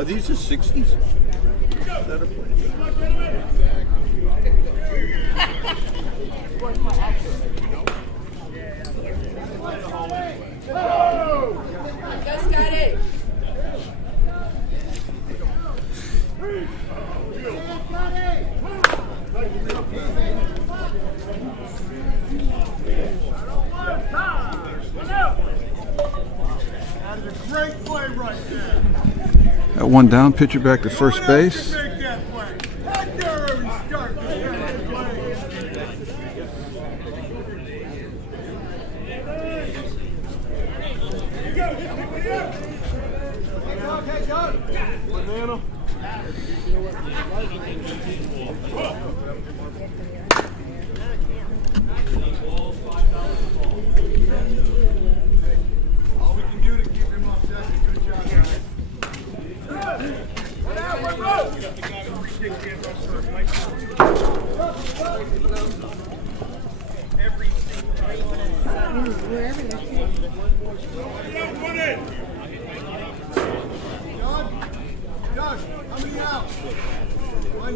Are these the 60s? That are Go, Scotty! That is a great play right there. Got one down, pitcher back to first base. Make that play. Right there where we start this kind of play. Banana. All we can do to keep him off second. Good job, guys. Josh, how many out? One.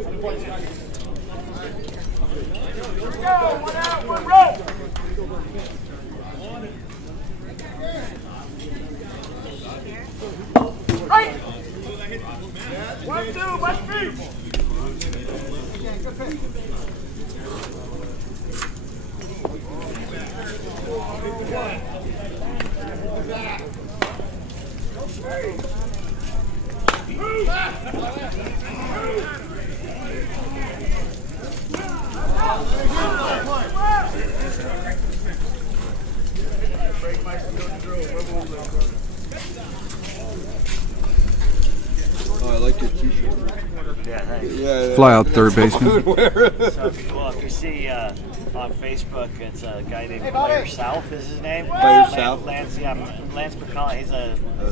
Here we go. One out, one roll. Right. 1, 2, watch me. Oh, I like your t-shirt. Yeah, thanks. Yeah, Fly out third baseman. So if you see on Facebook, it's a guy named Player South is his name. Player South? Lance, yeah, Lance McCall. He's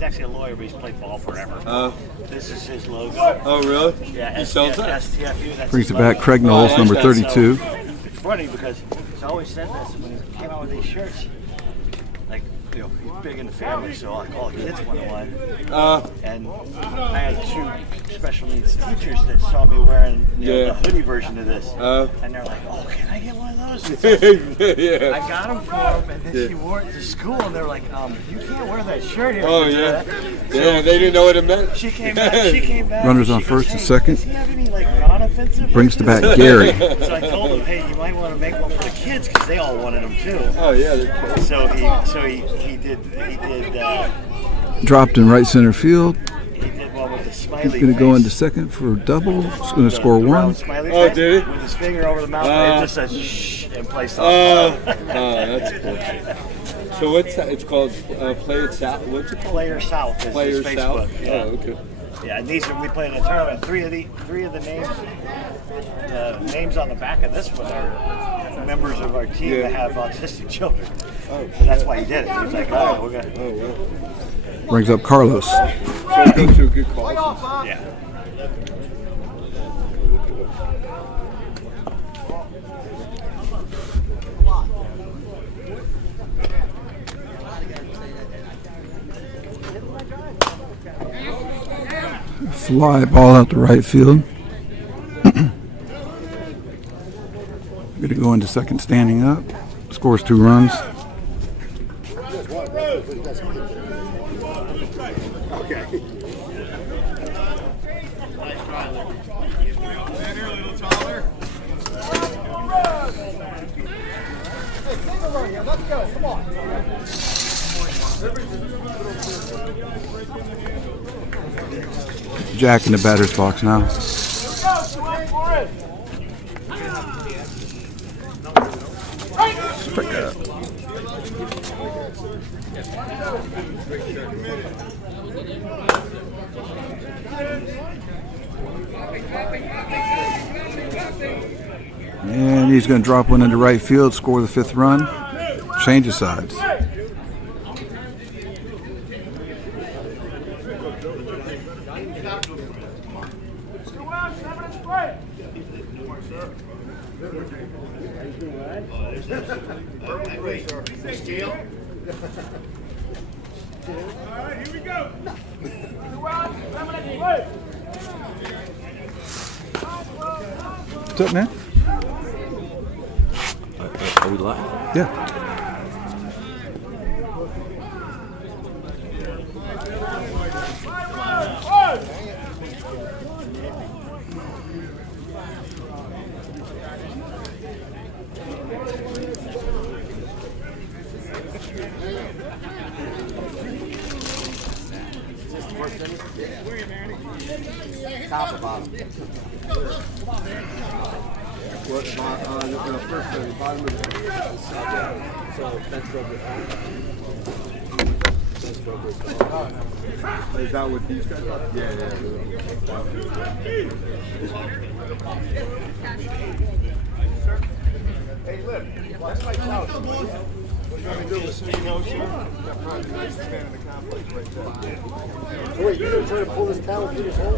actually a lawyer, but he's played ball forever. This is his logo. Oh, really? Yeah, He sells that? STFU. That's Brings his it back, logo. Craig Knowles, number 32. It's funny because he's always said this when he came out with these shirts. Like, you know, he's big in the family, so like all the kids wanted one. And I had 2 special needs teachers that saw me wearing the hoodie version of this, and they're like, "Oh, can I get one of those?" And so Yeah. I got them for him, and then she wore it to school, and they're like, "You can't wear that shirt here." Oh, yeah. Yeah, they didn't know what it meant. She came back. Runners and on she first goes, and "Hey, second. Does he have any like non-offensive?" Brings to like bat this?" Gary. So I told him, "Hey, you might want to make one for the kids because they all wanted them too." Oh, yeah. They're cool. So he did Dropped in right center field. one with the smiley He's going to go face. into second for a double. He's going to score The one. round smiley Oh, face did he? With his finger over the mouth, and it just says shh and play softball. That's cool. So what's that? It's called Play It South. What's it called? Player South is Player his Facebook. South. Yeah. Oh, okay. Yeah, and these are we played in a tournament. Three of the names on the back of this one are members of our team that have autistic children. Oh, so that's why he did it. He was like, "Oh, we're gonna." Oh, wow. Brings up Carlos. So it goes to a good call. Yeah. Fly ball out to right field. Going to go into second standing up. Scores 2 runs. Okay. Stand here a little taller. Let's go. Come on. Jack in the batter's box now. Strike out. And he's going to drop one into right field, score the 5th run, change of sides. All right, here we go. 2 outs, 7 and What's up, man? Are we live? Yeah. Top or bottom? What? The first bottom of the So fence rubber. Is that what these guys are? Yeah. Hey, Lip, that's my couch. What are you going to do with City Motion? That's probably the nicest man in the complex right there. Wait, you're going to try to pull this towel through this hole?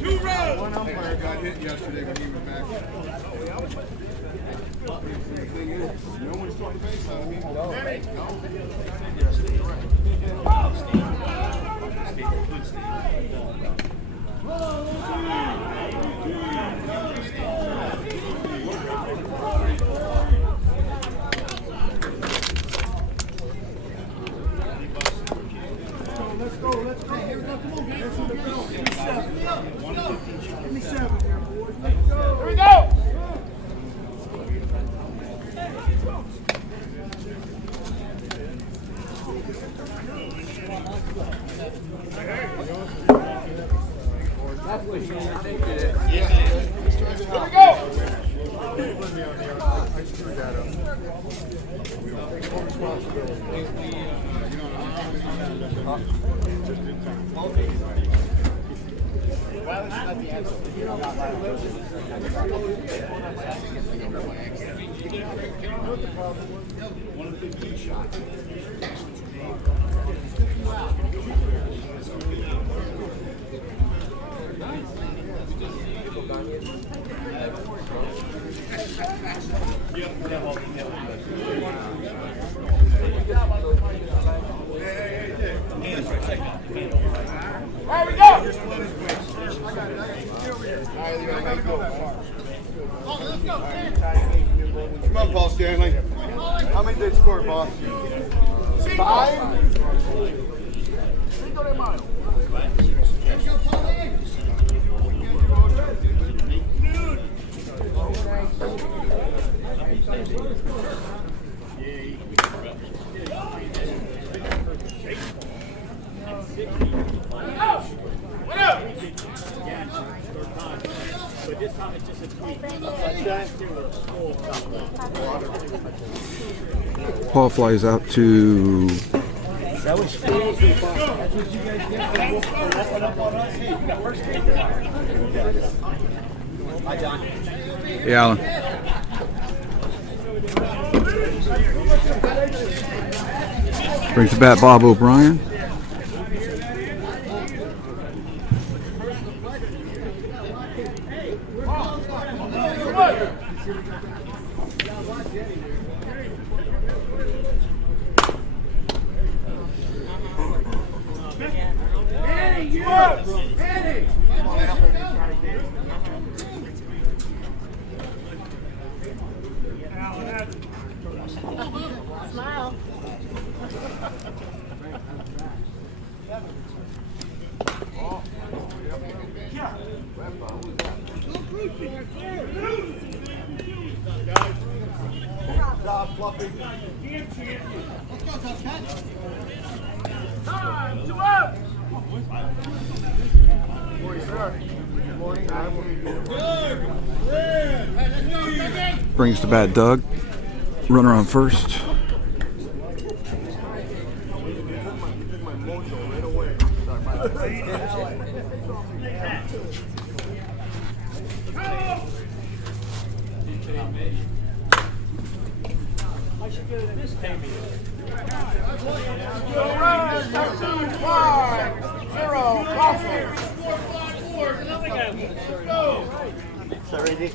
Two rows! One umpire got hit yesterday when he was back. The thing is, no one's throwing base on him. No. Let's go. Here we go. Come on, guys. Give me 7 here, boys. Let's go. Here we go. I screwed that up. Full responsibility. Come on, Paul Stanley. How many did they score, boss? 5? Paul flies out to That was that's what you guys get for messing up on us. Hey, you got worse than Hi, John. Hey, Alan. Brings the bat Bob O'Brien. Smile. Time to up! Brings the bat Doug. Runner on first. Sorry,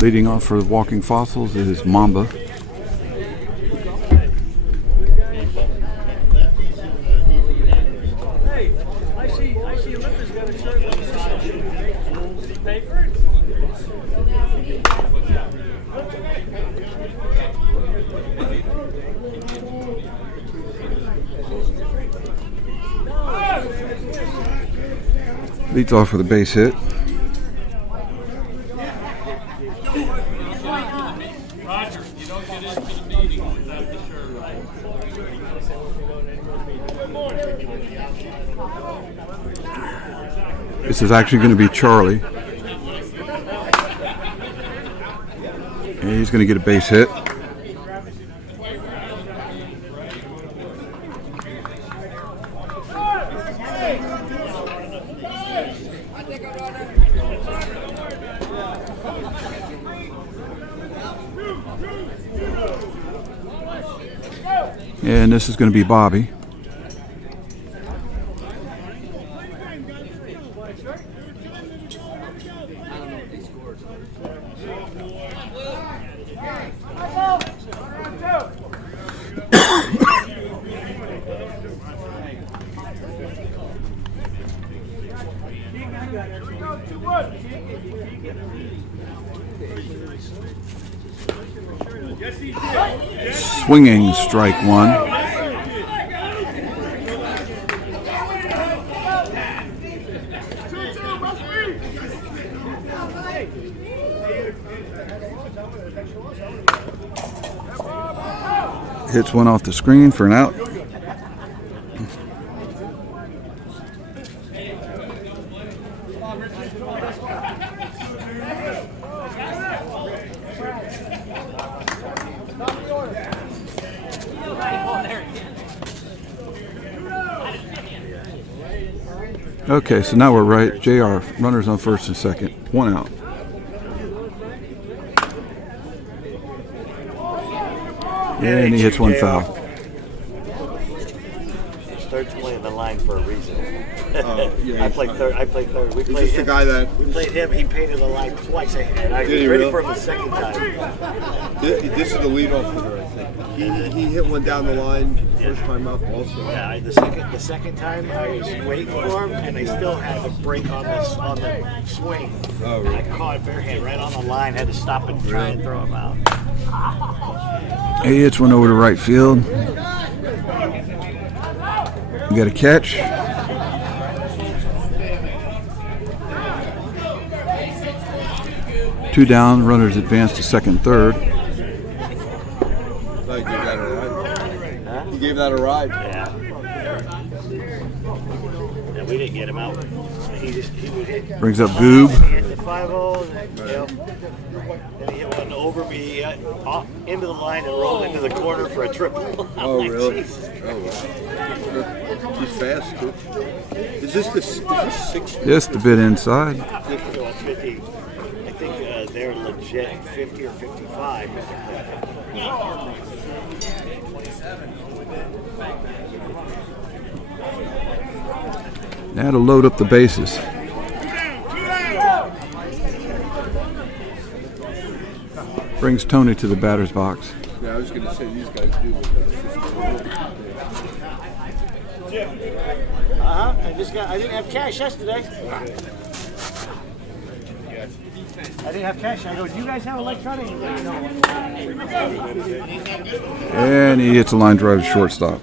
Leading off for the Walking Fossils is Mamba. Hey, I see Lippers got a shirt with a side. Did he pay for it? Leads off with a base hit. Roger, you don't get into the meeting without the shirt. This is actually going to be Charlie. And he's going to get a base hit. And this is going to be Bobby. Swinging strike one. Hits one off the screen for an out. Okay, so now we're right. JR, runners on first and second. One out. And he hits one foul. Starts playing the line for a reason. Yeah, I played third. We Is played this the him. guy that? We played him. He painted the line twice, and I was Did he ready really? for him the second time. This is the leadoff hitter, I think. He hit one down the line first time up also. Yeah, the second time I was waiting for him, and I still had a break on the swing. Oh, And I really? caught it barehand right on the line. Had to stop and try and throw him out. He hits one over to right field. We got a catch. Two down, runners advance to second, third. No, he gave that a ride. Huh? He gave that a ride. Yeah. And we didn't get him out. He would hit. Brings up Goob. He hit the 5-0, and then he hit one over me into the line and rolled into the corner for a triple. I'm Oh, like, really? Jesus. Oh, wow. He's fast, too. Is this 6? Just a bit inside. 50. I think they're legit 50 or 55. Now to load up the bases. Brings Tony to the batter's box. Yeah, I was going to say these guys do. I didn't have cash yesterday. I didn't have cash. I go, do you guys have electronic? He's like, no. And he hits a line drive to shortstop.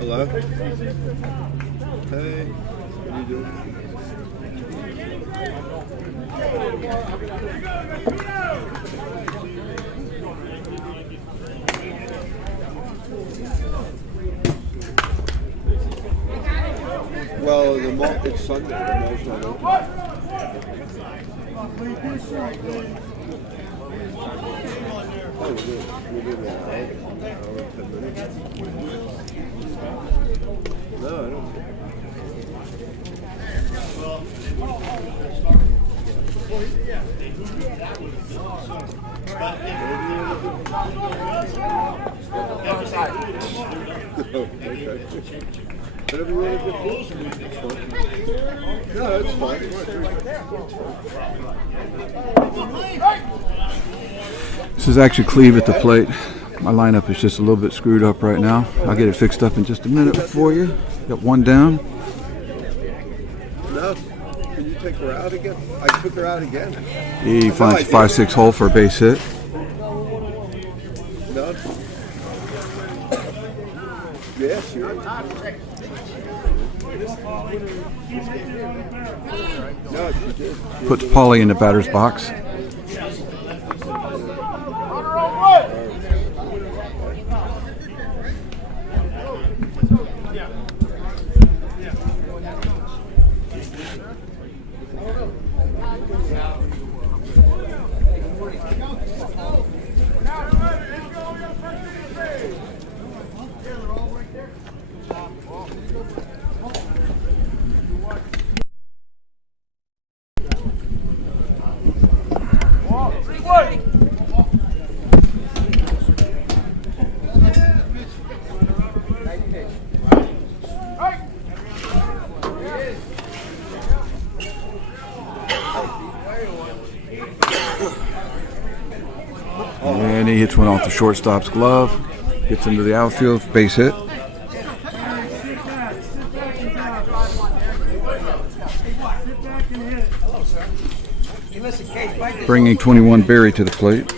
Hello? Hey, what are you doing? Well, the mall, it's Sunday, the mall's not open. Oh, we're doing an hour, 10 minutes. No, I don't. Okay. Whatever you want to do. It's fine. No, it's fine. This is actually Cleve at the plate. My lineup is just a little bit screwed up right now. I'll get it fixed up in just a minute for you. Got one down. No. Can you take her out again? I took her out again. He finds 5-6 hole for a base hit. No. Yes, you're. No, she did. Puts Paulie in the batter's box. And he hits one off the shortstop's glove. Gets into the outfield, base hit. Bringing 21 Barry to the plate.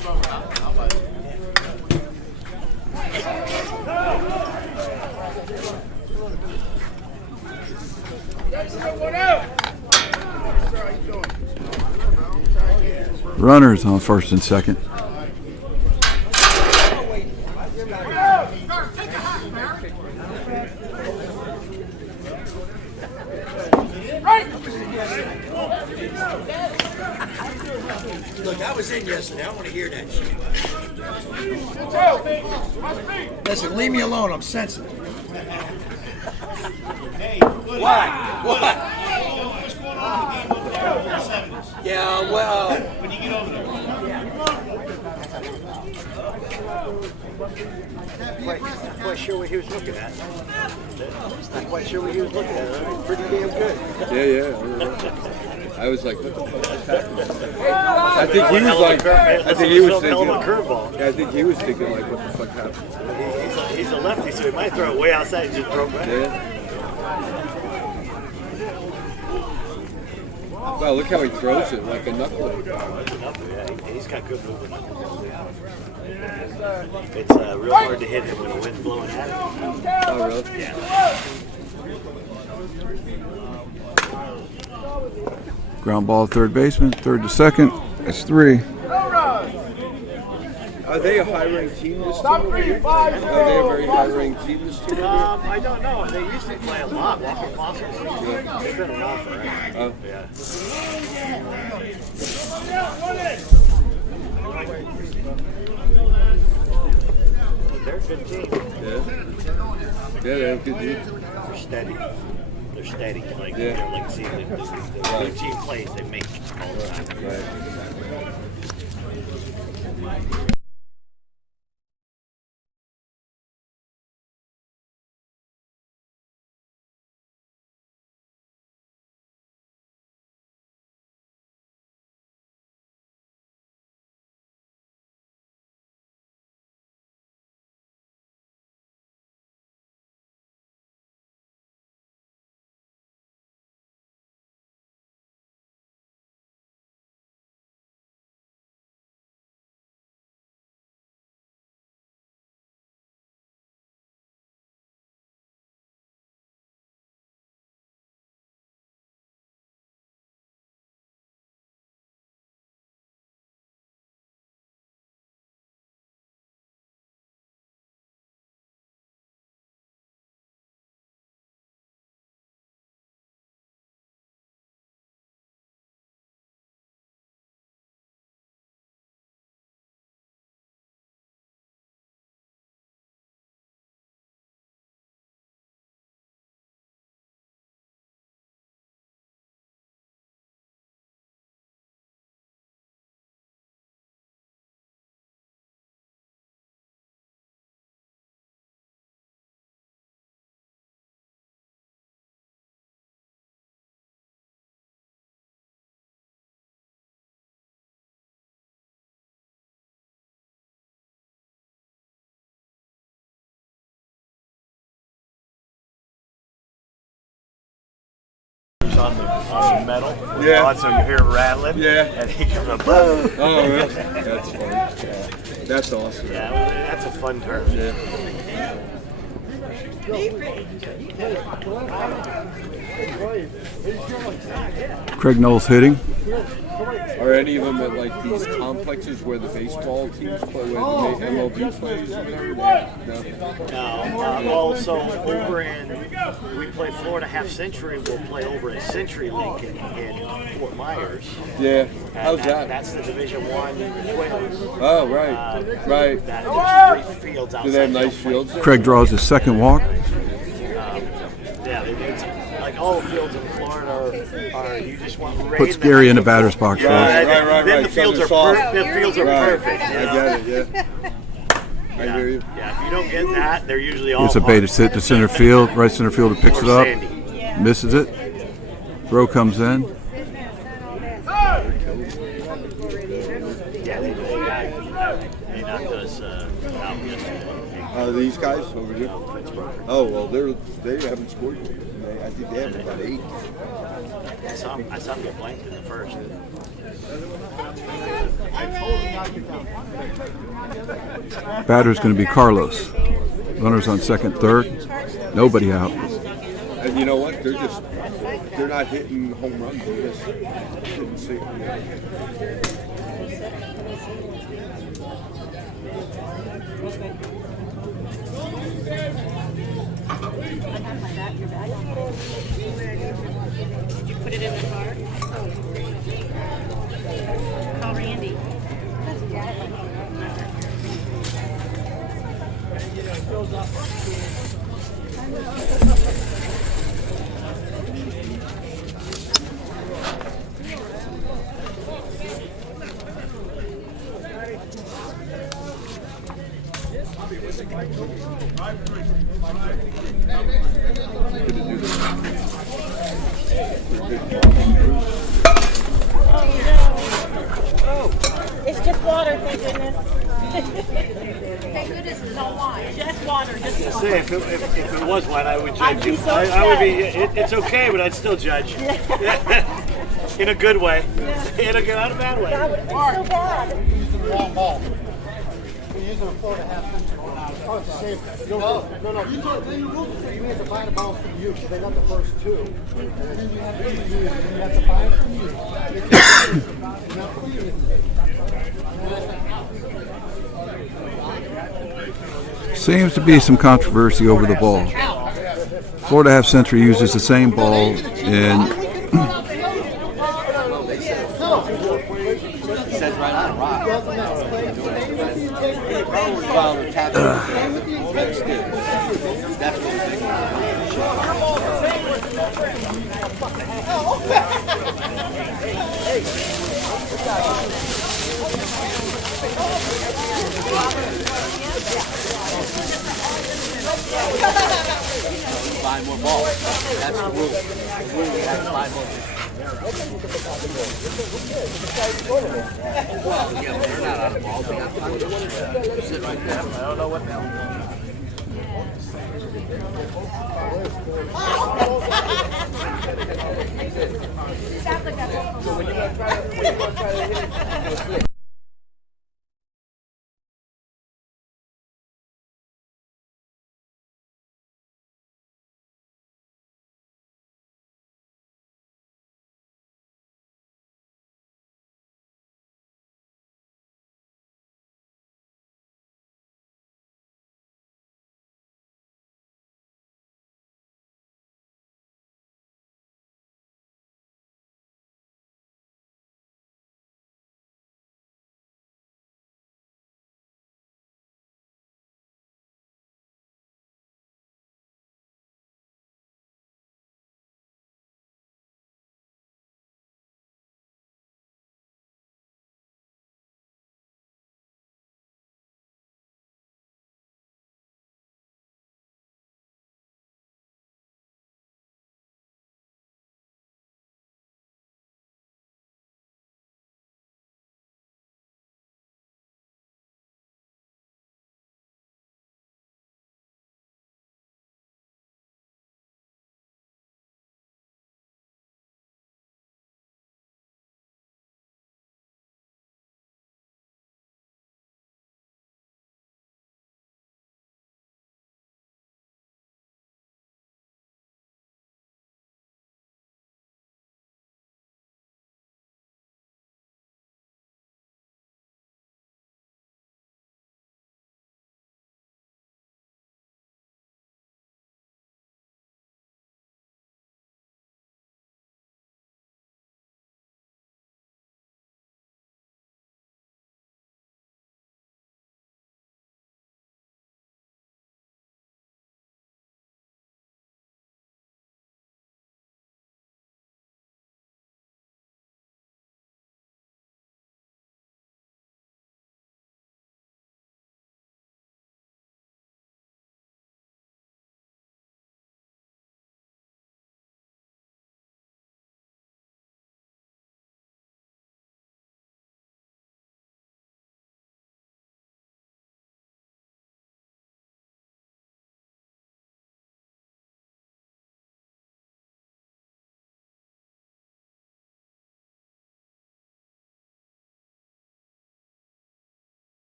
Runners on first and second. Look, I was in yesterday. I don't want to hear that shit. Listen, leave me alone. I'm sensitive. What? What's going on in the game with the 70s? Yeah, well. When you get over there. Quite sure what he was looking at. Not quite sure what he was looking at. Pretty damn good. Yeah. I was like, what the fuck is happening? I think he was like, I think he was thinking, curveball. I think he was thinking like, what the fuck happened? He's a lefty, so he might throw it way outside and just broke back. Yeah. Wow, look how he throws it, like a knuckle. Yeah, he's got good movement. It's real hard to hit him when the wind's blowing at him. Oh, really? Yeah. Ground ball, third baseman, third to second. That's 3. Are they a high-ranked team this team over here? Are they a very high-ranked team this team over here? I don't know. They used to play a lot. Walker Foster's. They've been around forever. Oh. Yeah. They're a good team. Yeah, they're a good team. They're steady. They're steady. Like, Yeah. they're like, see, the team plays, they make all the time. Right. On the metal. Yeah. So you hear it rattling. Yeah. And he comes up. Boom. Oh, really? That's funny. Yeah. That's awesome. Yeah, that's a fun term. Yeah. Craig Knowles hitting. Are any of them at like these complexes where the baseball teams play, where the MLB plays and everything? No. Well, so over in, we play Florida Half Century. We'll play over in Century League in Fort Myers. Yeah. And How's that? That's the Division I Twins. Oh, right. Right. There's 3 fields outside. Do they have nice fields there? Craig draws his second walk. Yeah, they do. Like all the fields in Florida are you just want rain. Puts Gary in the batter's box first. Right. Then the fields are soft. the fields are Right. perfect. You know? I get it, yeah. I hear you. Yeah, if you don't get that, they're usually all Here's a bait to hit to center field. Right center fielder picks it up. Sandy. Misses it. Throw comes in. Yeah, they knocked us out yesterday. These guys over here? Oh, well, they haven't scored yet. I think they have about 8. I saw him get blanked in the first. Batter's going to be Carlos. Runners on second, third. Nobody out. And you know what? They're not hitting home runs. They're just hitting single. Did you put it in the car? Call Randy. It's just water, thank goodness. Thank goodness it's no wine. Just water, just water. Say, if it was one, I would I'd judge be you. so I would be. upset. It's okay, but I'd still judge. In a good way. In a good, not a bad way. That would be so bad. you're using a 4.5 inch. Oh, it's the same. No. You have to buy the balls from you, because they got the first two. And then you have to buy it from you. Seems to be some controversy over the ball. Florida Half Century uses the same ball, and It says right on rock. That's what find more balls. That's the rule. The rule is have 5 more. Well, yeah, they're not out of balls. They got 5. Sit right there. I don't know what the hell.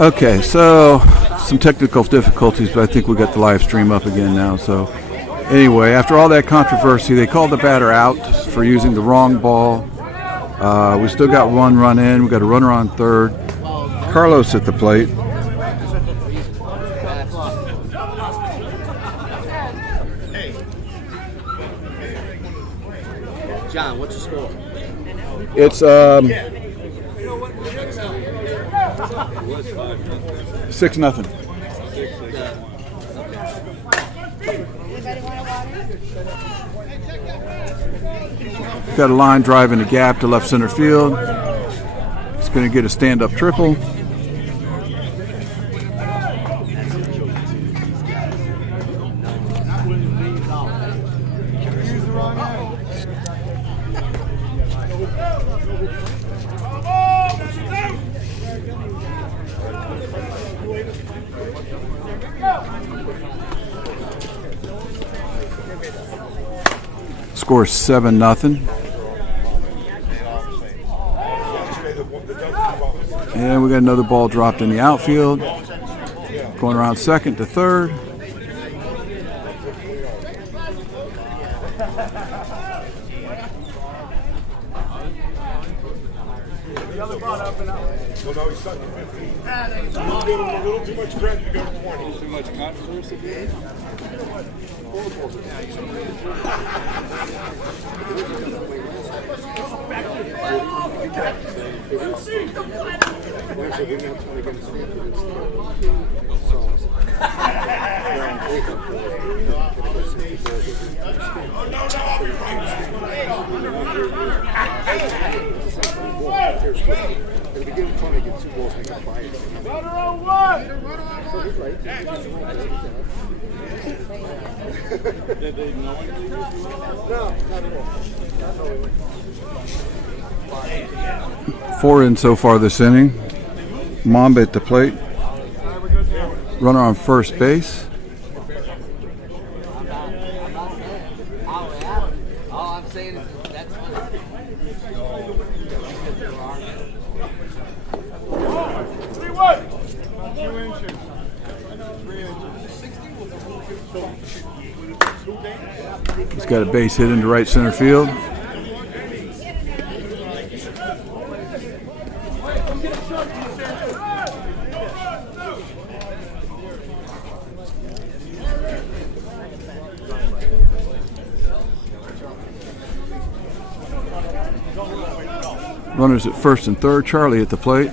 Okay, so some technical difficulties, but I think we got the live stream up again now. So anyway, after all that controversy, they called the batter out for using the wrong ball. We still got one run in. We got a runner on third. Carlos at the plate. John, what's the score? It's 6-0. Got a line drive in the gap to left center field. It's going to get a stand-up triple. Score 7-0. And we got another ball dropped in the outfield. Going around second to third. Well, no, he's stuck at 15. You give him a little too much credit, you give him 20. Too much controversy. At the beginning, Tony gets 2 balls, they got by it. So he's right. Did they know anything? No, not at all. 4 in so far this inning. Mamba at the plate. Runner on first base. All I'm saying is that's funny. He's got a base hit into right center field. Runners at first and third. Charlie at the plate.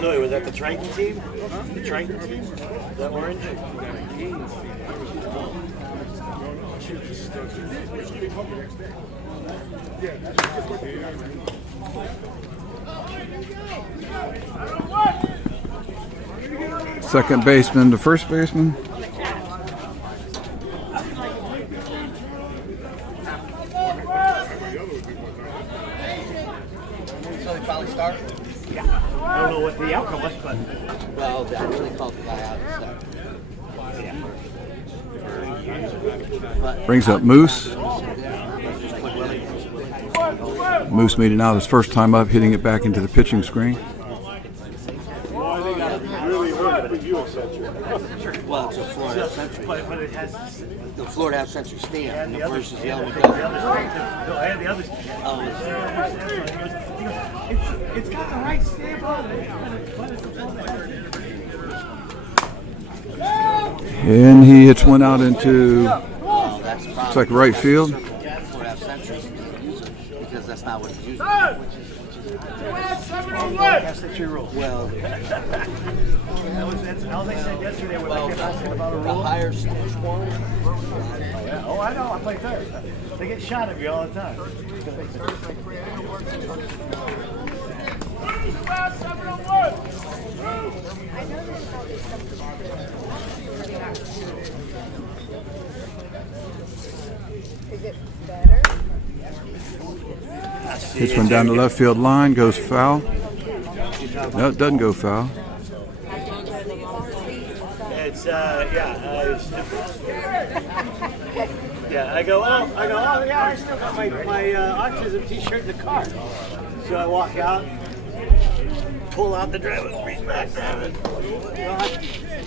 Louis, was that the Triton team? The Triton team? That orange? Second baseman to first baseman. So they finally start? Yeah. I don't know what the outcome was, but Well, I really called the guy out. So. Brings up Moose. Moose made it out his first time up, hitting it back into the pitching screen. Really hurt, but Buick Century. Well, it's a Florida Century. But it has. The Florida have Century stamp, and the others, versus yellow the doesn't. others, the others. It's got the right stamp on it. And he hits one out into, Well, that's looks like right field. Florida have Centuries because that's not what it's using. That's the true rule. Well, That's all they said yesterday when well, they kept asking about a the rule. higher score. Oh, I know. I play third. They get shot at me all the time. Is it better? Hits one down the left field line, goes foul. No, it doesn't go foul. It's yeah. I go, oh yeah, I still got my autism T-shirt in the car. So I walk out, pull out the driver, reach back, grab it.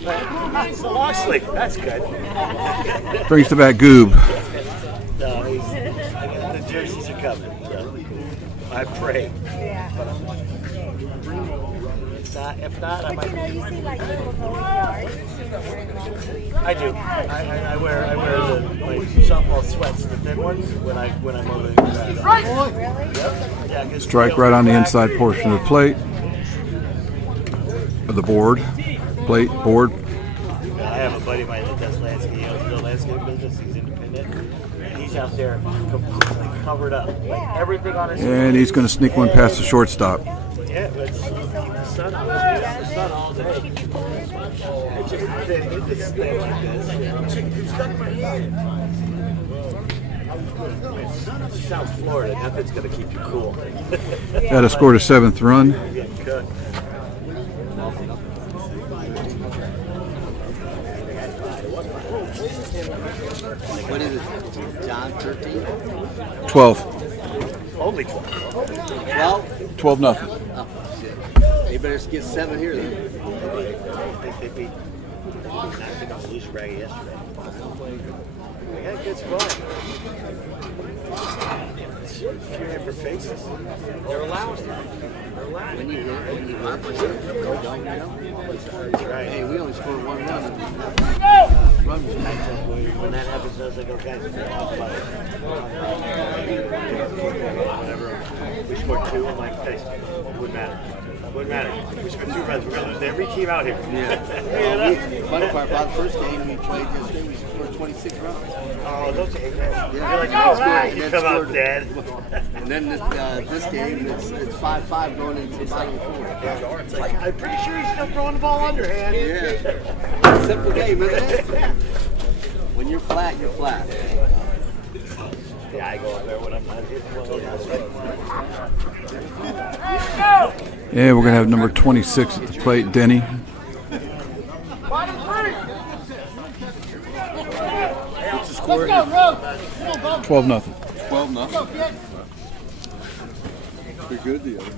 It's a long sleeve. That's good. Brings the back goob. No, the jerseys are coming. So I pray. If not, I might. You know, you see like people go in yards. I do. I wear the my softball sweats, the thin ones, when I'm on the yeah, 'cause, Strike right on the inside portion of the plate. Of the board. Plate, board. I have a buddy of mine that does landscape. He owns a landscape business. He's independent. And he's out there completely covered up, like everything on his. And he's going to sneak one past the shortstop. Yeah, let's keep the sun out. The sun all day. It's just this thing like this. It's stuck in my hand. South Florida, nothing's gonna keep you cool. Got to score the 7th run. Yeah, good. What is it, John? 13? 12. Only 12. 12? 12 nothing. Oh, shit. They better get 7 here then. I think they beat. I think I was loose raggy yesterday. They got a good squad. Few different faces. They're allowed. When you run, that's right. Hey, we only scored 1 run. Run was tight. When that happens, I was like, okay, whatever. We scored 2. I'm like, hey, wouldn't matter. Wouldn't matter. We scored 2 runs. We're going to lose every team out here. Yeah. The funny part about the first game we played yesterday, we scored 26 runs. Oh, don't take that. Yeah. You're like, All right. right. You come out dead. And then this game, it's 5-5 going into the final 4. It's like, I'm pretty sure he's still throwing the ball underhand. Yeah. Simple game, isn't it? When you're flat, you're flat. Yeah, I go up there when I'm not hitting one of those. Yeah, we're going to have number 26 at the plate, Denny. What's the score? 12 nothing. 12 nothing. Pretty good the other.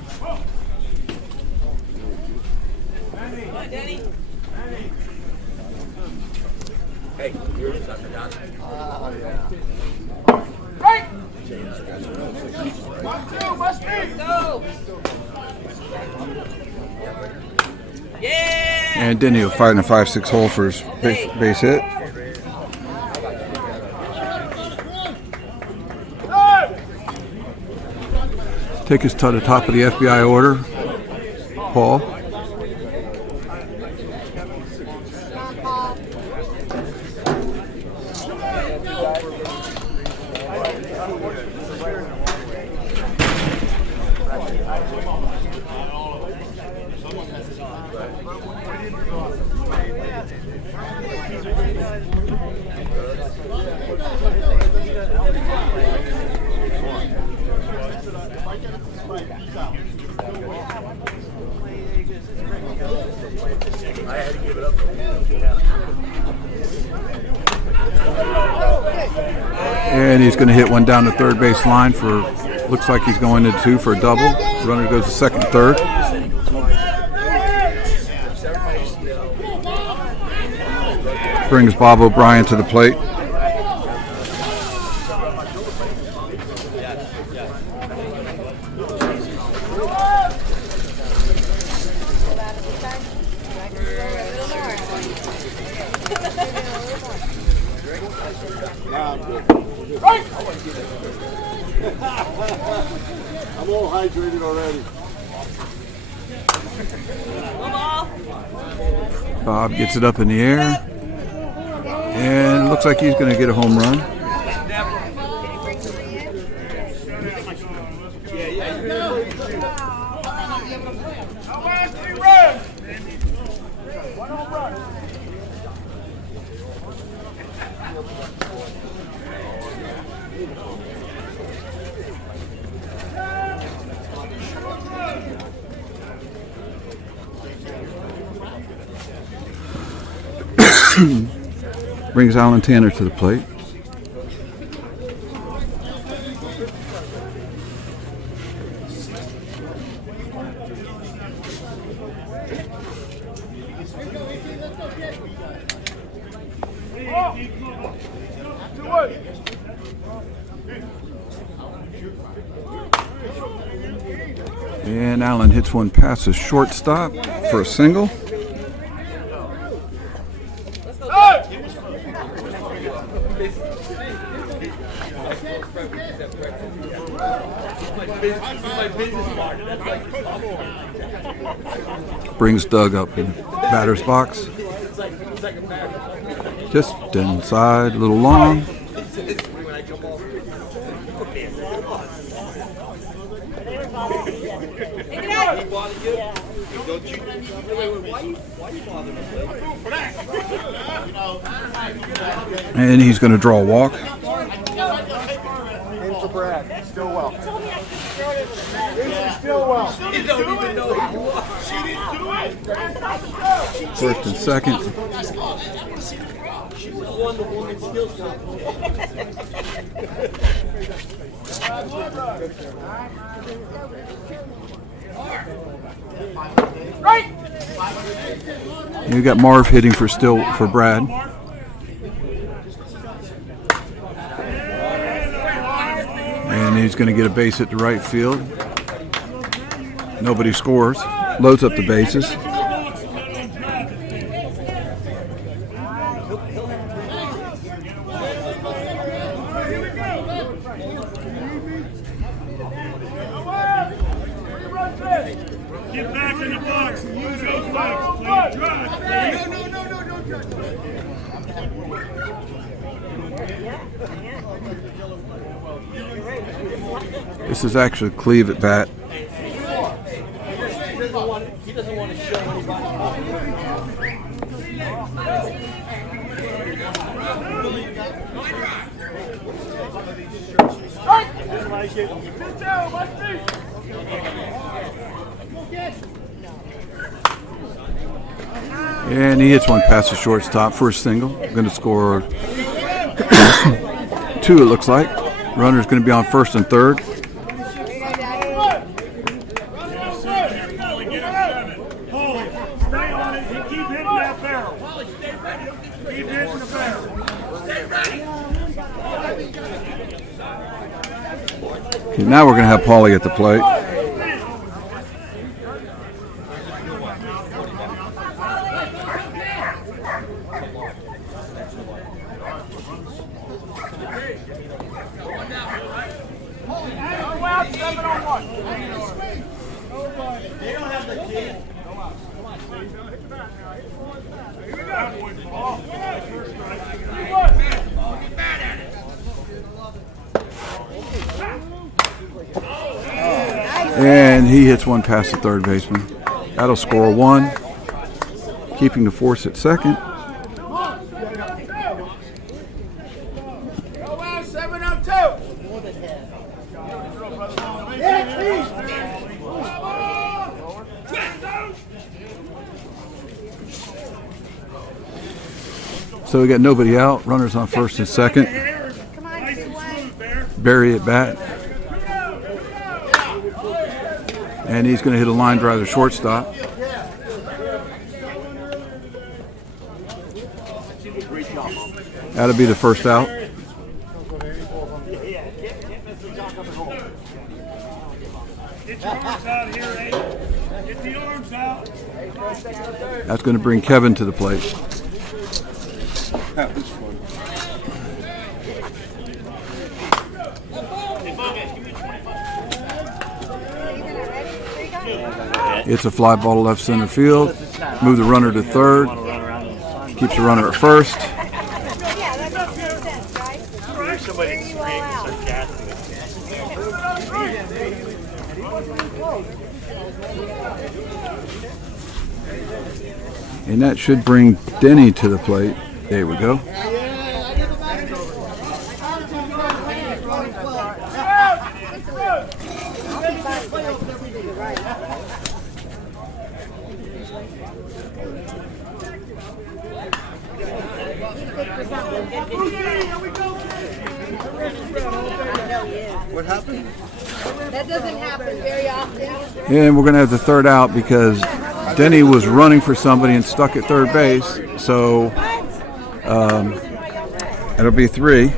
Hey, yours is after John. And Denny will fire in a 5-6 hole for his base hit. Take us to the top of the FBI order. Paul. And he's going to hit one down the third base line for, looks like he's going to 2 for a double. The runner goes to second, third. Brings Bob O'Brien to the plate. I'm all hydrated already. Bob gets it up in the air, and it looks like he's going to get a home run. Brings Alan Tanner to the plate. And Alan hits one past a shortstop for a single. Brings Doug up in the batter's box. Just inside, a little long. And he's going to draw a walk. In for Brad. Still well. Still well. First and second. You got Marv hitting for Brad. And he's going to get a base hit to right field. Nobody scores. Loads up the bases. Get back in the box and use those legs. Play drive. This is actually Cleve at bat. He doesn't want to show anybody. And he hits one past the shortstop for a single. Going to score 2, it looks like. Runner's going to be on first and third. Okay, now we're going to have Paulie at the plate. And he hits one past the third baseman. That'll score 1. Keeping the force at second. So we got nobody out. Runners on first and second. Barry at bat. And he's going to hit a line drive to shortstop. That'll be the first out. Get your arms out here, eh? Get the arms out. That's going to bring Kevin to the plate. That was fun. It's a fly ball to left center field. Move the runner to third. Keeps the runner at first. And that should bring Denny to the plate. There we go. What happened? That doesn't happen very often. And we're going to have the third out because Denny was running for somebody and stuck at third base. So it'll be 3.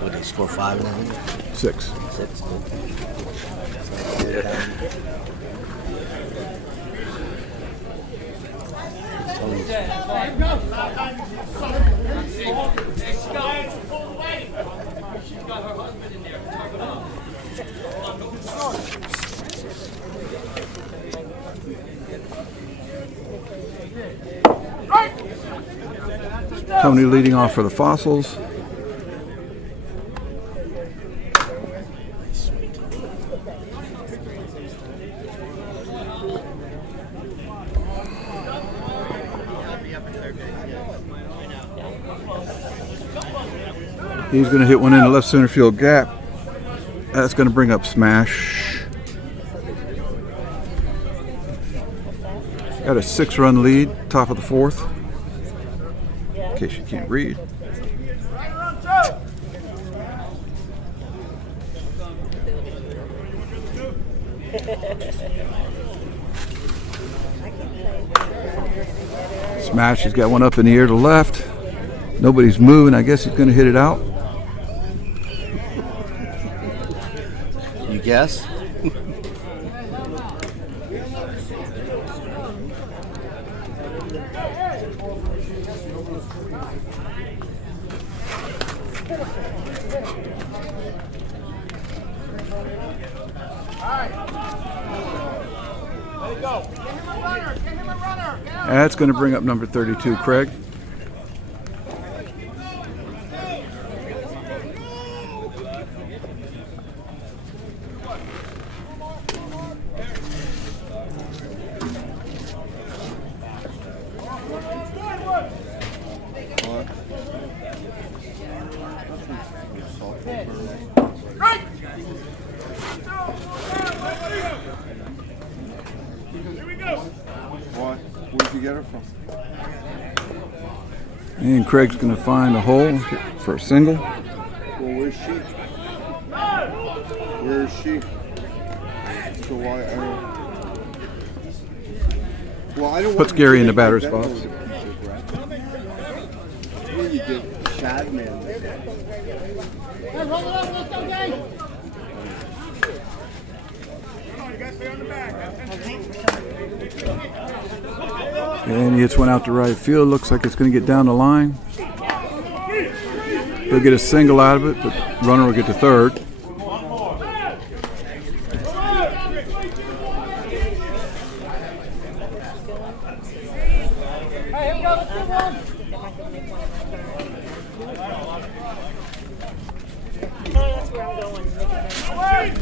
What did he score 5 in the inning? 6. 6. Tony leading off for the Fossils. He's going to hit one in the left center field gap. That's going to bring up Smash. Got a 6-run lead, top of the 4th. In case you can't read. Smash has got one up in the air to left. Nobody's moving. I guess he's going to hit it out. You guess? That's going to bring up number 32, Craig. Where'd you get her from? And Craig's going to find a hole for a single. Well, where's she? Where is she? So why? I don't Puts Gary in the batter's box. You get Shad Man. Hey, roll it up, let's go, gang! Come on, you guys stay on the back. And he hits one out to right field. Looks like it's going to get down the line. He'll get a single out of it, but runner will get to third.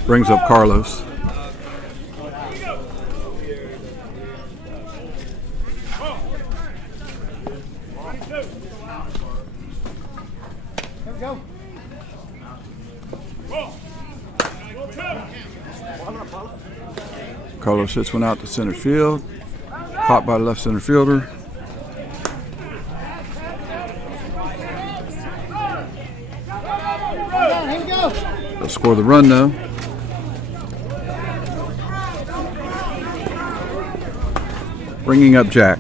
Brings up Carlos. Carlos hits one out to center field. Caught by the left center fielder. They'll score the run though. Bringing up Jack.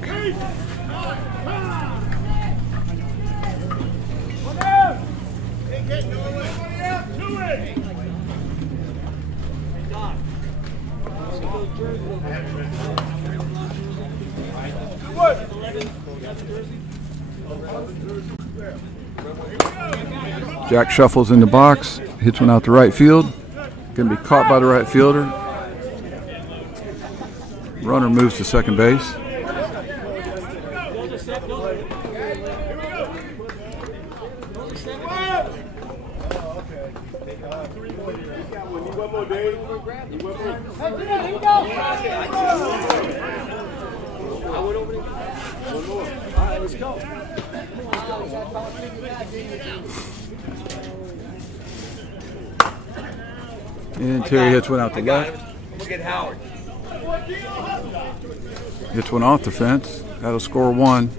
Jack shuffles in the box, hits one out to right field. Going to be caught by the right fielder. Runner moves to second base. And Terry hits one out to left. Look at Howard. Hits one off the fence. That'll score one.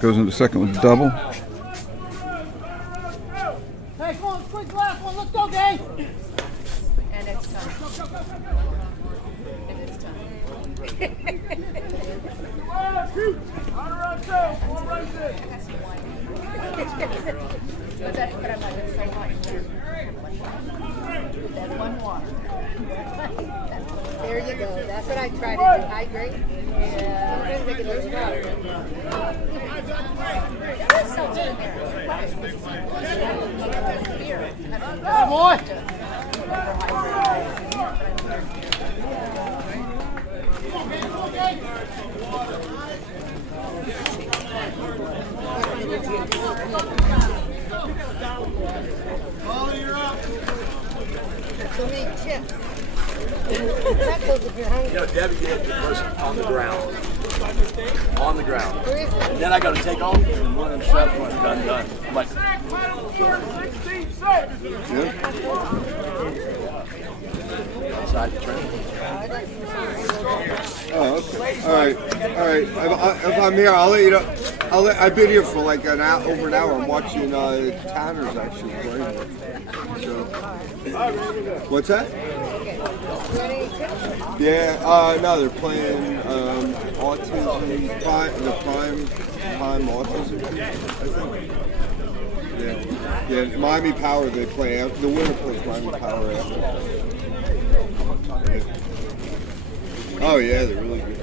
Goes into second with a double. Hey, come on, quick last one. Let's go, gang. And it's time. And it's time. But I'm not going to say much. That's one water. There you go. That's what I try to do. Hydrate. Yeah. Sometimes I get lose water. There is something in there. Come on. So many chips. That goes if you're hungry. You know, Debbie did the person on the ground. On the ground. And then I got to take off and one of them straps was done. I'm like, outside the train. Oh, okay. All right. If I'm here, I'll let you know. I've been here for like over an hour. I'm watching Tanner's actually playing. So, what's that? Yeah. No, they're playing autism. The prime autism. I think. Yeah. Miami Power. They play. The winner plays Miami Power after. Oh yeah, they're really good.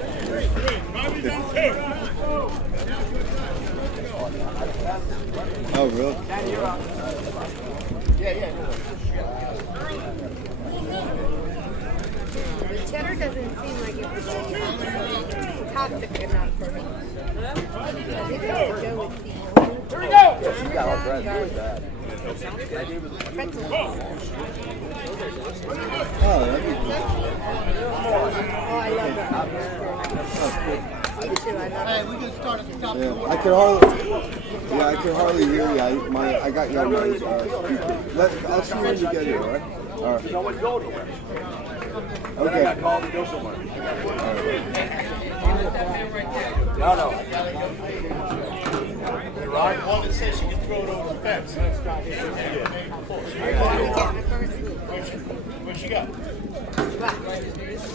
Oh really? The cheddar doesn't seem like it would be toxic enough for me. I think I would go with the She got all dressed really bad. pretzels. Oh, that'd be cool. Oh, I love that. Me too, I love it. Yeah, I can hardly hear you. I got you on my speaker. I'll see you when you get here, all right? All right. You always go nowhere. Okay. I got called to go somewhere. No. Right? One that says you can throw it over the fence. That's not it. What you got?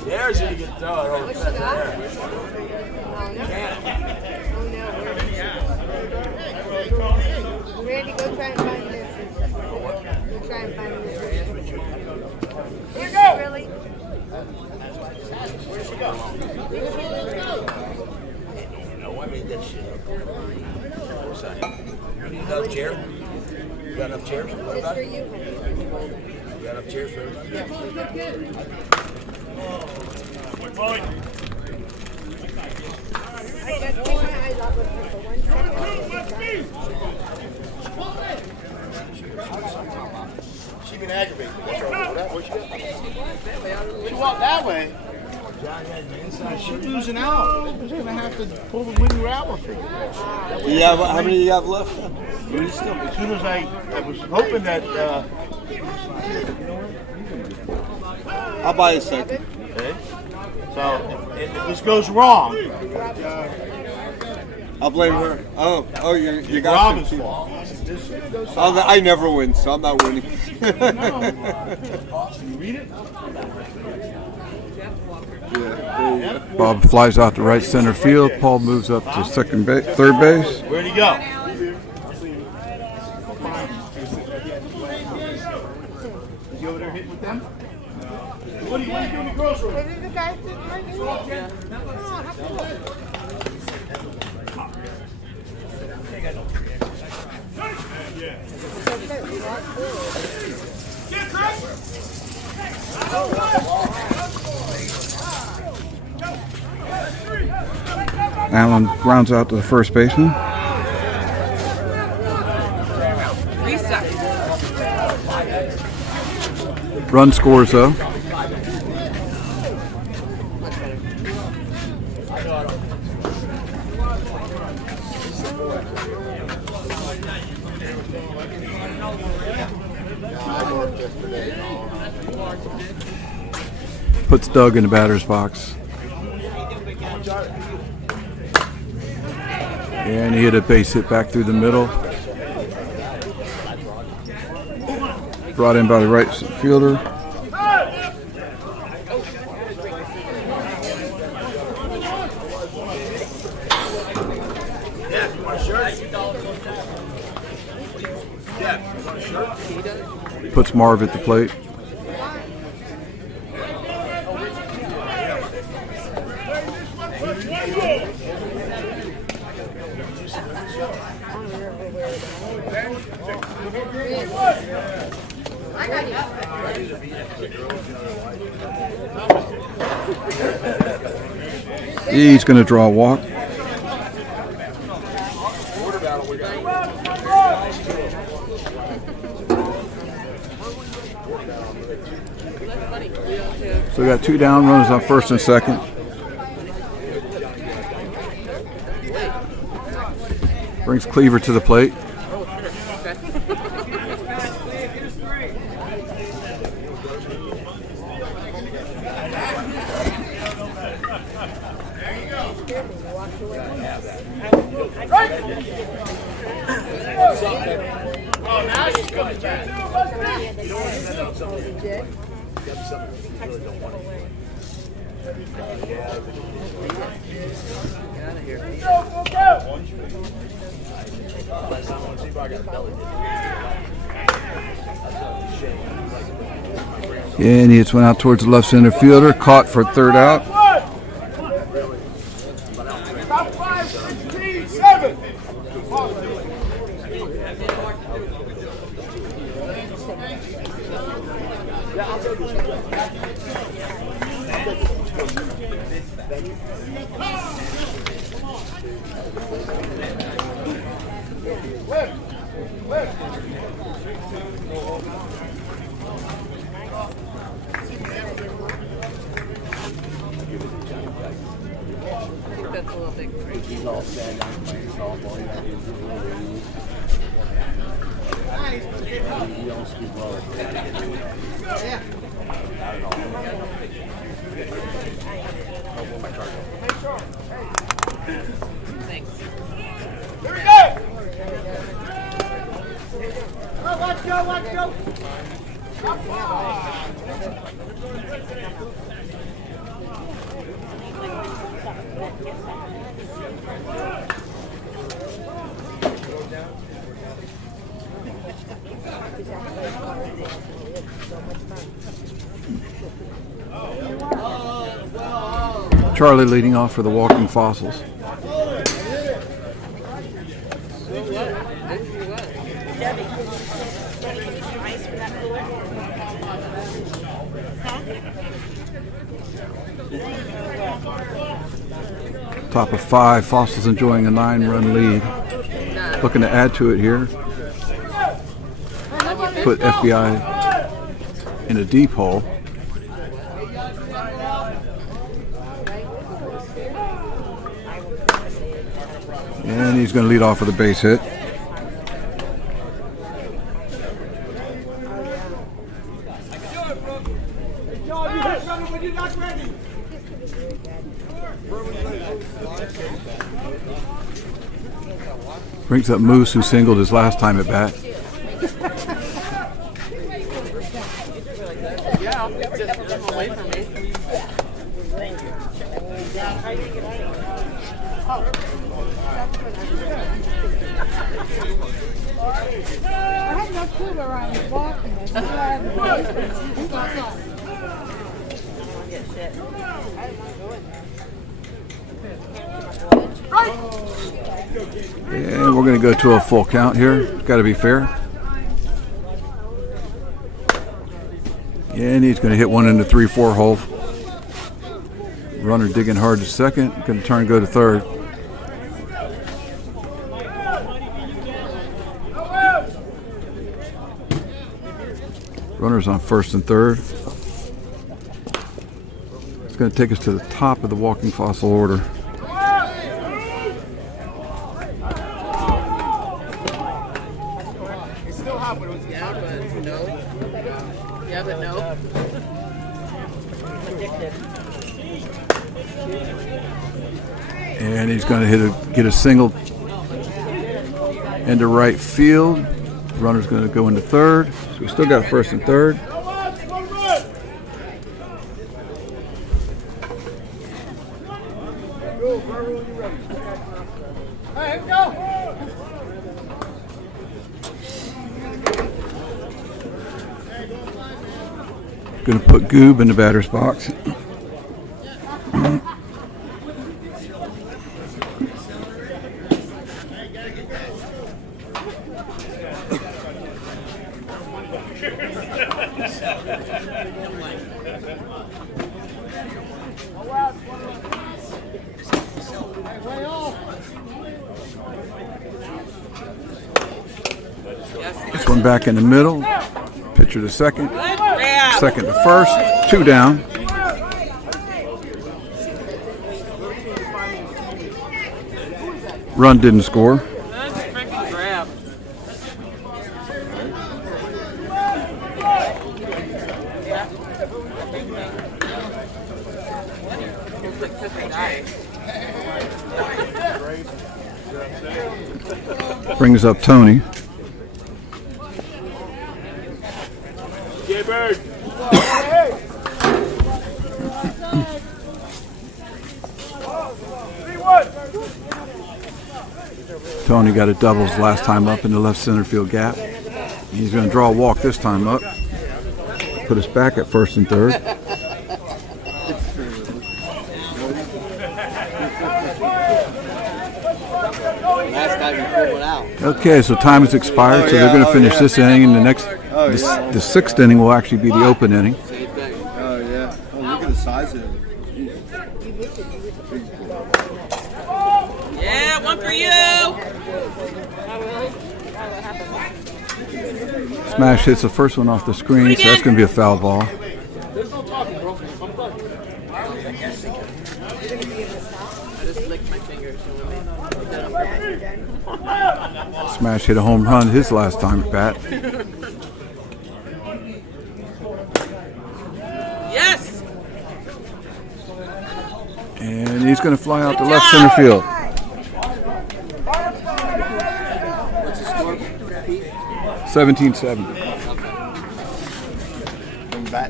There's you can throw it over the fence. Randy, go try and find this. Go try and find this. Here you go. Really? Where'd she go? You need another chair? You got enough chairs? Just for you, honey. You got enough chairs for everybody? I just take my eyes off of her for 1 second. She been aggravated. What's wrong with that? What she got? She walked that way. She's losing out. She's gonna have to pull the wind gravel thing. Yeah, but how many do you have left? As soon as I was hoping that. I'll buy a second. Okay. So if this goes wrong, I'll blame her. Oh, you got Robin's 15. fault. I never win, so I'm not winning. You read it? Yeah, Bob flies out to right center field. Paul moves up to third base. Where'd he go? Is he over there hitting with them? What are you doing in the grocery? Is this the guy sitting right here? Yeah. Allen grounds out to the first baseman. Run scores though. Puts Doug in the batter's box. And he hit a base hit back through the middle. Brought in by the right fielder. Puts Marv at the plate. He's going to draw a walk. So we got 2 down, runners on first and second. Brings Cleaver to the plate. And he hits one out towards the left center fielder, caught for third out. That's a little big for him. He's all sad on playing softball. He don't speak well. Yeah. Not at all. Thanks. Here we go! Oh, let's go, let's go! Charlie leading off for the Walking Fossils. Top of 5. Fossil's enjoying a 9-run lead. Looking to add to it here. Put FBI in a deep hole. And he's going to lead off with a base hit. Brings up Moose, who singled his last time at bat. I had no clue where I was walking. And we're going to go to a full count here. Got to be fair. And he's going to hit one in the 3-4 hole. Runner digging hard to second. Going to turn and go to third. Runners on first and third. It's going to take us to the top of the walking fossil order. It's still hot when it was down, but no. Yeah, but no. And he's going to get a single into right field. Runner's going to go into third. So we still got first and third. Going to put Goob in the batter's box. This one back in the middle. Pitcher to second. Second to first. 2 down. Run didn't score. Brings up Tony. Tony got a doubles last time up in the left center field gap. He's going to draw a walk this time up. Put us back at first and third. Last time you pulled it out. Okay, so time has expired, so they're going to finish this inning, and the 6th inning will actually be the open inning. Oh yeah. Oh, look at the size of it. Yeah, one for you. Smash hits the first one off the screen, so that's going to be a foul ball. There's no talking, bro. I'm done. I just licked my fingers. Smash hit a home run his last time at bat. Yes. And he's going to fly out to left center field. What's the score? 17-7. Bat.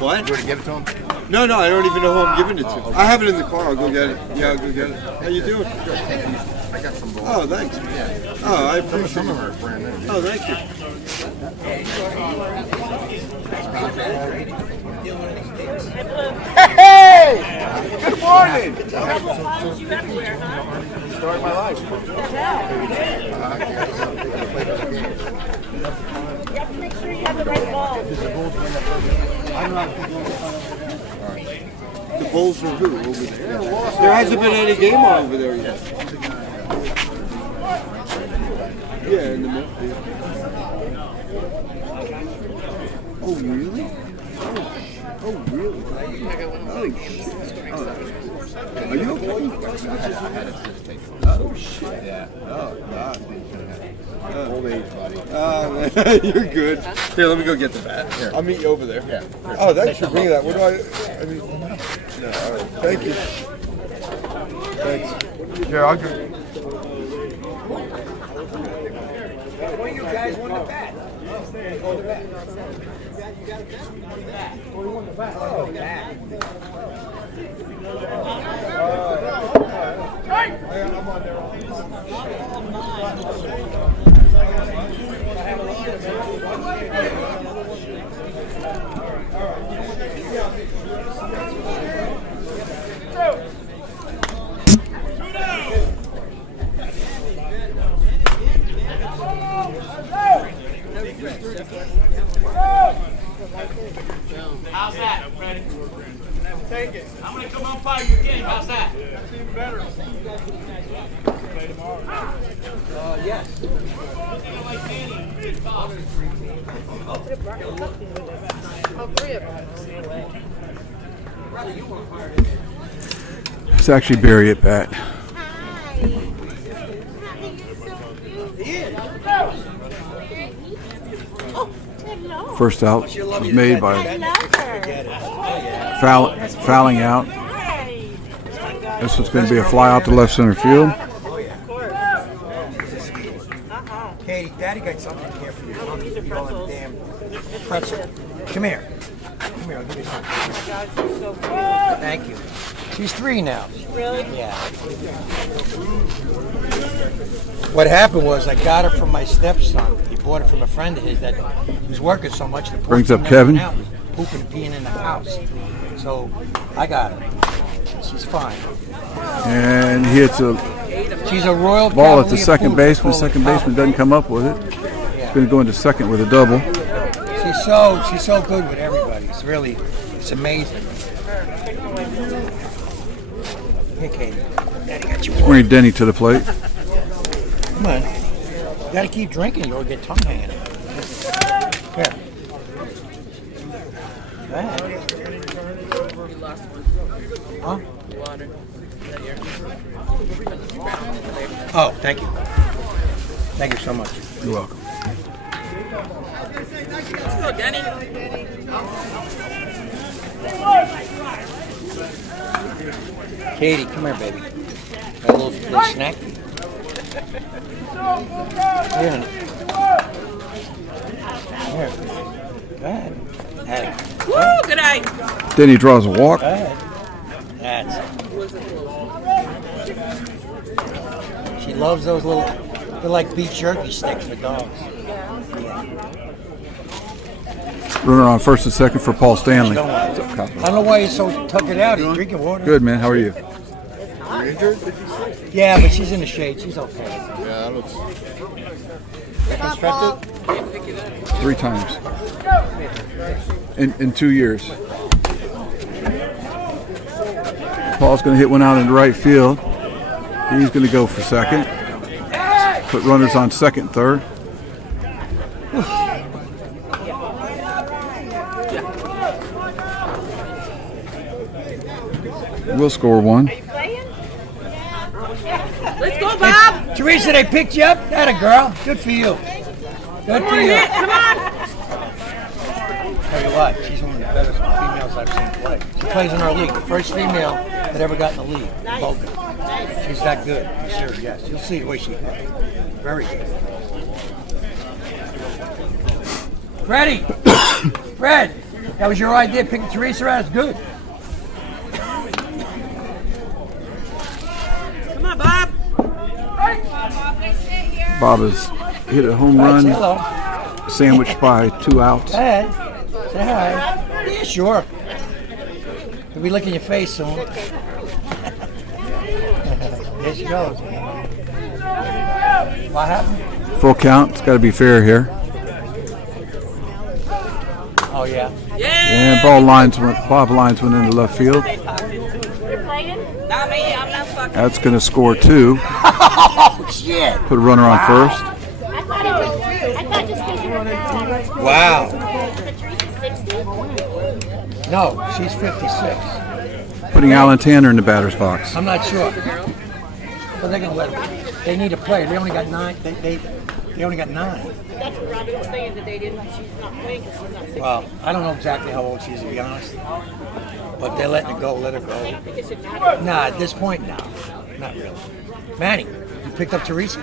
What? You want to give it to him? No, I don't even know who I'm giving it to. I have it in the car. I'll go get it. Yeah, I'll go get it. How you doing? I got some balls. Oh, thanks. Yeah. Oh, I appreciate Some it. of them are brand new. Oh, thank you. Hey! Good morning! Start my life. You have to make sure you have the right ball. I'm not. Bulls or who over there? There hasn't been any game on over there yet. Yeah, in the middle. Oh, really? Oh, really? Oh, shit. Are you okay? Oh, shit. Yeah. Oh, God. Old age, buddy. You're good. Here, let me go get the bat. Here. I'll meet you over there. Yeah. Oh, thanks for bringing that. What do I mean, no, all right. Thank you. Thanks. Here, I'll go. One of you guys won the bat. How's that, Freddie? Take it. I'm going to come on fire your game. How's that? That's even better. Play tomorrow. Yes. All three of them. It's actually Barry at bat. Hi. Oh, hello. First out was made by I love her. fouling out. Hi. This was going to be a fly out to left center field. Katie, Daddy got something here for you. These are pretzels. Damn pretzel. Come here. Come here, I'll give you something. Oh my gosh, you're so cute. Thank you. She's 3 now. Really? Yeah. What happened was I got her from my stepson. He bought it from a friend of his that was working so much. The Brings up poor Kevin. now was pooping and peeing in the house. So I got her. She's fine. And he hits a She's a Royal ball at the Cavalier second poodle. baseman. Second baseman doesn't come up with it. He's going to go into second with a double. She's so good with everybody. It's amazing. Here, Katie. Daddy got you. Bring Denny to the plate. Come on. You gotta keep drinking, you'll get tongue hanging. Here. Go ahead. Huh? Oh, thank you. Thank you so much. You're welcome. Let's go, Denny. Katie, come here, baby. Got a little snack for you. Here. Here. Go ahead. Have it. Woo, good night. Denny draws a walk. Go ahead. That's it. She loves those little, they're like beef jerky sticks for dogs. Runner on first and second for Paul Stanley. I don't know why he's so tuckered out. He's drinking water. Good, man. How are you? You injured? Yeah, but she's in the shade. She's okay. Yeah, I don't. Paul. 3 times. In 2 years. Paul's going to hit one out in right field. He's going to go for second. Put runners on second, third. We'll score 1. Let's go, Bob. Teresa, they picked you up? That a girl. Good for you. Good for you. Come on. Tell you what, she's one of the better females I've seen play. She plays in our league. The first female that ever got in the league. Boca. She's that good. I'm serious, yes. You'll see the way she plays. Very good. Freddie! Fred! That was your idea, picking Teresa out. It's good. Come on, Bob. Bob has hit a home Right, run, say hello. sandwiched by 2 outs. Hey, say hi. Yeah, sure. He'll be licking your face soon. There she goes. What happened? Full count. It's got to be fair here. Oh, yeah. Yeah. And Bob lines went into left field. playing? Not me, I'm not fucking. That's going to score 2. Oh, shit. Put a runner on first. I thought just because you were Wow. Teresa's 60? No, she's 56. Putting Alan Tanner in the batter's box. I'm not sure. But they're going to let them. They need a player. They only got 9. They only got 9. That's what Robbie was saying, that they didn't, she's not playing because she's not 60. Well, I don't know exactly how old she is, to be honest. But they're letting her go. Let her I go. don't think it should matter. Nah, at this point, no. Not really. Manny, you picked up Teresa?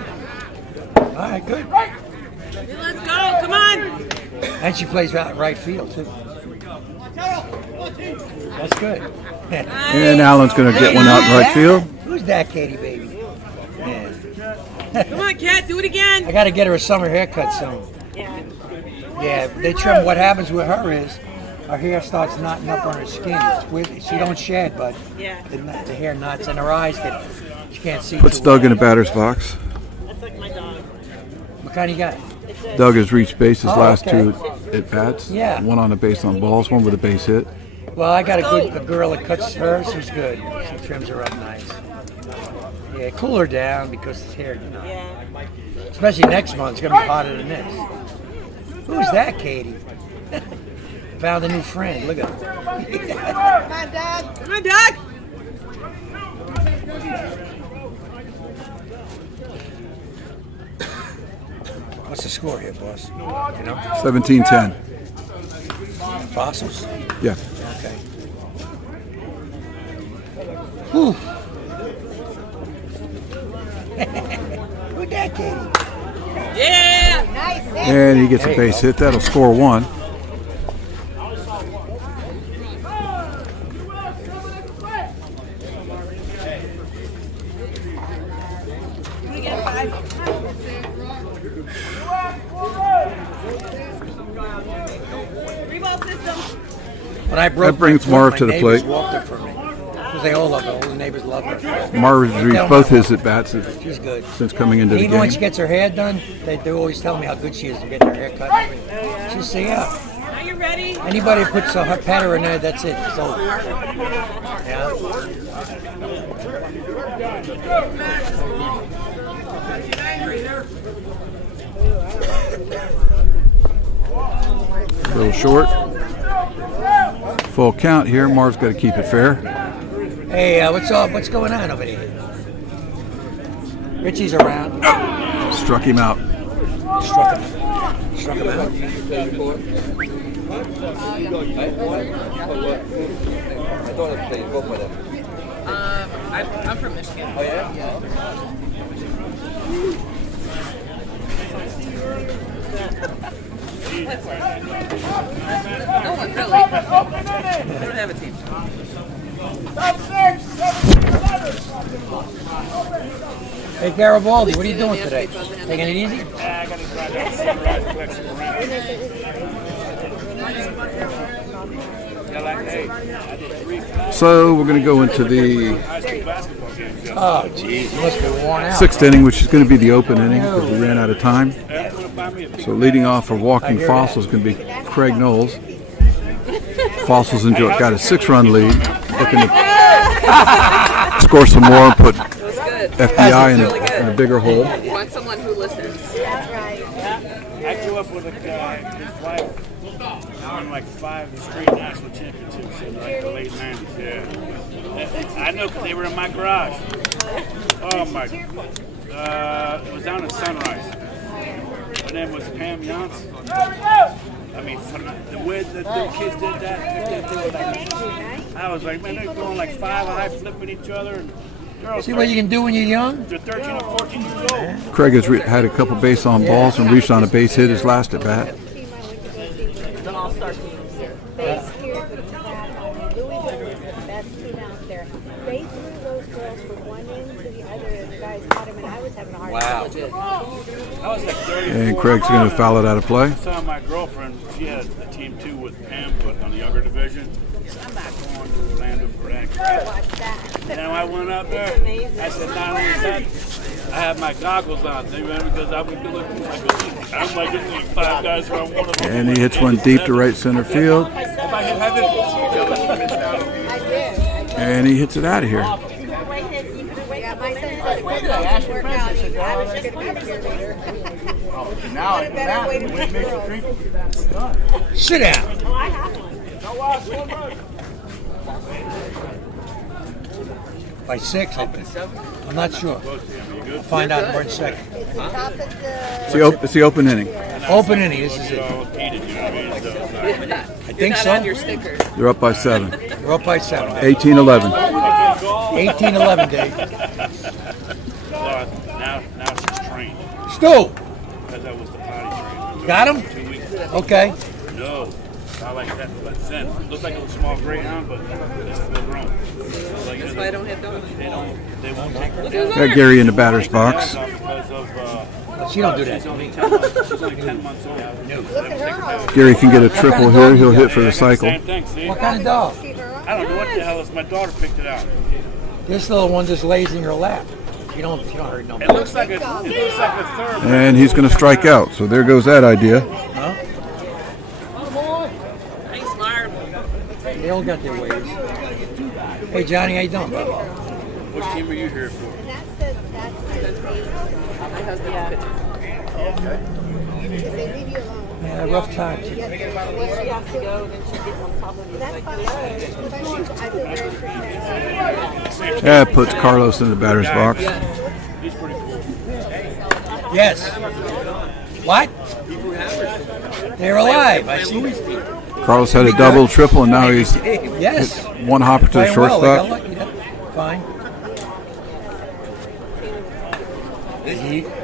All right, good. Let's go, come on. And she plays right field, too. That's good. And Alan's going to get one out in right field. Who's that, Katie, baby? Yeah. Come on, Kat, do it again. I got to get her a summer haircut soon. Yeah. Yeah, they trim. What happens with her is her hair starts knotting up on her skin. It's weird. She don't shed, but Yeah. the hair knots, and her eyes she can't see. Puts too Doug in well. the batter's box. That's like my dog. What kind you got? It's a, Doug has reached base his Oh, last okay. 2 at bats. Yeah. One on the base on balls, one with a base hit. Well, I got a girl that cuts her. She's good. She trims her up nice. Yeah, cool her down because it's hair, you know. yeah. Especially next month, it's gonna be hotter than this. Who's that, Katie? Found a new friend. Look at her. Come on, Dad. Come on, Doug. What's the score here, boss? You know, 17-10. fossils. Yeah. Okay. Whew. Who'd that, Katie? Yeah. Nice. And he gets a base hit. That'll score 1. We get 5. Three-ball system. When I broke That brings my foot, Marv my to the neighbors plate. walked her for me. Because they all love her. All the neighbors love her. Marv has reached both his at bats She's good. since coming into the Even when she game. gets her hair done, they always tell me how good she is in getting her hair cut. She say, yeah. Are you ready? Anybody who puts a patter in there, that's it. It's over. Yeah. A little short. Full count here. Marv's got to keep it fair. Hey, what's up? What's going on over there? Richie's around. Struck him out. Struck him. Struck him out. I'm from Michigan. Oh, yeah? No one really. I don't have a team. Hey, Garibaldi, what are you doing today? Taking it easy? I got to try that sunrise collection around. Yeah, like, hey, I did 3 flags. So we're going to go into the High school basketball games. Yeah. Oh, jeez, you must be worn out. 6th inning, which is going to be the open inning because we ran out of time. Yeah, I'm gonna buy me a big So leading off for Walking Fossils is going to be Craig Knowles. Fossils got a 6-run lead, looking to score some more and put FBI in a bigger hole. You want someone who listens. That's right. I grew up with a guy, his wife won like 5 straight national championships in like the late 90s. Yeah, I know because they were in my garage. Oh my! It was down in Sunrise. Her name was Pam Yance. I mean, the way that the kids did that, they were like, I was like, man, they're going like 5 high, flipping each other. And girls, See what you can do when you're young? they're 13 or 14 years old. Craig has had a couple base on balls and reached on a base hit his last at bat. The all-star team. They scared with that. Louisville was the best team out there. They threw those girls from one end to the other, and the guys caught them, and I was having a hard time. I was like 34. And Craig's going to foul it out of play. I saw my girlfriend, she had a team too with Pam, but on the younger division. I'm not going to Orlando for that crap. Watch that. And then I went up there. It's amazing. I said, not only that, I have my goggles on, because I would be looking like I'm like, there's like 5 guys around one of them. And he hits one deep to right center field. If I can have it. I did. And he hits it out of here. Yeah, my son said it couldn't work out. I was just going to be a cheerleader. Now, What a better way to meet girls. Sit down. Oh, I have one. By 6, I think. I'm not sure. I'll find out in 1 second. It's the top of the... It's the open inning. Open inning, this is it. I think so. They're up by 7. We're up by 7. 18-11. 18-11, Dave. Now she's trained. Stu, Because that was the potty train. got him? 2 weeks. Okay. No, not like that. But then, looked like a little small greyhound, but it's full grown. Like, that's why I don't have dogs. They won't take her. Got Gary in the batter's box. Because of, She don't do that. she's only 10 months. She's only 10 months old. Gary can get a triple here. He'll hit for the cycle. Same thing, see? What kind of dog? I don't know what the hell is. My daughter picked it out. This little one just lays in your lap. You don't hurt no It more. looks like a third. And he's going to strike out. So there goes that idea. Huh? They all got their ways. Hey, Johnny, how you doing, brother? Which team are you here for? My husband's They leave you alone. Yeah, rough time. She has to go, then she gets on top of it. That's fine. I feel very protected. That puts Carlos in the batter's box. He's pretty cool. Yes. What? They're alive. I see. Carlos had a double, triple, and now he's Yes. one hopper to the Playing well. They got shortstop. lucky. Yeah. Fine.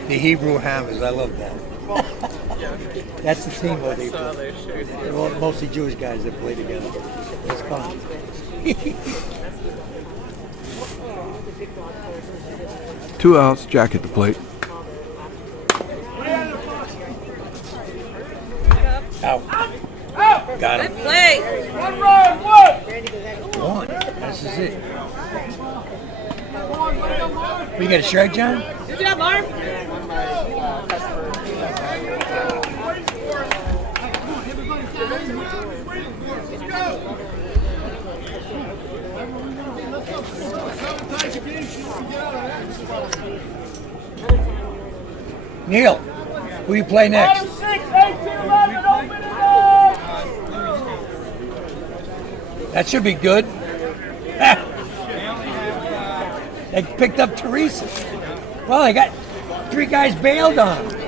The Hebrew Hammers. I love that. That's the team where they play. They're all mostly Jewish guys that play together. It's fun. 2 outs, Jack at the plate. Out. Got him. Play. One. This is it. You got a shirt, John? Good job, Marv. Neil, who you play next? That should be good. They picked up Teresa. Well, they got 3 guys bailed on them.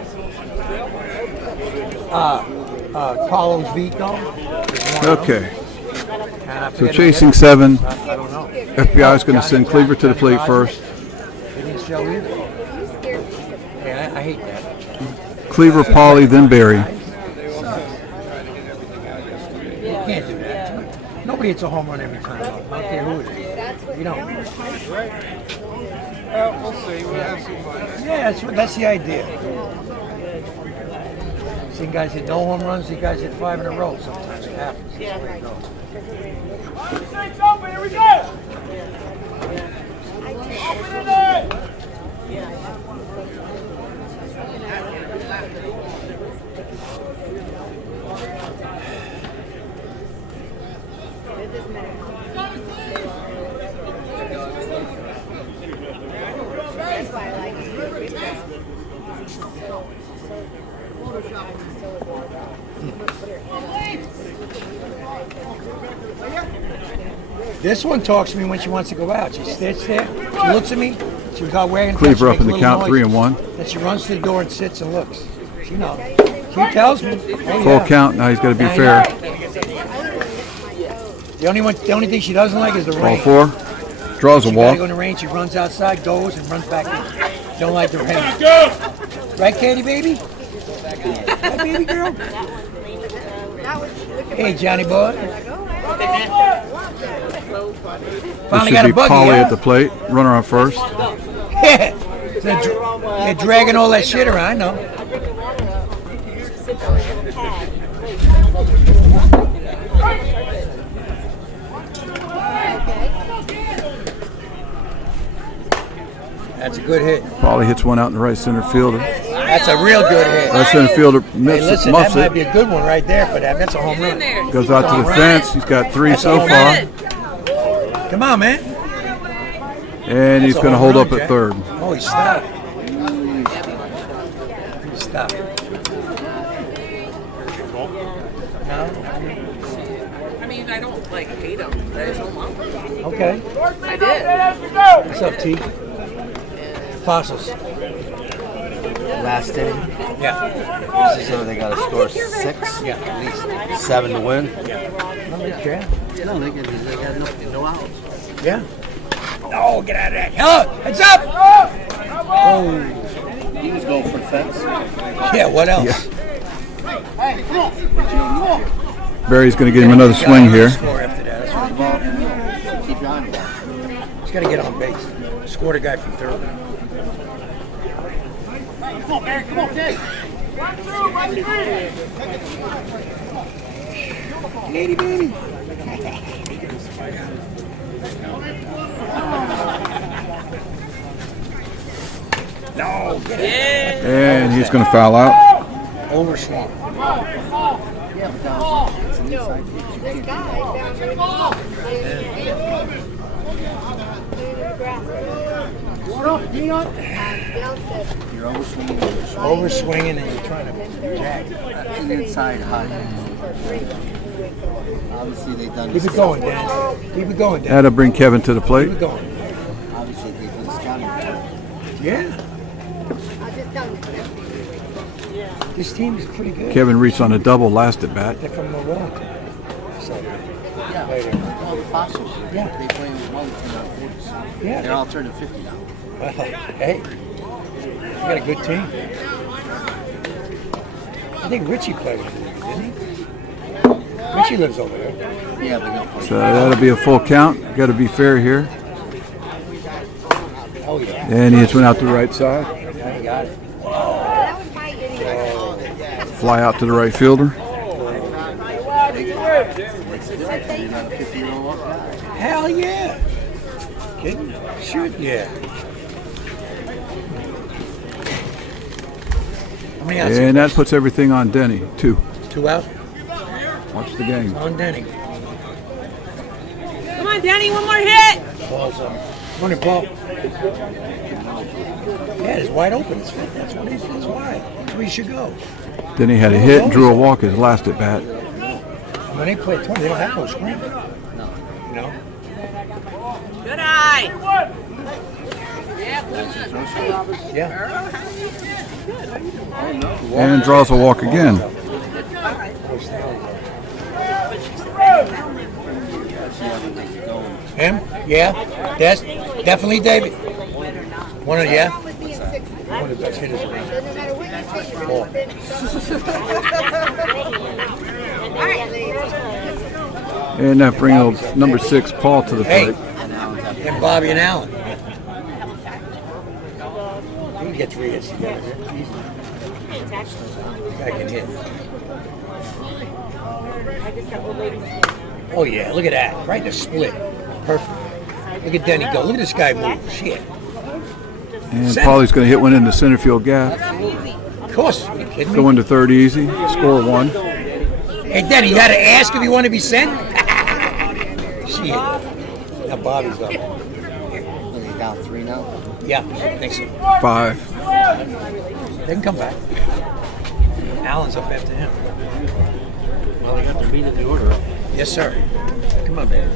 Carlos Vico. Okay. So chasing 7. I don't know. FBI is going to send Cleaver to the plate first. They didn't show either. Yeah, I hate that. Cleaver, Pauly, then Barry. You can't do that. Nobody hits a home run every time. I don't care who it is. You don't. We'll see. We'll have some fun. Yeah, that's the idea. Seen guys hit no home runs, see guys hit 5 in a row. Sometimes it happens. That's the way it goes. Open, here we go. Open it in. That's why I like it. This one talks to me when she wants to go out. She sits there, she looks at me, she's got wearing Cleaver up in the count, 3-1. Then she runs to the door and sits and looks. She knows. She tells me. Oh, Full yeah. count. Now he's got to be Now, fair. The only thing she doesn't like is the Ball rain. 4. Draws a She gotta walk. go in the rain. She runs outside, goes, and runs back in. Don't like the rain. Right, Katie, baby? Right, baby girl? Hey, Johnny boy. This Finally should got be a buggy, Pauly huh? at the plate. Runner on first. They're dragging all that shit around, I know. That's a good hit. Pauly hits one out in the right center fielder. That's a real good hit. Right center fielder Hey, muffs listen, that it. might be a good one right there for that. That's a home run. Goes out to the fence. He's got 3 so far. Come on, man. And he's going to hold up at third. Oh, he stopped. He stopped. No? I mean, I don't like hate him. I just don't love him. Okay. I did. What's up, T? Fossils. Last inning. Yeah. So they got to score 6. Yeah. At least 7 to win. Okay. No, they got no outs. Yeah. No, get out of there. Hello, heads up. Oh. He was going for the fence. Yeah, what else? Yeah. Barry's going to get him another swing here. Score after that. That's what Keep your eye on the ball. he's got to get on base. Scored a guy from third. Come on, Barry. Come on, Dave. Run through. Lady baby. No, get it. And he's going to foul out. Overswung. This guy down there in the grass. Dale said, You're overswinging. Overswinging and you're trying to jack. Inside high. Obviously, they've done Keep it going, Dan. Keep it going, Dan. That'll bring Kevin to the plate. Keep it going. Obviously, they've done scouting. Yeah. I'll just tell you. This team is pretty good. Kevin reached on a double last at bat. They're from Milwaukee. So, Yeah. Well, the Fossils. Yeah. They play with Wellington out 40s. yeah. They're all turning 50 now. Well, hey, you got a good team. I think Richie played with them, didn't he? Richie lives over there. Yeah, they're going to play. So that'll be a full count. Got to be fair here. Oh, yeah. And he hits one out to the right side. Yeah, you got it. That was my idiot. Fly out to the right fielder. Hell yeah. Kidding? Shoot, yeah. How many outs? And that puts everything on Denny. 2. 2 out? Watch the game. On Denny. Come on, Danny, one more hit. Ball's on. Running ball. Yeah, it's wide open. It's fit. That's what it is. That's why. That's where you should go. Denny had a hit and drew a walk his last at bat. When they play 20, they don't have no screen. No. Good eye. Yeah. And draws a walk again. Him? Yeah. That's definitely David. One of yeah. One of the best hitters around. Doesn't matter what you And that brings number 6, Paul, to the Hey, plate. and Bobby and Allen. He can get 3 hits together. Easy. Guy can hit. Oh yeah, look at that. Right in the split. Perfect. Look at Denny go. Look at this guy move. Shit. And Paulie's going to hit one in the center field gap. Of course. Are you kidding me? Go into third easy. Score 1. Hey, Denny, you got to ask if you want to be sent? Shit. Now Bobby's up. Are they down 3 now? Yeah, I think so. 5. They can come back. Allen's up after him. Well, they got their meat in the order. Yes, sir. Come on, baby.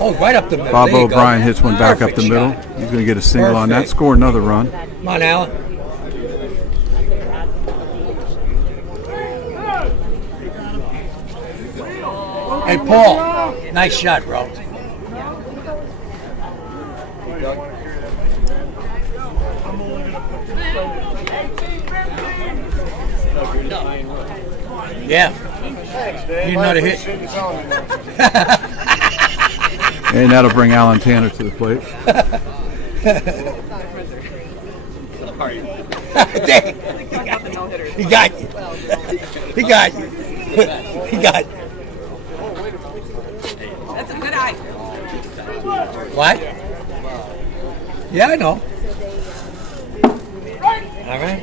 Oh, right up the middle. Bob There you go. O'Brien hits one back up Perfect the middle. shot. He's going to get a single on that. Perfect. Score another run. Come on, Allen. Hey, Paul. Nice shot, bro. Yeah. You know how to hit. And that'll bring Alan Tanner to the plate. He got you. He got you. He got you. That's a good eye. What? Yeah, I know. All right.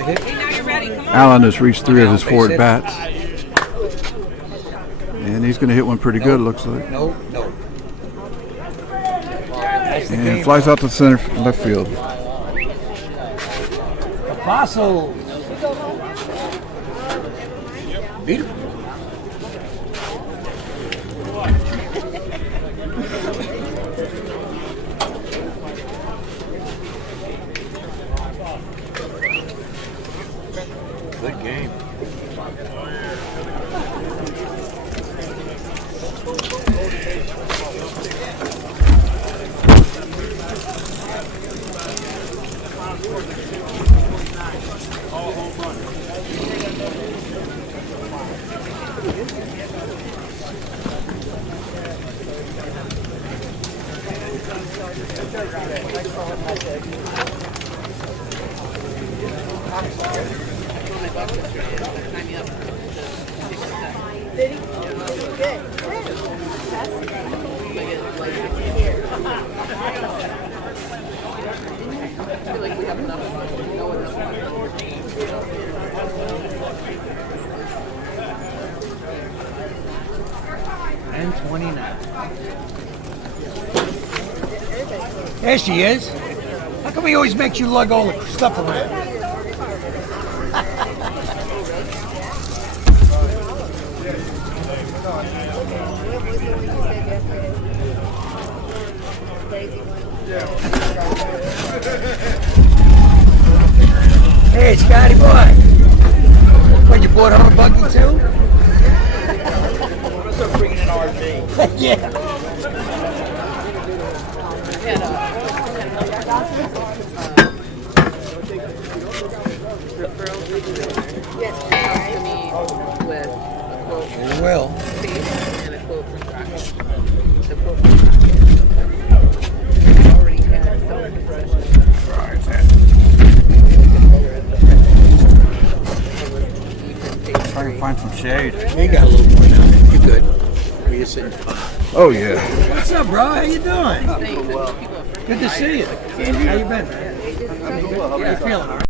a hit. Allen has reached 3 of his 4 at bats. And he's going to hit one pretty good, it looks like. No, no. And it flies out to center left field. Fossil. Beat him. Good game. And 29. There she is. How come he always makes you lug all the stuff around? Hey, Scotty boy. What, you bought her a buggy too? What's up bringing an RV? Yeah. We will. And a quote from Crockett. The quote from Crockett already had some concessions. Trying to find some shade. You got a little more now. You good? Are you sitting? Oh, yeah. What's up, bro? How you doing? Good to see you. How you been, man? How you feeling, all right?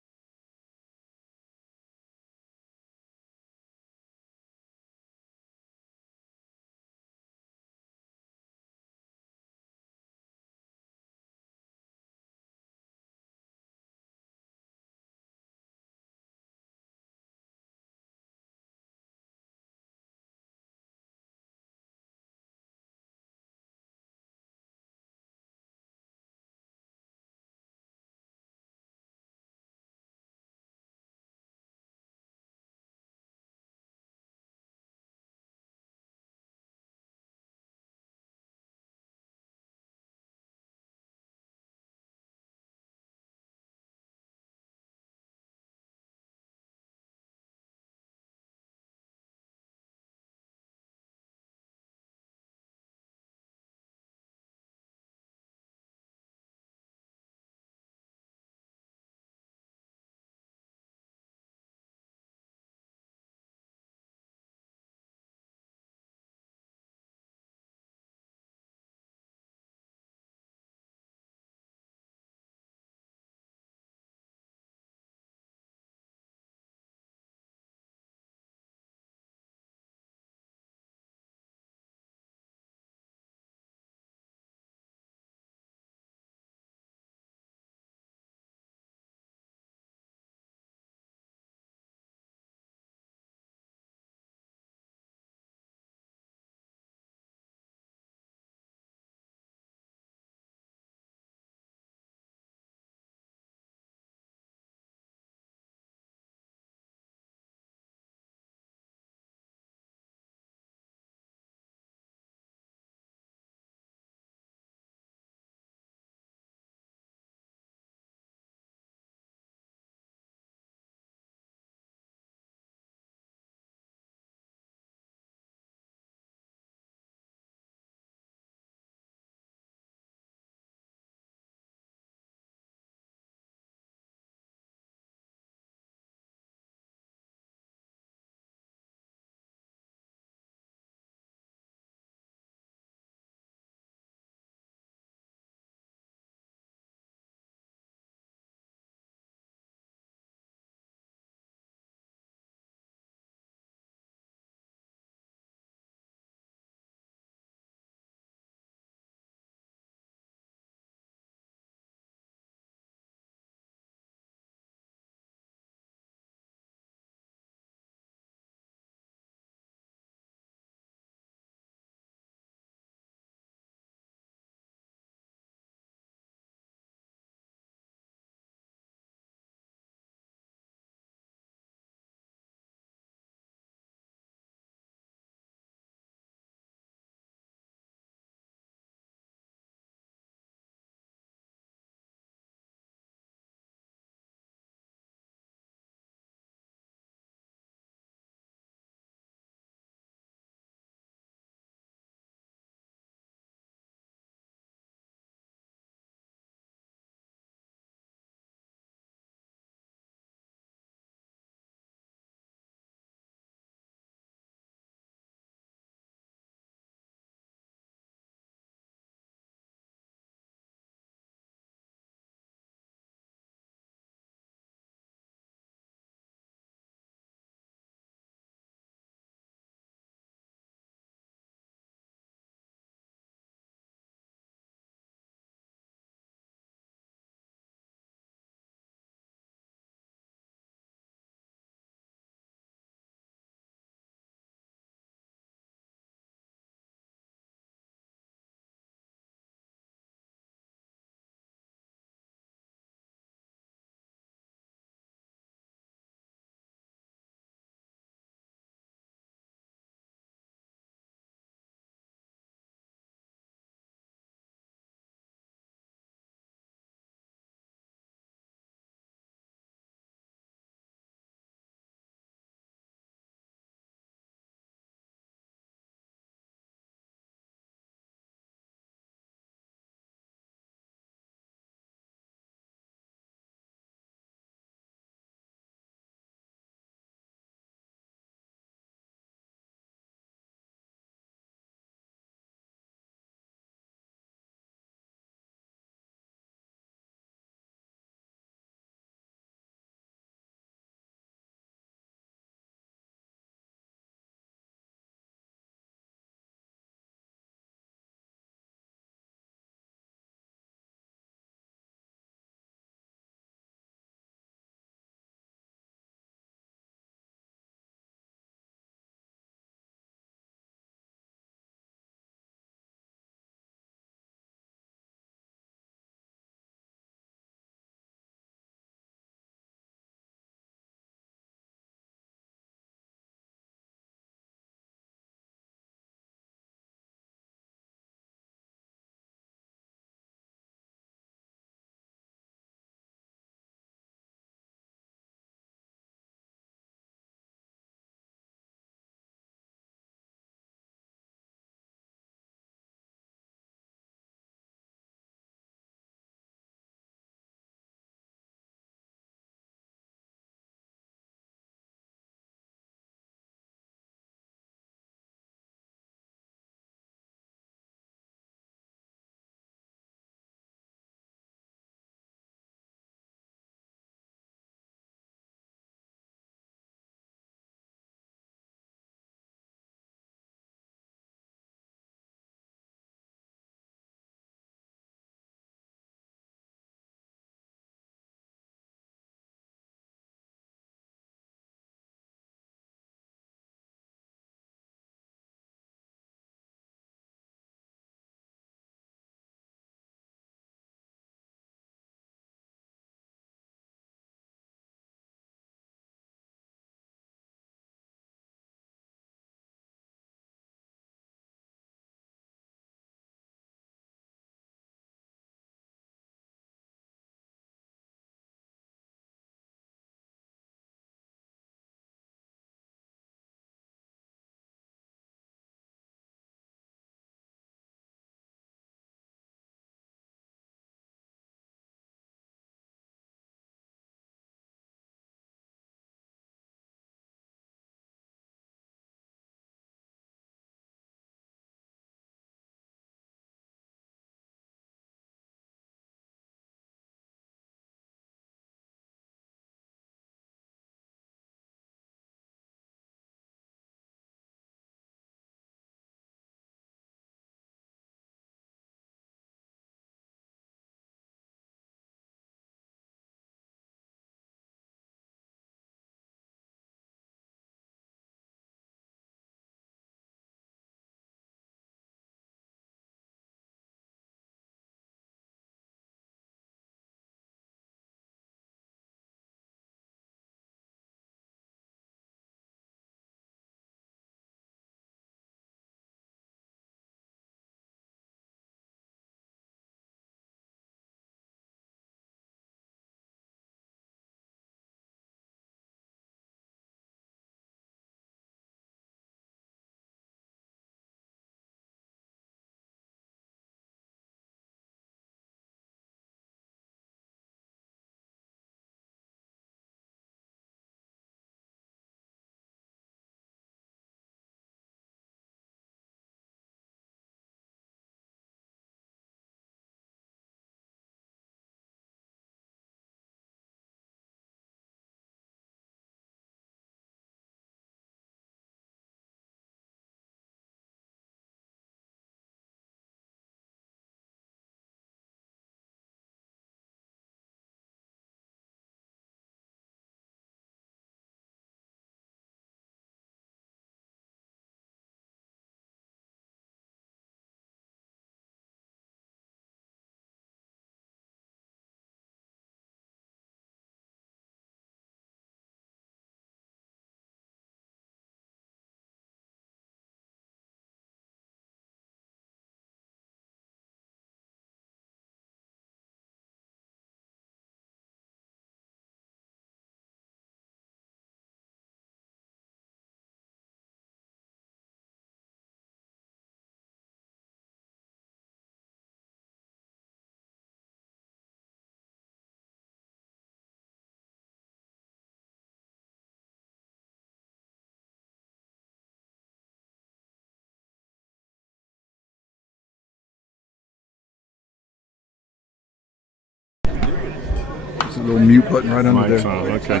a little mute button right under Mic's there. on, okay.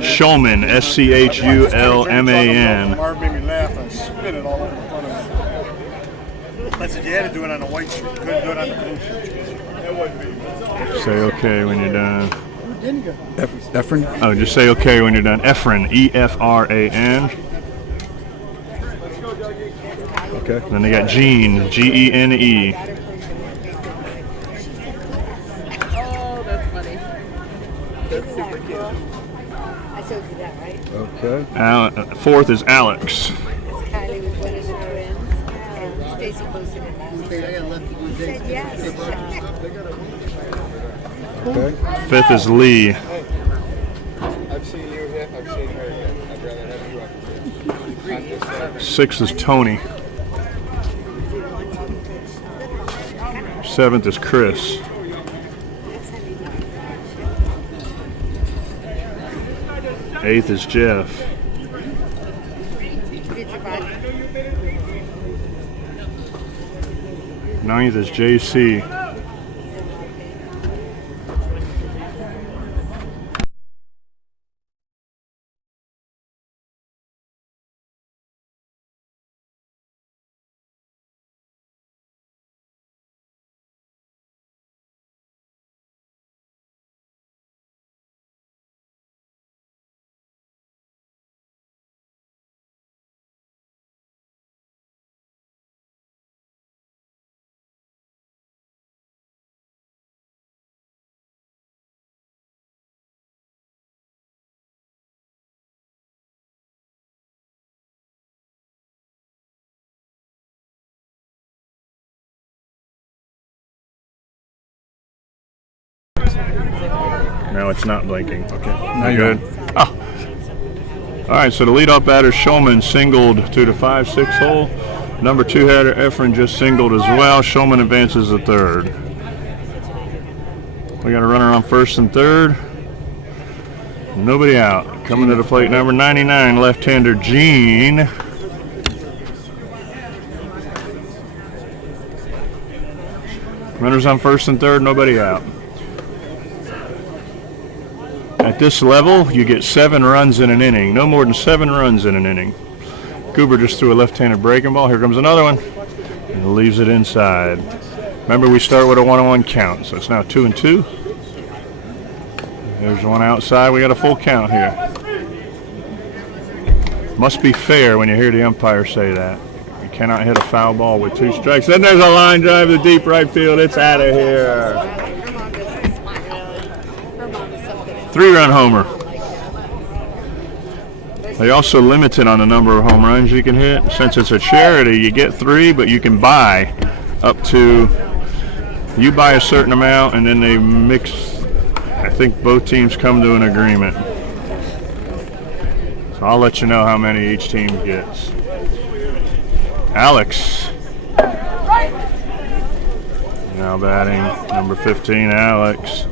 Shulman, S-C-H-U-L-M-A-N. Marv made me laugh and spit it all over the front of me. I said you had to do it on a white shirt. You couldn't do it on the blue shirt. That wouldn't be. Say okay when you're done. Efren? Oh, just say okay when you're done. Efren, E-F-R-A-N. Okay. Then they got Gene, G-E-N-E. Oh, that's funny. Isn't that cool? I showed you that, right? Okay. Fourth is Alex. It's Kylie with one of the twins. And Stacy posted it last week. He said yes. Okay. Fifth is Lee. I've seen you hit. I've seen her hit. I'd rather have you up here. Sixth is Tony. Seventh is Chris. Eighth is Jeff. Ninth is JC. Now it's not blinking. Okay. Now you're good. Oh. All right, so the leadoff batter, Shulman, singled to the 5-6 hole. Number 2 hitter, Efren, just singled as well. Shulman advances to third. We got a runner on first and third. Nobody out. Coming to the plate, number 99, left-hander Gene. Runners on first and third, nobody out. At this level, you get 7 runs in an inning. No more than 7 runs in an inning. Cooper just threw a left-handed breaking ball. Here comes another one. And leaves it inside. Remember, we start with a 1-on-1 count, so it's now 2-2. There's one outside. We got a full count here. Must be fair when you hear the umpire say that. You cannot hit a foul ball with 2 strikes. Then there's a line drive to deep right field. It's out of here. 3-run homer. They also limited on the number of home runs you can hit. Since it's a charity, you get 3, but you can buy up to, you buy a certain amount and then they mix. I think both teams come to an agreement. So I'll let you know how many each team gets. Alex. Now batting, number 15, Alex.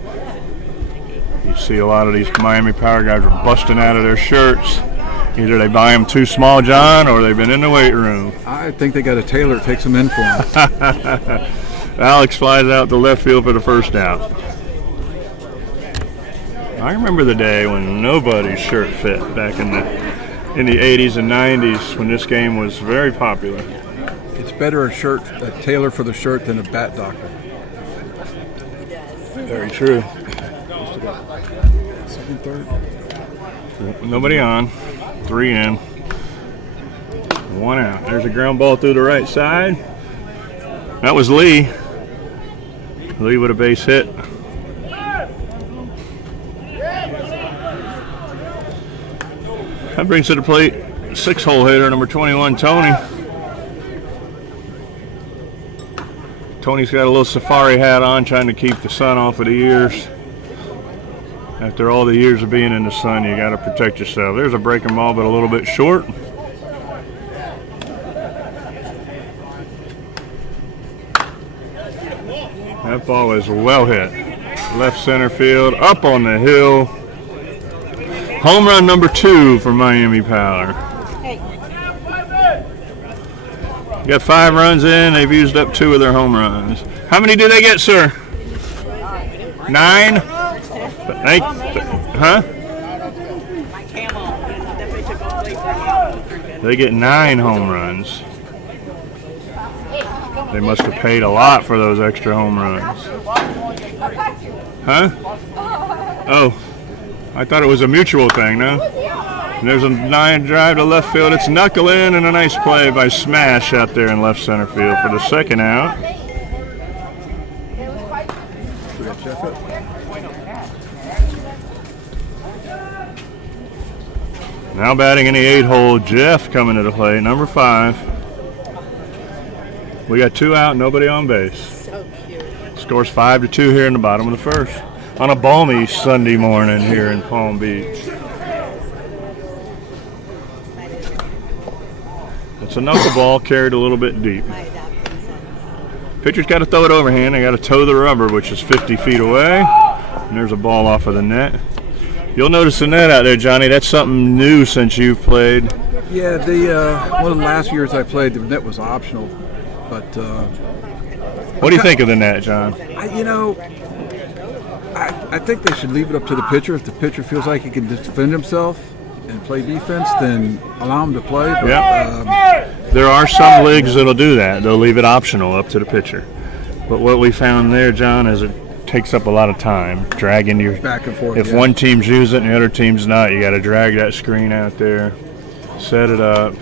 You see a lot of these Miami Power guys are busting out of their shirts. Either they buy them too small, John, or they've been in the weight room. I think they got a tailor that takes them in for them. Alex flies out to left field for the first out. I remember the day when nobody's shirt fit back in the 80s and 90s when this game was very popular. It's better a tailor for the shirt than a bat doctor. Very true. Second, third. Nobody on. 3 in. 1 out. There's a ground ball through the right side. That was Lee. Lee with a base hit. That brings to the plate 6-hole hitter, number 21, Tony. Tony's got a little safari hat on, trying to keep the sun off of the ears. After all the years of being in the sun, you got to protect yourself. There's a breaking ball, but a little bit short. That ball is well hit. Left center field, up on the hill. Home run number 2 for Miami Power. Got 5 runs in. They've used up 2 of their home runs. How many do they get, sir? 9? Huh? They get 9 home runs. They must have paid a lot for those extra home runs. Huh? Oh, I thought it was a mutual thing, no? And there's a 9 drive to left field. It's knuckle in and a nice play by Smash out there in left center field for the second out. Now batting in the 8-hole, Jeff coming to the plate, number 5. We got 2 out, nobody on base. So cute. Scores 5-2 here in the bottom of the first on a balmy Sunday morning here in Palm Beach. It's a knuckleball carried a little bit deep. Pitcher's got to throw it overhand. They got to toe the rubber, which is 50 feet away. And there's a ball off of the net. You'll notice the net out there, Johnny. That's something new since you've played. Yeah, one of the last years I played, the net was optional. But what do you think of the net, John? I think they should leave it up to the pitcher. If the pitcher feels like he can defend himself and play defense, then allow him to play. But, there are some leagues that'll do that. They'll leave it optional up to the pitcher. But what we found there, John, is it takes up a lot of time dragging your back and forth. If one team's using it and the other team's not, you got to drag that screen out there, set it up.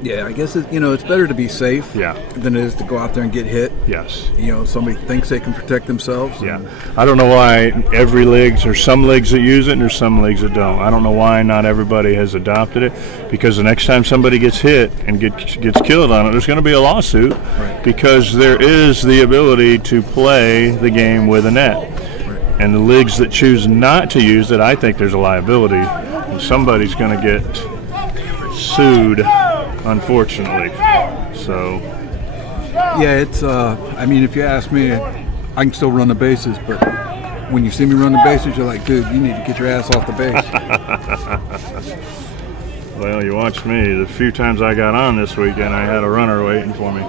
Yeah, I guess it's better to be safe than it is to go out there and get hit. Yes. Somebody thinks they can protect themselves. Yeah. I don't know why every league, there's some leagues that use it and there's some leagues that don't. I don't know why not everybody has adopted it, because the next time somebody gets hit and gets killed on it, there's going to be a lawsuit because there is the ability to play the game with a net. Right. And the leagues that choose not to use it, I think there's a liability. And somebody's going to get sued, unfortunately. So yeah, it's if you ask me, I can still run the bases, but when you see me run the bases, you're like, dude, you need to get your ass off the base. Well, you watched me. The few times I got on this weekend, I had a runner waiting for me,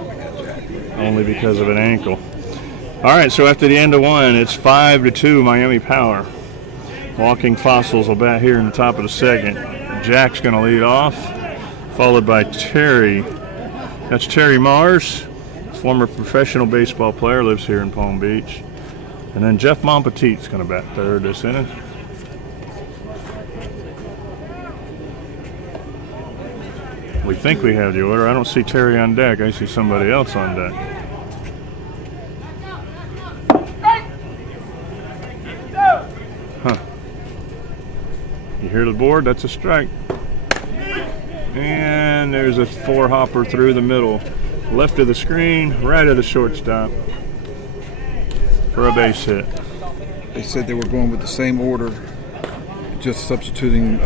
only because of an ankle. All right, so after the end of 1, it's 5-2 Miami Power. Walking Fossils will bat here in the top of the second. Jack's going to lead off, followed by Terry. That's Terry Mars, former professional baseball player, lives here in Palm Beach. And then Jeff Montpetit's going to bat third this inning. We think we have the order. I don't see Terry on deck. I see somebody else on deck. Huh. You hear the board? That's a strike. And there's a 4-hopper through the middle. Left of the screen, right of the shortstop for a base hit. They said they were going with the same order, just substituting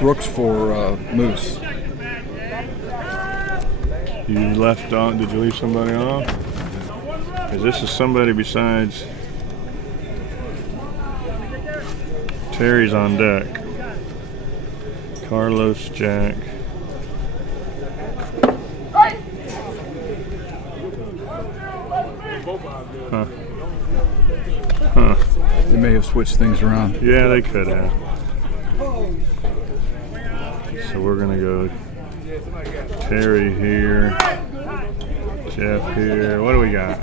Brooks for Moose. You left on, did you leave somebody on? Because this is somebody besides Terry's on deck. Carlos, Jack. Huh. Huh. They may have switched things around. Yeah, they could have. So we're going to go Terry here, Jeff here. What do we got?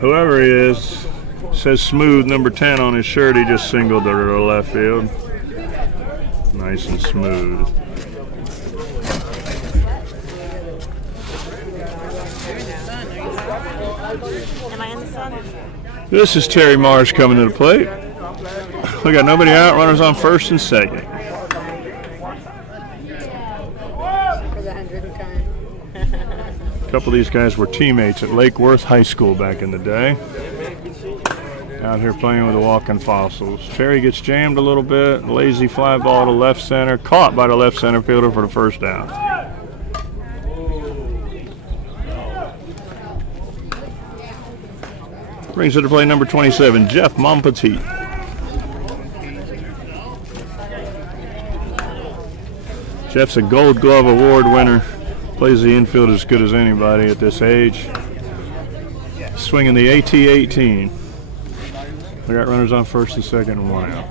Whoever he is, says Smooth, number 10 on his shirt. He just singled to the left field. Nice and smooth. Am I in the sun? This is Terry Mars coming to the plate. We got nobody out, runners on first and second. For the 100th time. A couple of these guys were teammates at Lake Worth High School back in the day. Out here playing with the Walking Fossils. Terry gets jammed a little bit. Lazy fly ball to left center. Caught by the left center fielder for the first out. Brings it to play number 27, Jeff Montpetit. Jeff's a Gold Glove Award winner. Plays the infield as good as anybody at this age. Swinging the AT-18. We got runners on first and second and one out.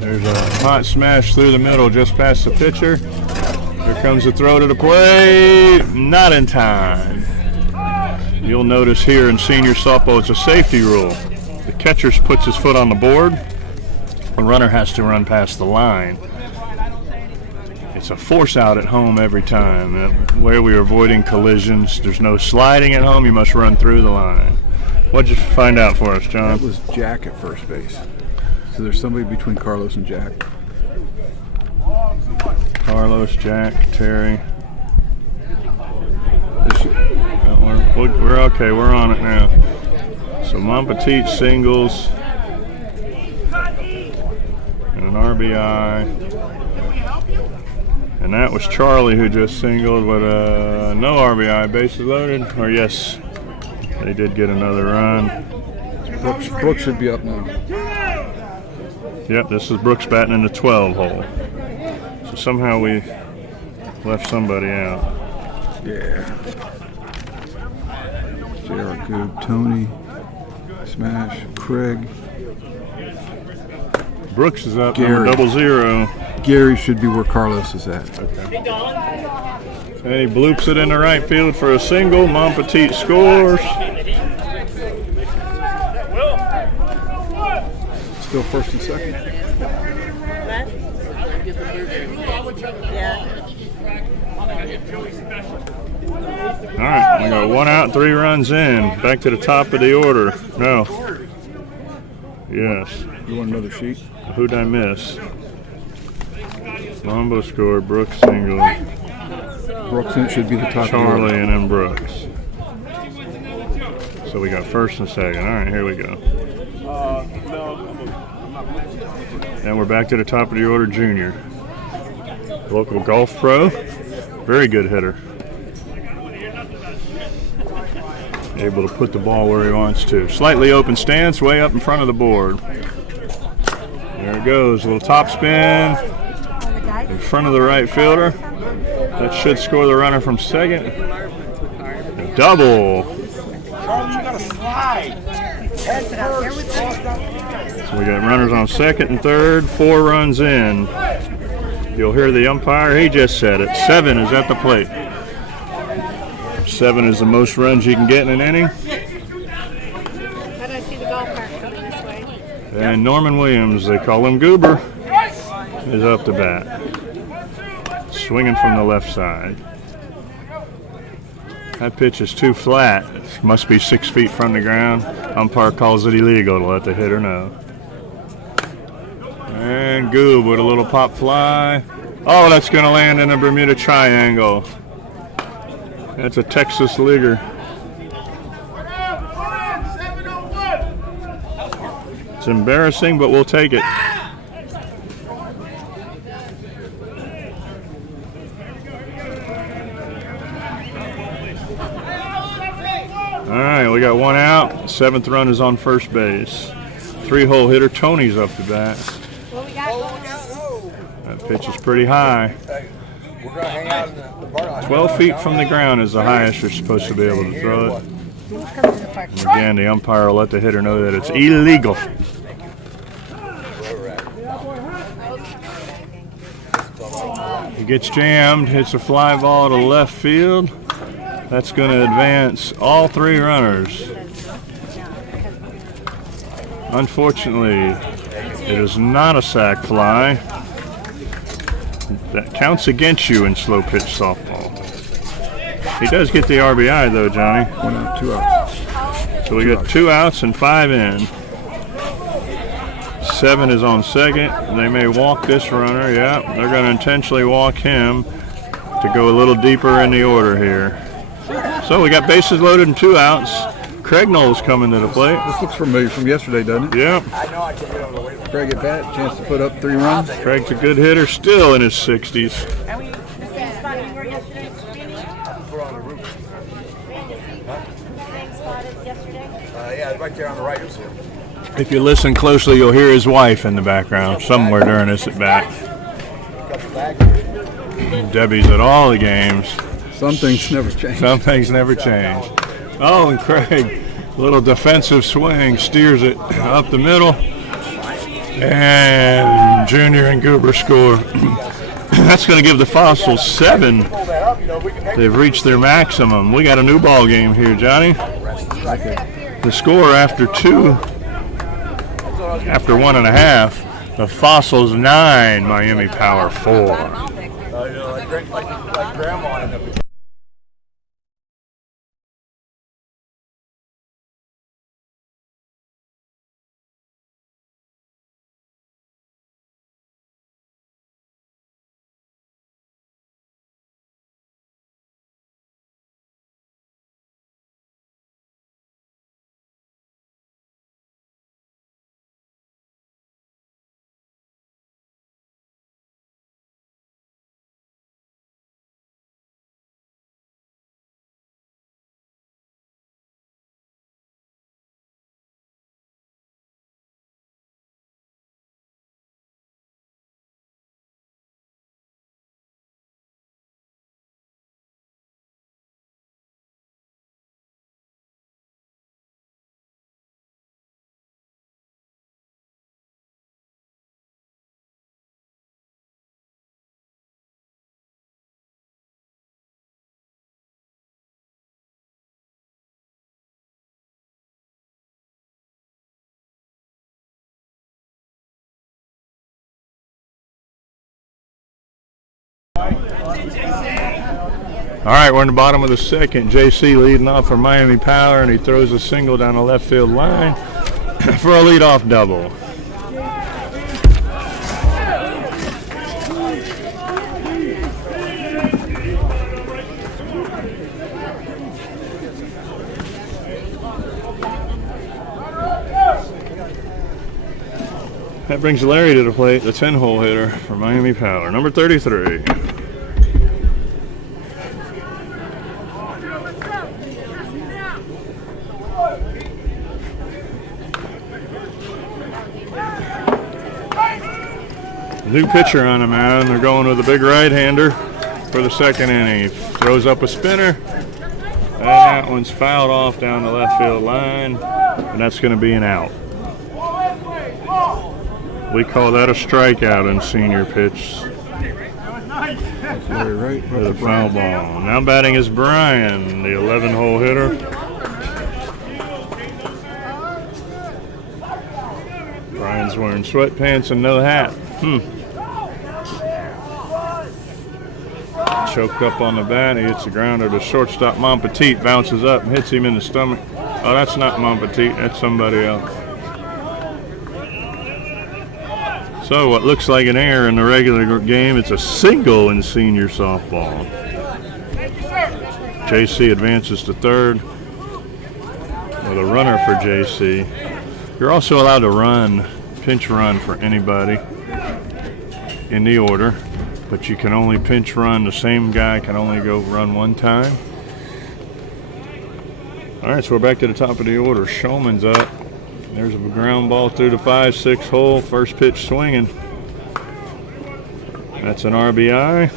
There's a hot smash through the middle just past the pitcher. Here comes the throw to the plate. Not in time. You'll notice here in senior softball it's a safety rule. The catcher puts his foot on the board. The runner has to run past the line. It's a force out at home every time. Where we are avoiding collisions, there's no sliding at home. You must run through the line. What'd you find out for us, John? That was Jack at first base. So there's somebody between Carlos and Jack. Carlos, Jack, Terry. We're okay. We're on it now. So Monpetit singles and an RBI. And that was Charlie who just singled with no RBI, bases loaded. Or yes, they did get another run. Brooks should be up now. Yep, this is Brooks batting in the 12 hole. So somehow we left somebody out. Yeah. J.R. Goob, Tony, Smash, Craig. Brooks is up, Gary. number 00. Gary should be where Carlos is at. Okay. And he bloops it in the right field for a single. Monpetit scores. Still first and second. All right, we got 1 out, 3 runs in. Back to the top of the order. No. Yes. You want another sheet? Who'd I miss? Mambo scored, Brooks single. Brooks should be the top of the Charlie order. and then Brooks. So we got first and second. All right, here we go. And we're back to the top of the order, Junior. Local golf pro. Very good hitter. Able to put the ball where he wants to. Slightly open stance, way up in front of the board. There it goes, a little top spin in front of the right fielder. That should score the runner from second. A double. So we got runners on second and third, 4 runs in. You'll hear the umpire, he just said it. 7 is at the plate. 7 is the most runs you can get in an inning. How do I see the golf cart coming this way? And Norman Williams, they call him Goober, is up to bat. Swinging from the left side. That pitch is too flat. It must be 6 feet from the ground. Umpire calls it illegal to let the hitter know. And Goob with a little pop fly. Oh, that's going to land in a Bermuda Triangle. That's a Texas leaguer. It's embarrassing, but we'll take it. All right, we got 1 out. 7th run is on first base. 3-hole hitter Tony's up to bat. What we got going? That pitch is pretty high. 12 feet from the ground is the highest you're supposed to be able to throw it. And again, the umpire will let the hitter know that it's illegal. He gets jammed, hits a fly ball to left field. That's going to advance all 3 runners. Unfortunately, it is not a sac fly. That counts against you in slow pitch softball. He does get the RBI though, Johnny. 1 out, 2 outs. So we got 2 outs and 5 in. 7 is on second. They may walk this runner. Yeah, they're going to intentionally walk him to go a little deeper in the order here. So we got bases loaded and 2 outs. Craig Knowles coming to the plate. This looks familiar from yesterday, doesn't it? Yep. Craig at bat, chance to put up 3 runs. Craig's a good hitter, still in his 60s. Are we the same spot you were yesterday, Randy? We're on the roof. Same spot as yesterday? Yeah, right there on the right. You'll see him. If you listen closely, you'll hear his wife in the background somewhere during this at bat. Debbie's at all the games. Some things never change. Some things never change. Oh, and Craig, little defensive swing, steers it up the middle. And Junior and Goober score. That's going to give the Fossils 7. They've reached their maximum. We got a new ball game here, Johnny. The score after 1.5, the Fossils 9, Miami Power 4. Like grandma ended up. All right, we're in the bottom of the second. JC leading off for Miami Power, and he throws a single down the left field line for a leadoff double. That brings Larry to the plate, the 10-hole hitter for Miami Power, number 33. New pitcher on the mound. They're going with a big right-hander for the second inning. He throws up a spinner, and that one's fouled off down the left field line, and that's going to be an out. We call that a strikeout in senior pitch. Right, with a foul ball. Now batting is Brian, the 11-hole hitter. Brian's wearing sweatpants and no hat. Choked up on the bat. He hits the grounder to shortstop. Monpetit bounces up and hits him in the stomach. Oh, that's not Monpetit. That's somebody else. So what looks like an error in the regular game, it's a single in senior softball. JC advances to third with a runner for JC. You're also allowed to run, pinch run for anybody in the order, but you can only pinch run. The same guy can only go run one time. All right, so we're back to the top of the order. Shulman's up. There's a ground ball through the 5-6 hole. First pitch swinging. That's an RBI.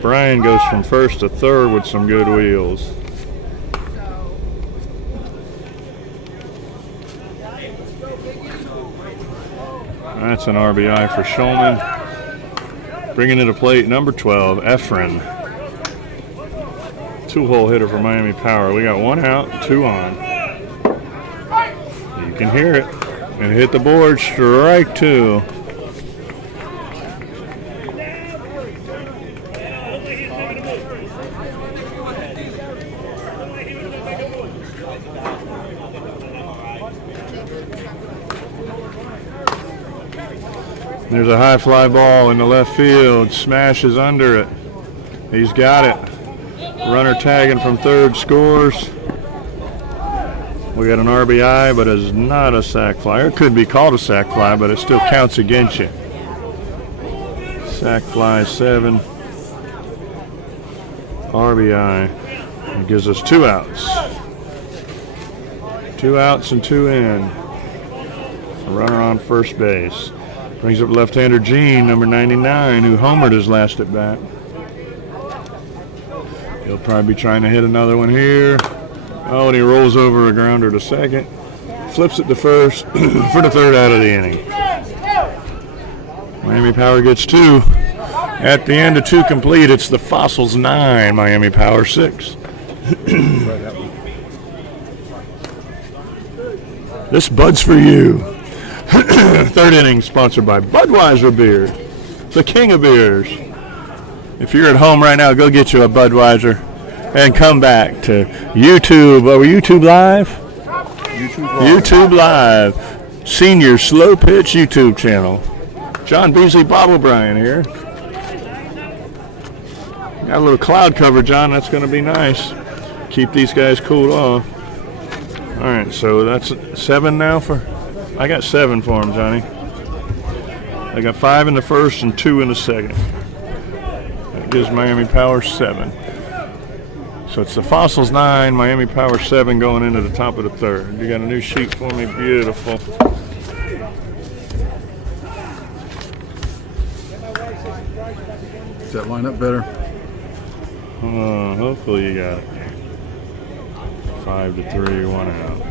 Brian goes from first to third with some good wheels. That's an RBI for Shulman. Bringing to the plate, number 12, Efren. 2-hole hitter for Miami Power. We got 1 out, 2 on. You can hear it. And hit the board, strike 2. There's a high fly ball in the left field. Smashes under it. He's got it. Runner tagging from third scores. We got an RBI, but it's not a sac fly. It could be called a sac fly, but it still counts against you. Sac fly 7. RBI. It gives us 2 outs. 2 outs and 2 in. A runner on first base. Brings up left-hander Gene, number 99, who homered his last at bat. He'll probably be trying to hit another one here. Oh, and he rolls over a grounder to second. Flips it to first for the third out of the inning. Miami Power gets 2. At the end of 2 complete, it's the Fossils 9, Miami Power 6. This Bud's for you. Third inning sponsored by Budweiser Beer, the king of beers. If you're at home right now, go get you a Budweiser and come back to YouTube. Are we YouTube Live? YouTube Live. Senior Slopitch YouTube channel. John Beasley, Bob O'Brien here. Got a little cloud cover, John. That's going to be nice. Keep these guys cooled off. All right, so that's 7 now for... I got 7 for him, Johnny. I got 5 in the first and 2 in the second. That gives Miami Power 7. So it's the Fossils 9, Miami Power 7 going into the top of the third. You got a new sheet for me? Beautiful. Does that line up better? Hopefully you got it. 5-3, 1 out.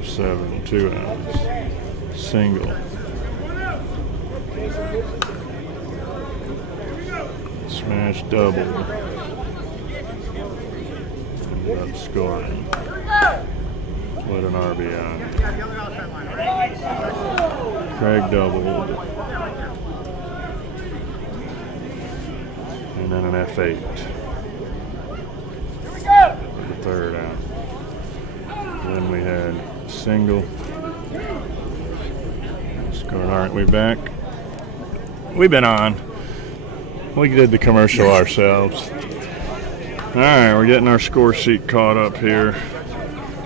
F7, 2 outs. Single. Smash double. Ended up scoring. With an RBI. Craig doubled. And then an F8. The third out. Then we had single. Scored. Aren't we back? We've been on. We did the commercial ourselves. All right, we're getting our score sheet caught up here.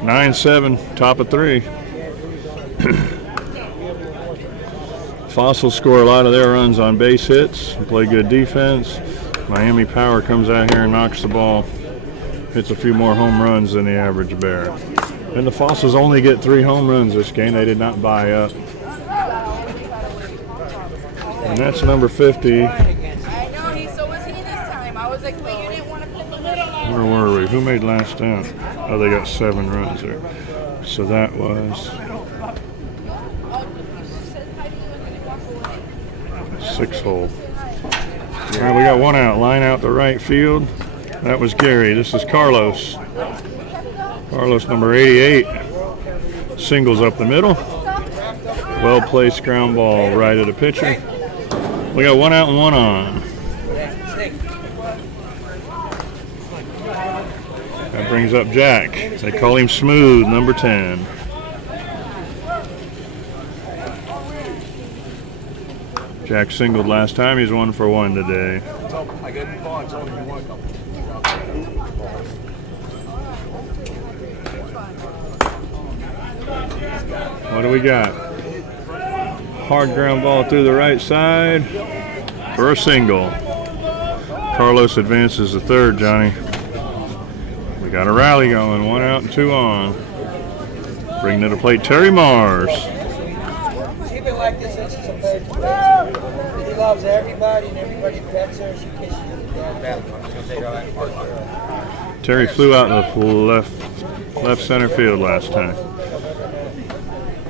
9-7, top of 3. Fossils score a lot of their runs on base hits and play good defense. Miami Power comes out here and knocks the ball. Hits a few more home runs than the average Bear. And the Fossils only get 3 home runs this game. They did not buy up. And that's number 50. I know, so was he this time. I was like, wait, you didn't want to put the middle on. Where were we? Who made last out? Oh, they got 7 runs there. So that was 6 hole. All right, we got 1 out. Line out to right field. That was Gary. This is Carlos. Carlos, number 88. Singles up the middle. Well-placed ground ball right at the pitcher. We got 1 out and 1 on. That brings up Jack. They call him Smooth, number 10. Jack singled last time. He's 1 for 1 today. What do we got? Hard ground ball through the right side for a single. Carlos advances the third, Johnny. We got a rally going. 1 out and 2 on. Bring to the plate Terry Mars. Keep it like this. He loves everybody and everybody pets her. She kisses her. Terry flew out in the left center field last time.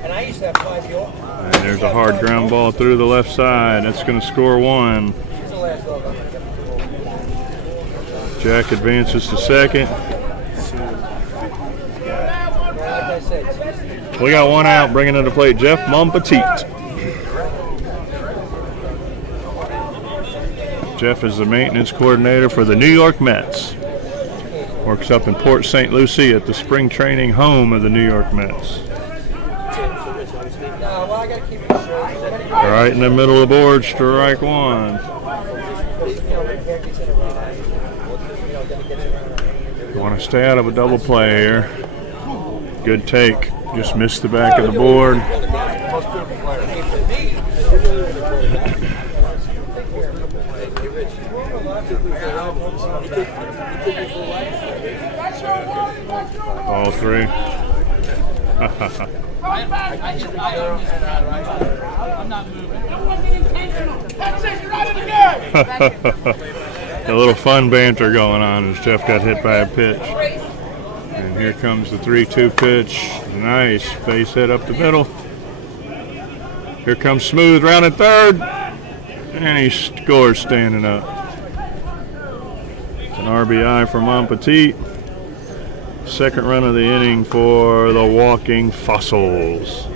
And I used to have 5 York. And there's a hard ground ball through the left side. That's going to score 1. Jack advances to second. We got 1 out, bringing to the plate Jeff Monpetit. Jeff is the maintenance coordinator for the New York Mets. Works up in Port St. Lucie at the spring training home of the New York Mets. Right in the middle of the board, strike 1. You want to stay out of a double play here. Good take. Just missed the back of the board. All 3. I'm not moving. That's it, you're out of the game. A little fun banter going on as Jeff got hit by a pitch. And here comes the 3-2 pitch. Nice base hit up the middle. Here comes Smooth rounding third. And he scores standing up. It's an RBI for Montpetit. Second run of the inning for the Walking Fossils.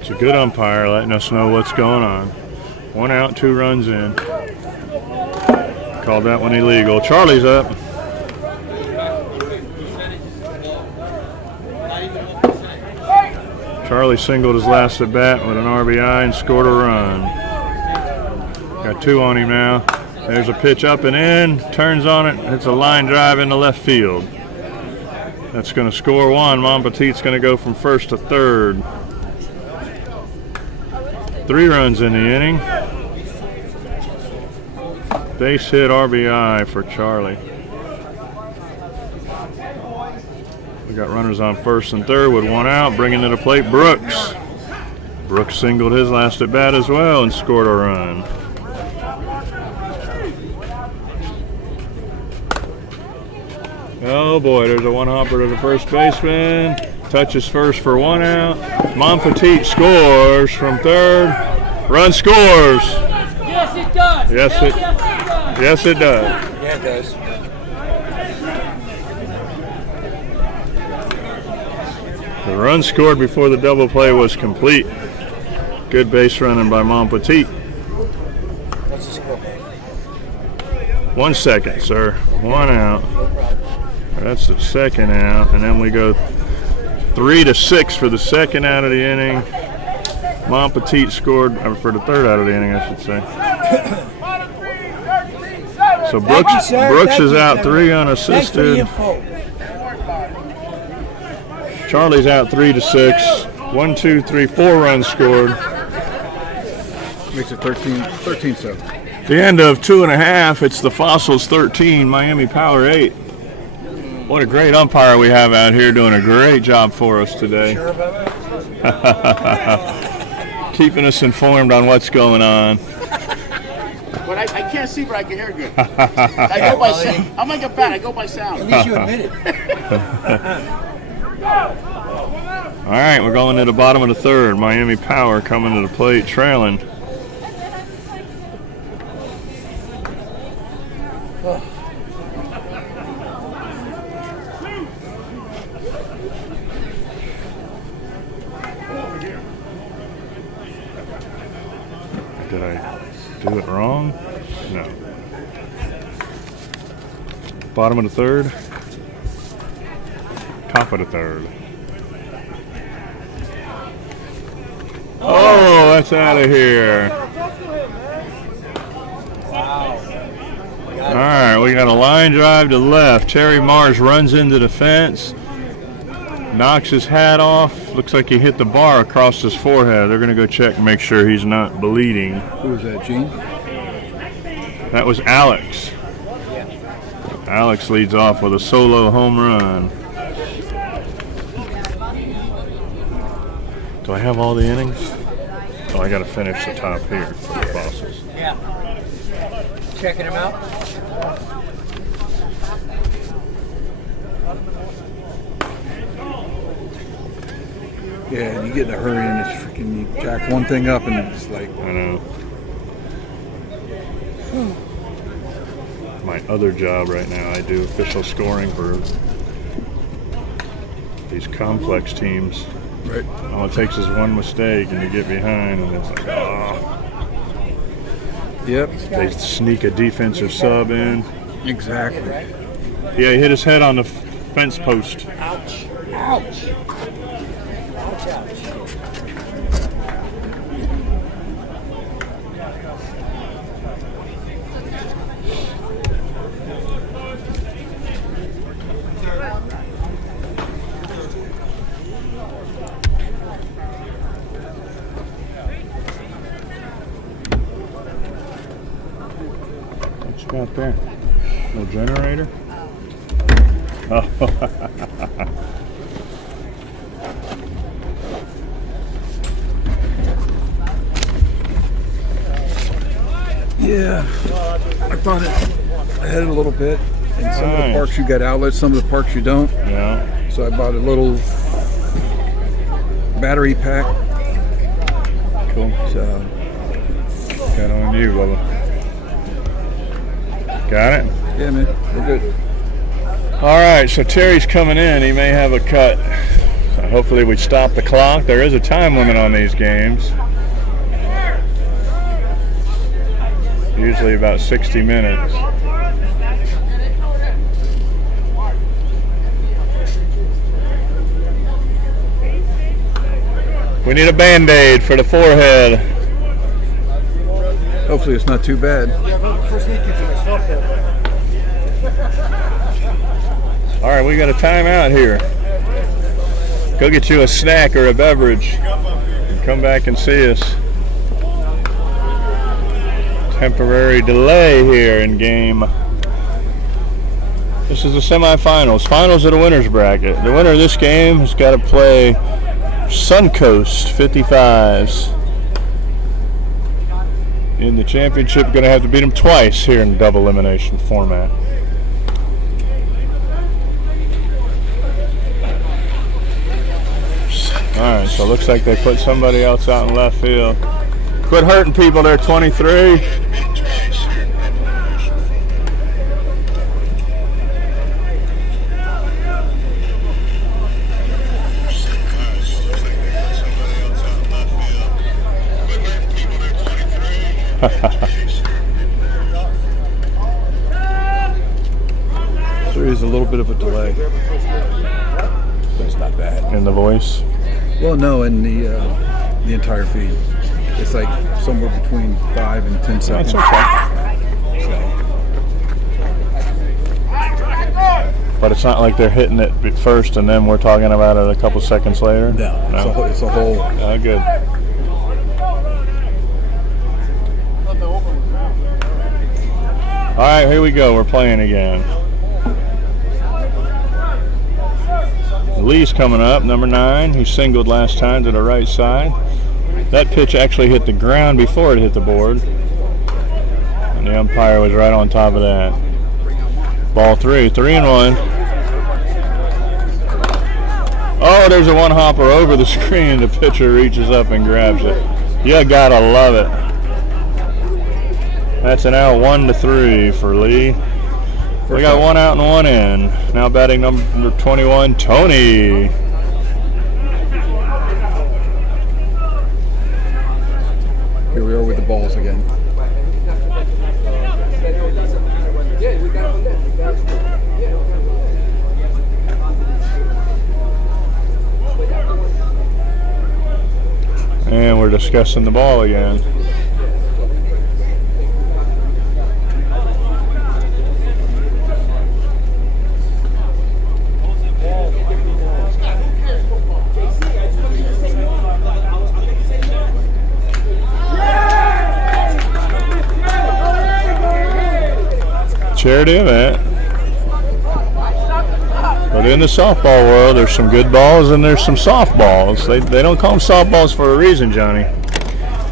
It's a good umpire letting us know what's going on. 1 out, 2 runs in. Called that one illegal. Charlie's up. Charlie singled his last at bat with an RBI and scored a run. Got 2 on him now. There's a pitch up and in. Turns on it. It's a line drive into left field. That's going to score 1. Montpetit's going to go from first to third. 3 runs in the inning. Base hit RBI for Charlie. We got runners on first and third with 1 out. Bringing to the plate, Brooks. Brooks singled his last at bat as well and scored a run. Oh boy, there's a 1-hopper to the first baseman. Touches first for 1 out. Montpetit scores from third. Run scores. Yes, it does. Yes, it does. Yeah, it does. The run scored before the double play was complete. Good base running by Montpetit. What's the score? 1 second, sir. 1 out. That's the second out, and then we go 3-6 for the second out of the inning. Montpetit scored for the third out of the inning, I should say. So Brooks is out 3 unassisted. Charlie's out 3-6. 1, 2, 3, 4 runs scored. Makes it 13-7. The end of 2.5. It's the Fossils 13, Miami Power 8. What a great umpire we have out here doing a great job for us today. Sure about that? Keeping us informed on what's going on. But I can't see, but I can hear good. I go by sound. I'm like a bat. I go by sound. At least you admit it. All right, we're going to the bottom of the third. Miami Power coming to the plate, trailing. Did I do it wrong? No. Bottom of the third. Top of the third. Oh, that's out of here. All right, we got a line drive to left. Terry Mars runs into the fence, knocks his hat off. Looks like he hit the bar across his forehead. They're going to go check and make sure he's not bleeding. Who was that, Gene? That was Alex. Alex leads off with a solo home run. Do I have all the innings? Oh, I got to finish the top here for the Fossils. Yeah. Checking him out. Yeah, and you get in a hurry and it's freaking, you jack one thing up and it's like... I know. My other job right now, I do official scoring for these complex teams. Right. All it takes is one mistake and you get behind and it's like, oh. Yep. They sneak a defensive sub in. Exactly. Yeah, he hit his head on the fence post. Ouch. Ouch. Ouch, ouch. What you got there? No generator? Oh. Yeah, I thought I had it a little bit. In some of the Nice. parks you got outlets, some of the parks you don't. Yeah. So I bought a little battery pack. Cool. So, Got on you, Bubba. Got it? yeah, man, we're good. All right, so Terry's coming in. He may have a cut. So hopefully we stop the clock. There is a time limit on these games. Usually about 60 minutes. We need a Band-Aid for the forehead. Hopefully it's not too bad. All right, we got a timeout here. Go get you a snack or a beverage. And come back and see us. Temporary delay here in game. This is the semifinals. Finals of the winner's bracket. The winner of this game has got to play Suncoast 55s. In the championship, going to have to beat them twice here in double elimination format. Alright, so it looks like they put somebody else out in left field. Quit hurting people there, 23. There is a little bit of a delay, but it's not bad. In the voice. Well, no, in the entire feed, it's like somewhere between 5 and 10 seconds. That's okay. But it's not like they're hitting it at first and then we're talking about it a couple seconds later? No. It's a whole... Oh, good. All right, here we go. We're playing again. Lee's coming up, number 9. He singled last time to the right side. That pitch actually hit the ground before it hit the board. And the umpire was right on top of that. Ball 3, 3-1. Oh, there's a one-hopper over the screen. The pitcher reaches up and grabs it. You gotta love it. That's an out 1-3 for Lee. We got one out and one in. Now batting number 21, Tony. Here we are with the balls again. And we're discussing the ball again. Charity event. But in the softball world, there's some good balls and there's some softballs. They don't call them softballs for a reason, Johnny.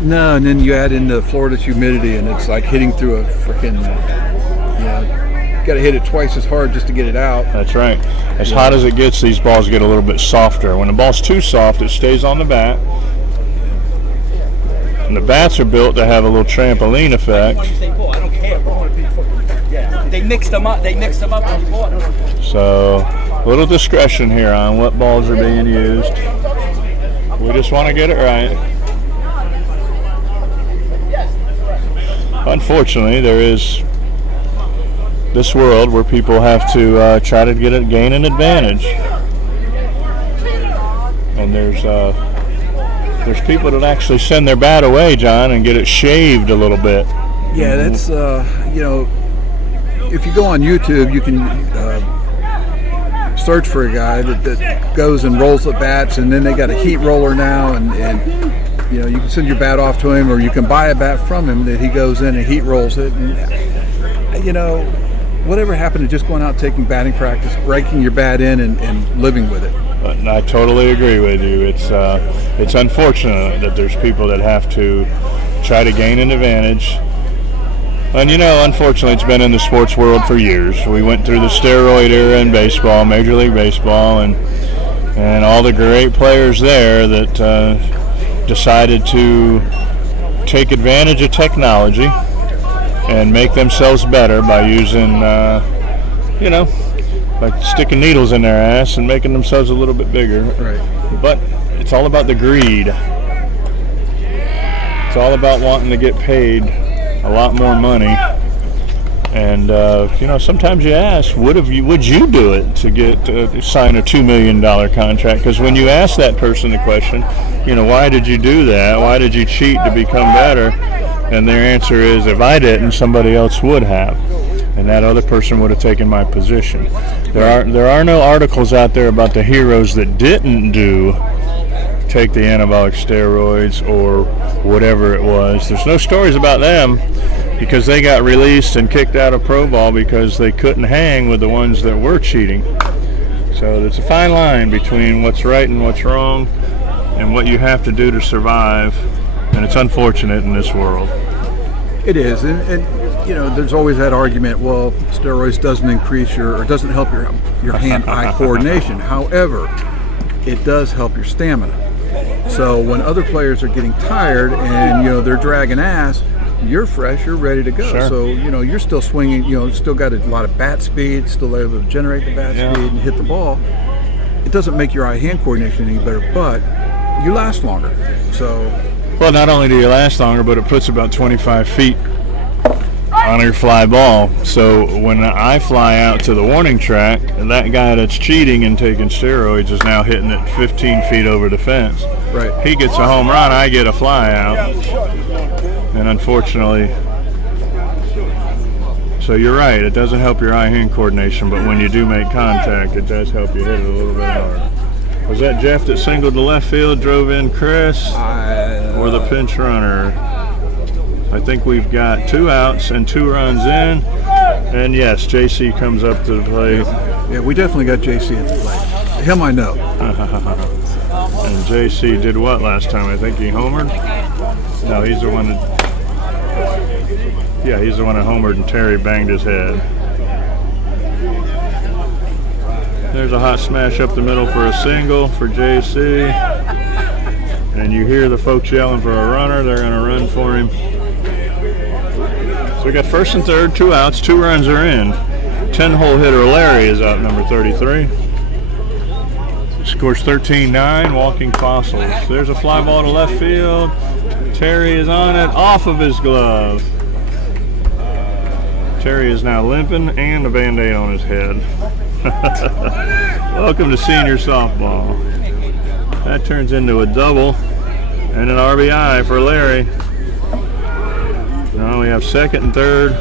No, and then you add in the Florida's humidity, and it's like hitting through a freaking, you got to hit it twice as hard just to get it out. That's right. As hot as it gets, these balls get a little bit softer. When the ball's too soft, it stays on the bat. And the bats are built to have a little trampoline effect. They mixed them up. When you bought them. So, a little discretion here on what balls are being used. We just want to get it right. Unfortunately, there is this world where people have to try to gain an advantage. And there's people that actually send their bat away, John, and get it shaved a little bit. Yeah, that's, if you go on YouTube, you can search for a guy that goes and rolls the bats, and then they got a heat roller now, and you can send your bat off to him, or you can buy a bat from him that he goes in and heat rolls it. And, whatever happened to just going out taking batting practice, breaking your bat in and living with it? I totally agree with you. It's unfortunate that there's people that have to try to gain an advantage And unfortunately, it's been in the sports world for years. We went through the steroid era in baseball, Major League Baseball, and all the great players there that decided to take advantage of technology and make themselves better by using, like sticking needles in their ass and making themselves a little bit bigger. Right. But it's all about the greed. It's all about wanting to get paid a lot more money. And sometimes you ask, would you do it to get sign a $2 million contract? Because when you ask that person the question, why did you do that? Why did you cheat to become better? And their answer is, if I didn't, somebody else would have, and that other person would have taken my position. There are no articles out there about the heroes that didn't take the anabolic steroids or whatever it was. There's no stories about them, because they got released and kicked out of pro ball because they couldn't hang with the ones that were cheating. So there's a fine line between what's right and what's wrong and what you have to do to survive, and it's unfortunate in this world. It is, and there's always that argument, well, steroids doesn't increase or doesn't help your hand-eye coordination. However, it does help your stamina. So when other players are getting tired and they're dragging ass, you're fresh, you're ready to go. Sure. So you're still swinging, still got a lot of bat speed, still able to generate the bat speed and hit the ball. It doesn't make your eye-hand coordination any better, but you last longer. So, well, not only do you last longer, but it puts about 25 feet on your fly ball. So when I fly out to the warning track, that guy that's cheating and taking steroids is now hitting it 15 feet over the fence. Right. He gets a home run, I get a fly out. And unfortunately, so you're right, it doesn't help your eye-hand coordination, but when you do make contact, it does help you hit it a little bit harder. Was that Jeff that singled to left field, drove in Chris, or the pinch runner? I think we've got 2 outs and 2 runs in, and yes, JC comes up to the plate. Yeah, we definitely got JC at the plate. Him I know. And JC did what last time? I think he homered? No, he's the one that... Yeah, he's the one that homered and Terry banged his head. There's a hot smash up the middle for a single for JC. And you hear the folks yelling for a runner. They're going to run for him. So we got first and third, 2 outs, 2 runs are in. 10-hole hitter Larry is out, number 33. Scores 13-9, walking fossils. There's a fly ball to left field. Terry is on it, off of his glove. Terry is now limping and a Band-Aid on his head. Welcome to senior softball. That turns into a double and an RBI for Larry. Now we have second and third,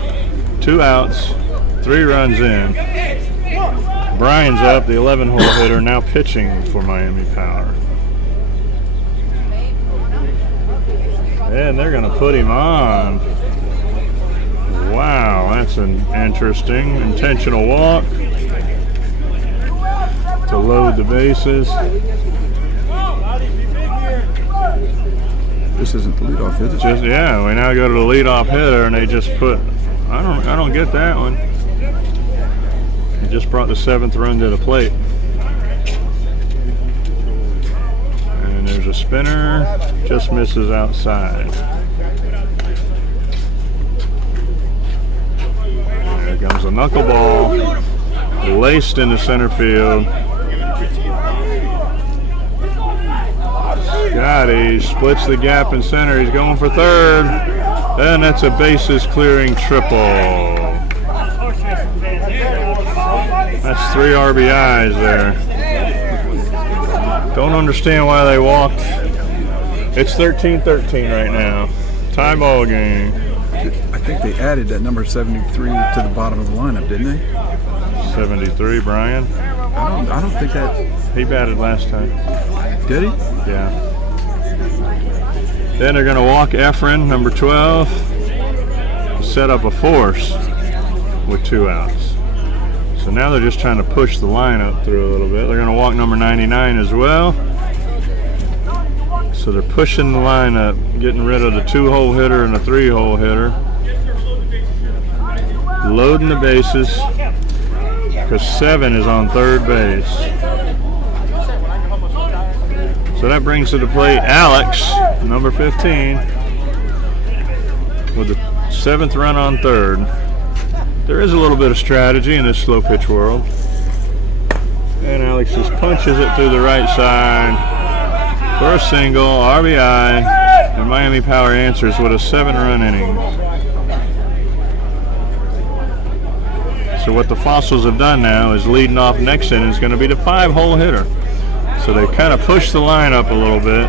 2 outs, 3 runs in. Brian's up, the 11-hole hitter, now pitching for Miami Power. And they're going to put him on. Wow, that's an interesting intentional walk to load the bases. This isn't the leadoff hitter. Just, yeah, we now go to the leadoff hitter, and they just put. I don't get that one. He just brought the 7th run to the plate. And there's a spinner, just misses outside. There comes a knuckleball, laced into center field. Scotty splits the gap in center. He's going for third. And that's a bases clearing triple. That's 3 RBIs there. Don't understand why they walked. It's 13-13 right now. Tie ball game. I think they added that number 73 to the bottom of the lineup, didn't they? 73, Brian. I don't think that. He batted last time. Did he? Yeah. Then they're going to walk Efren, number 12, to set up a force with 2 outs. So now they're just trying to push the lineup through a little bit. They're going to walk number 99 as well. So they're pushing the lineup, getting rid of the 2-hole hitter and the 3-hole hitter. loading the bases because 7 is on third base. So that brings to the plate Alex, number 15, with the 7th run on third. There is a little bit of strategy in this slow pitch world. And Alex just punches it through the right side for a single, RBI, and Miami Power answers with a 7-run inning. So what the Fossils have done now is leading off next inning is going to be the 5-hole hitter. So they kind of pushed the line up a little bit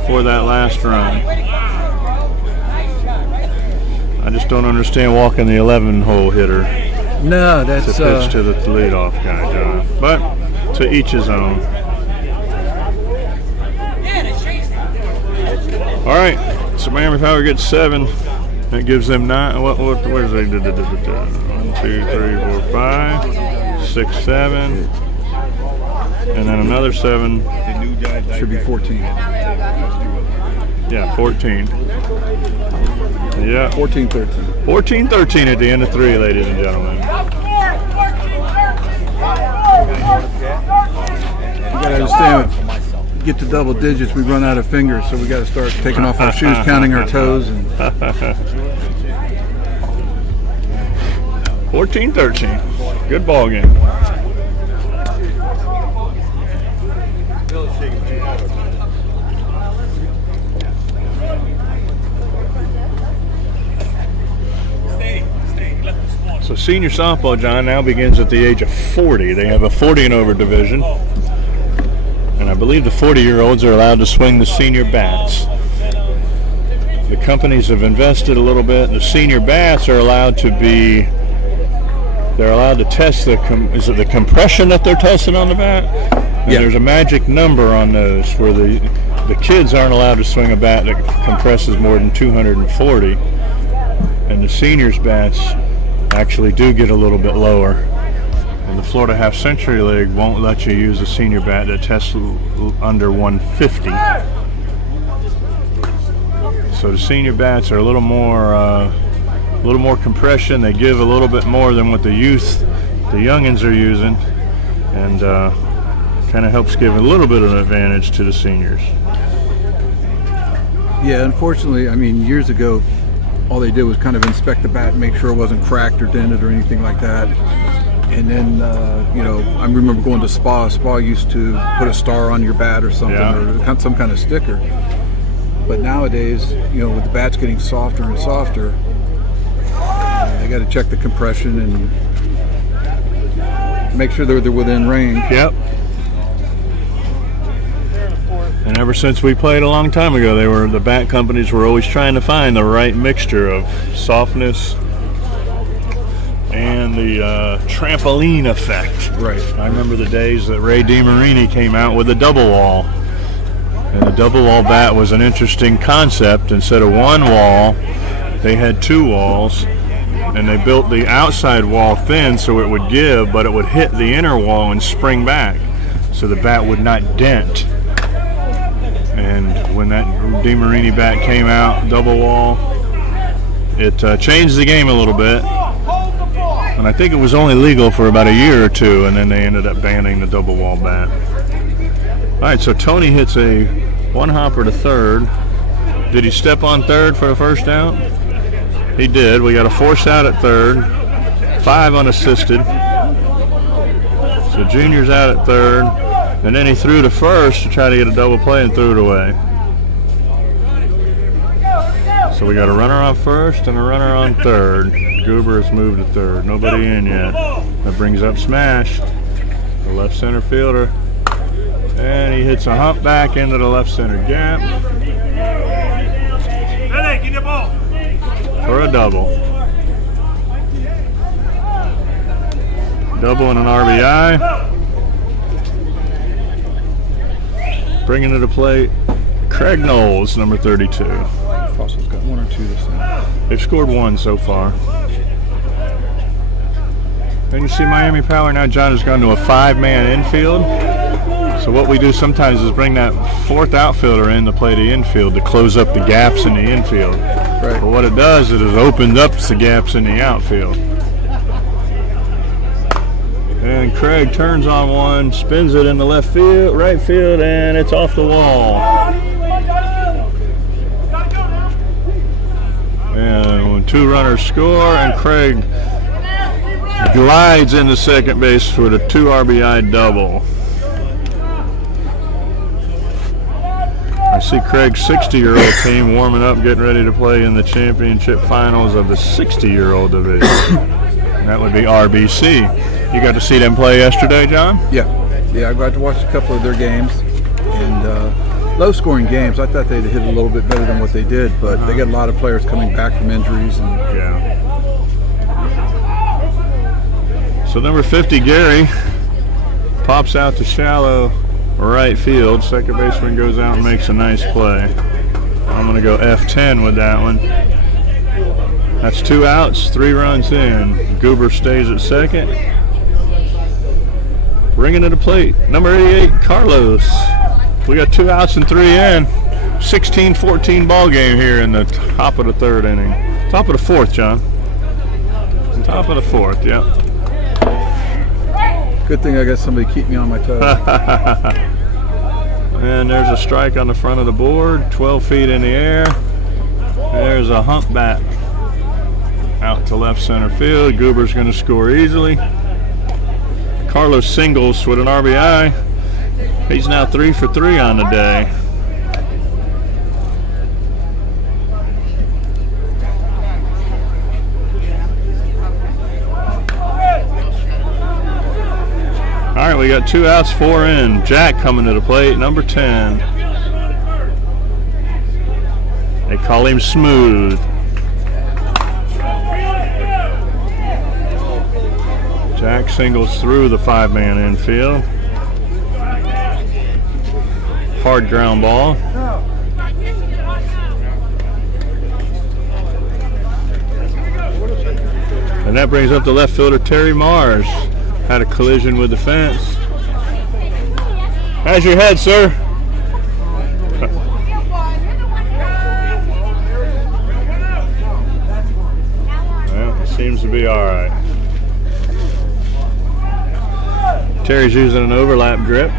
before that last run. I just don't understand walking the 11-hole hitter. No, that's to pitch to the leadoff guy, John. But to each his own. All right, so Miami Power gets 7. That gives them 9. Where is they? 1, 2, 3, 4, 5, 6, 7. And then another 7. Should be 14. Yeah, 14. Yeah. 14-13. 14-13 at the end of 3, ladies and gentlemen. You gotta understand, get to double digits, we run out of fingers, so we gotta start taking off our shoes, counting our toes. 14-13. Good ball game. So senior softball, John, now begins at the age of 40. They have a 40 and over division. And I believe the 40-year-olds are allowed to swing the senior bats. The companies have invested a little bit. The senior bats are allowed to be, they're allowed to test is it the compression that they're testing on the bat? And there's a magic number on those where the kids aren't allowed to swing a bat that compresses more than 240. And the seniors' bats actually do get a little bit lower. And the Florida Half Century League won't let you use a senior bat that tests under 150. So the senior bats are a little more compression. They give a little bit more than what the youngins are using, and kind of helps give a little bit of an advantage to the seniors. Yeah, unfortunately, I mean, years ago, all they did was kind of inspect the bat and make sure it wasn't cracked or dented or anything like that. And then, I remember going to Spa. Spa used to put a star on your bat or something, or some kind of sticker. But nowadays, with the bats getting softer and softer, they got to check the compression and make sure they're within range. Yep. And ever since we played a long time ago, the bat companies were always trying to find the right mixture of softness and the trampoline effect. Right. I remember the days that Ray DeMarini came out with a double wall. And the double wall bat was an interesting concept. Instead of one wall, they had 2 walls. And they built the outside wall thin so it would give, but it would hit the inner wall and spring back. So the bat would not dent. And when that DeMarini bat came out, double wall, it changed the game a little bit. And I think it was only legal for about a year or 2, and then they ended up banning the double wall bat. All right, so Tony hits a 1-hopper to third. Did he step on third for the first out? He did. We got a force out at third, 5 unassisted. So Junior's out at third. And then he threw to first to try to get a double play and threw it away. So we got a runner on first and a runner on third. Goober has moved to third. Nobody in yet. That brings up Smash, the left center fielder. And he hits a hump back into the left center gap for a double. Double and an RBI. Bringing to the plate, Craig Knowles, number 32. Fossil's got 1 or 2 this time. They've scored 1 so far. Then you see Miami Power now, John, has gone to a 5-man infield. So what we do sometimes is bring that 4th outfielder in to play the infield to close up the gaps in the infield. But what it does is it opens up the gaps in the outfield. And Craig turns on one, spins it in the left field, right field, and it's off the wall. And when 2 runners score, and Craig glides into second base with a 2 RBI double. I see Craig's 60-year-old team warming up, getting ready to play in the championship finals of the 60-year-old division. That would be RBC. You got to see them play yesterday, John? Yeah, I got to watch a couple of their games, and low-scoring games. I thought they'd hit a little bit better than what they did, but they got a lot of players coming back from injuries. And yeah. So number 50, Gary, pops out to shallow right field. Second baseman goes out and makes a nice play. I'm going to go F10 with that one. That's 2 outs, 3 runs in. Goober stays at second. Bringing to the plate, number 88, Carlos. We got 2 outs and 3 in. 16-14 ball game here in the top of the 3rd inning. Top of the 4th, John. Top of the 4th, yeah. Good thing I got somebody to keep me on my toes. And there's a strike on the front of the board, 12 feet in the air. There's a humpback out to left center field. Goober's going to score easily. Carlos singles with an RBI. He's now 3 for 3 on the day. All right, we got 2 outs, 4 in. Jack coming to the plate, number 10. They call him Smooth. Jack singles through the 5-man infield. Hard ground ball. And that brings up the left fielder, Terry Mars. Had a collision with the fence. How's your head, sir? Well, it seems to be all right. Terry's using an overlap grip,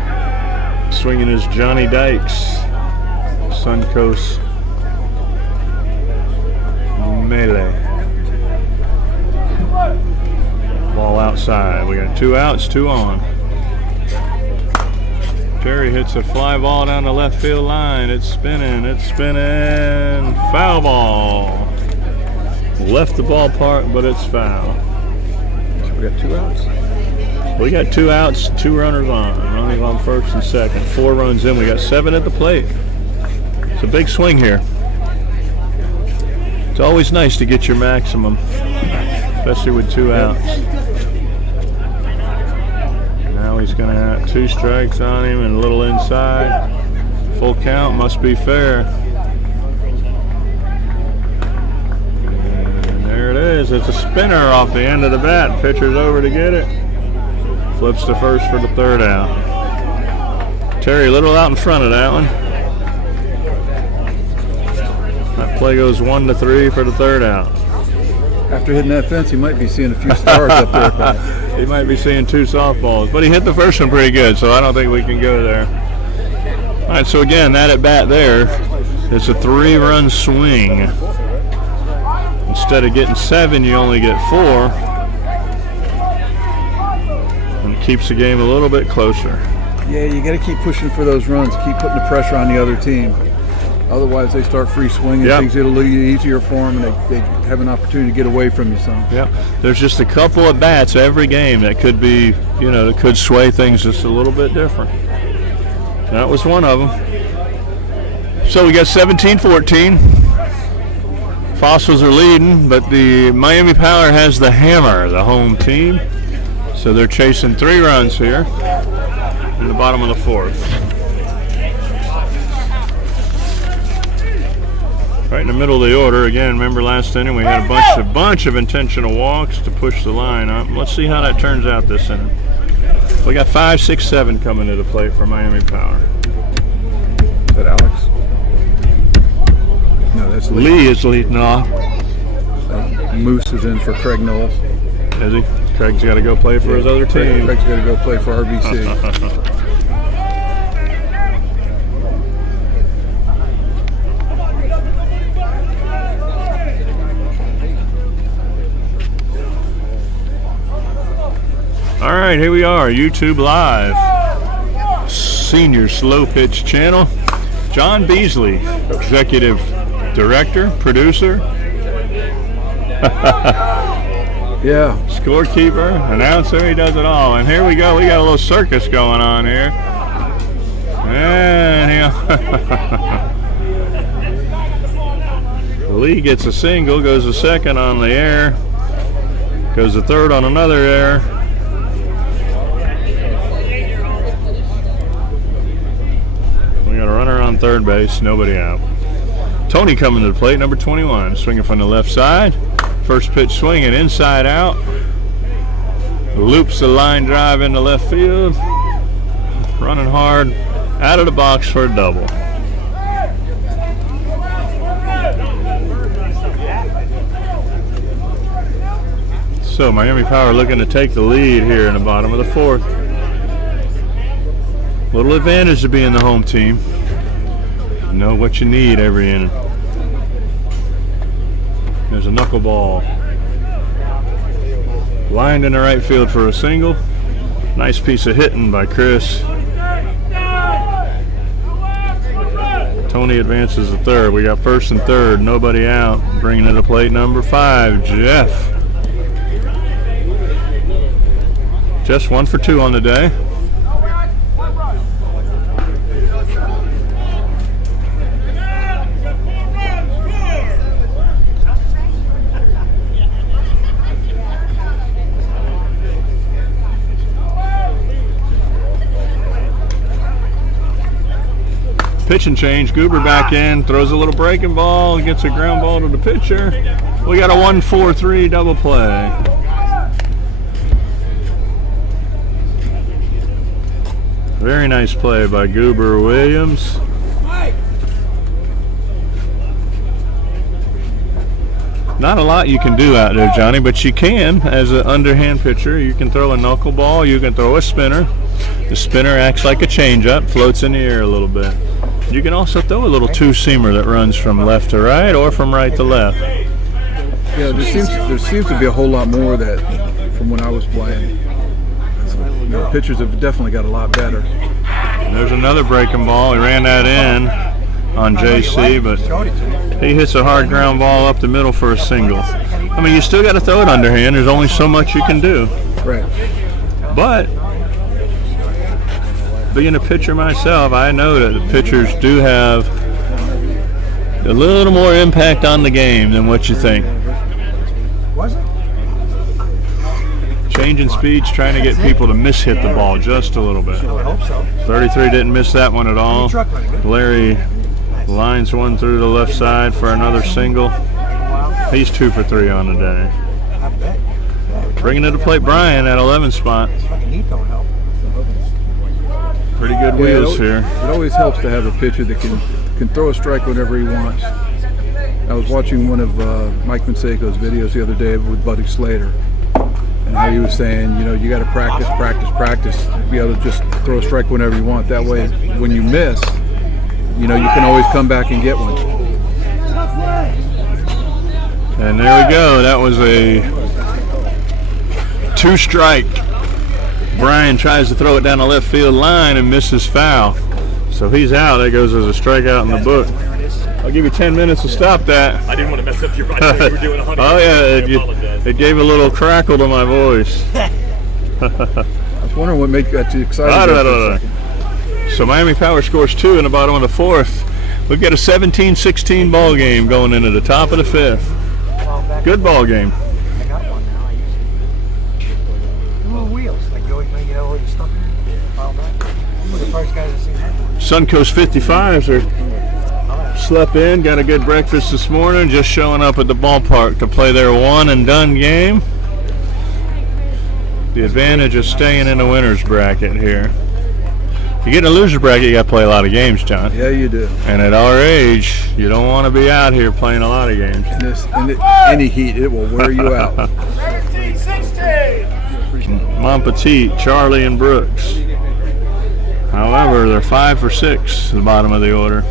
swinging his Johnny Dykes Suncoast melee. Ball outside. We got 2 outs, 2 on. Terry hits a fly ball down the left field line. It's spinning. Foul ball. Left the ballpark, but it's foul. So we got 2 outs. We got 2 outs, 2 runners on. Runners on first and second. 4 runs in. We got 7 at the plate. It's a big swing here. It's always nice to get your maximum, especially with 2 outs. Now he's going to have 2 strikes on him and a little inside. Full count, must be fair. And there it is. It's a spinner off the end of the bat. Pitcher's over to get it. Flips to first for the 3rd out. Terry a little out in front of that one. That play goes 1-3 for the 3rd out. After hitting that fence, he might be seeing a few stars up there. He might be seeing 2 softballs, but he hit the first one pretty good, so I don't think we can go there. All right, so again, that at bat there, it's a 3-run swing. Instead of getting 7, you only get 4. And it keeps the game a little bit closer. Yeah, you got to keep pushing for those runs, keep putting the pressure on the other team. Otherwise, they start free swinging. Yep. Things get a little easier for them, and they have an opportunity to get away from you some. Yeah, there's just a couple of bats every game that could be, that could sway things just a little bit different. That was one of them. So we got 17-14. Fossils are leading, but the Miami Power has the hammer, the home team. So they're chasing 3 runs here in the bottom of the 4th. Right in the middle of the order. Again, remember last inning we had a bunch of intentional walks to push the line up. Let's see how that turns out this inning. We got 5, 6, 7 coming to the plate for Miami Power. Is that Alex? No, that's Lee. Lee is leading off. Moose is in for Craig Knoll. Is he? Craig's got to go play for his other team. Craig's got to go play for RBC. All right, here we are, YouTube Live. Senior Slopitch channel. John Beasley, Executive Director, Producer. Yeah. Scorekeeper, announcer, he does it all. And here we go, we got a little circus going on here. And Lee gets a single, goes a second on the air, goes a third on another air. We got a runner on third base, nobody out. Tony coming to the plate, number 21, swinging from the left side. First pitch swinging inside out. Loops the line drive into left field. Running hard out of the box for a double. So Miami Power looking to take the lead here in the bottom of the fourth. Little advantage to being the home team. You know what you need every inning. There's a knuckleball. Lined in the right field for a single. Nice piece of hitting by Chris. Tony advances to third. We got first and third, nobody out. Bringing to the plate, number 5, Jeff. Just 1 for 2 on the day. Pitch and change, Goober back in, throws a little breaking ball, gets a ground ball to the pitcher. We got a 1-4-3 double play. Very nice play by Goober Williams. Not a lot you can do out there, Johnny, but you can as an underhand pitcher. You can throw a knuckleball, you can throw a spinner. The spinner acts like a changeup, floats in the air a little bit. You can also throw a little two-seamer that runs from left to right or from right to left. Yeah, there seems to be a whole lot more of that from when I was playing. You know, pitchers have definitely got a lot better. And there's another breaking ball. He ran that in on JC, but he hits a hard ground ball up the middle for a single. I mean, you still got to throw it underhand. There's only so much you can do. Right. But being a pitcher myself, I know that the pitchers do have a little more impact on the game than what you think. Was it? Changing speeds, trying to get people to mishit the ball just a little bit. I hope so. 33 didn't miss that one at all. Larry lines one through the left side for another single. He's 2 for 3 on the day. I bet. Bringing to the plate, Brian at 11 spot. Fucking heat don't help. Pretty good wheels here. It always helps to have a pitcher that can throw a strike whenever he wants. I was watching one of Mike Manseco's videos the other day with Buddy Slater, and how he was saying, you know, you got to practice to be able to just throw a strike whenever you want. That way, when you miss, you know, you can always come back and get one. And there we go. That was a 2-strike. Brian tries to throw it down the left field line and misses foul. So he's out. That goes as a strikeout in the book. I'll give you 10 minutes to stop that. I didn't want to mess up your voice. You were doing 100. Oh, yeah. It gave a little crackle to my voice. I was wondering what made that you excited. So Miami Power scores 2 in the bottom of the fourth. We've got a 17-16 ball game going into the top of the fifth. Good ball game. I got one now. I use it. Little wheels, like going, you know, where you stuck it. File back. We're the first guys that seen that. Suncoast 55s are slept in, got a good breakfast this morning, just showing up at the ballpark to play their one and done game. The advantage of staying in the winner's bracket here. You get in a loser bracket, you got to play a lot of games, John. Yeah, you do. And at our age, you don't want to be out here playing a lot of games. In any heat, it will wear you out. 17-16. Montpetit, Charlie, and Brooks. However, they're 5 for 6 at the bottom of the order.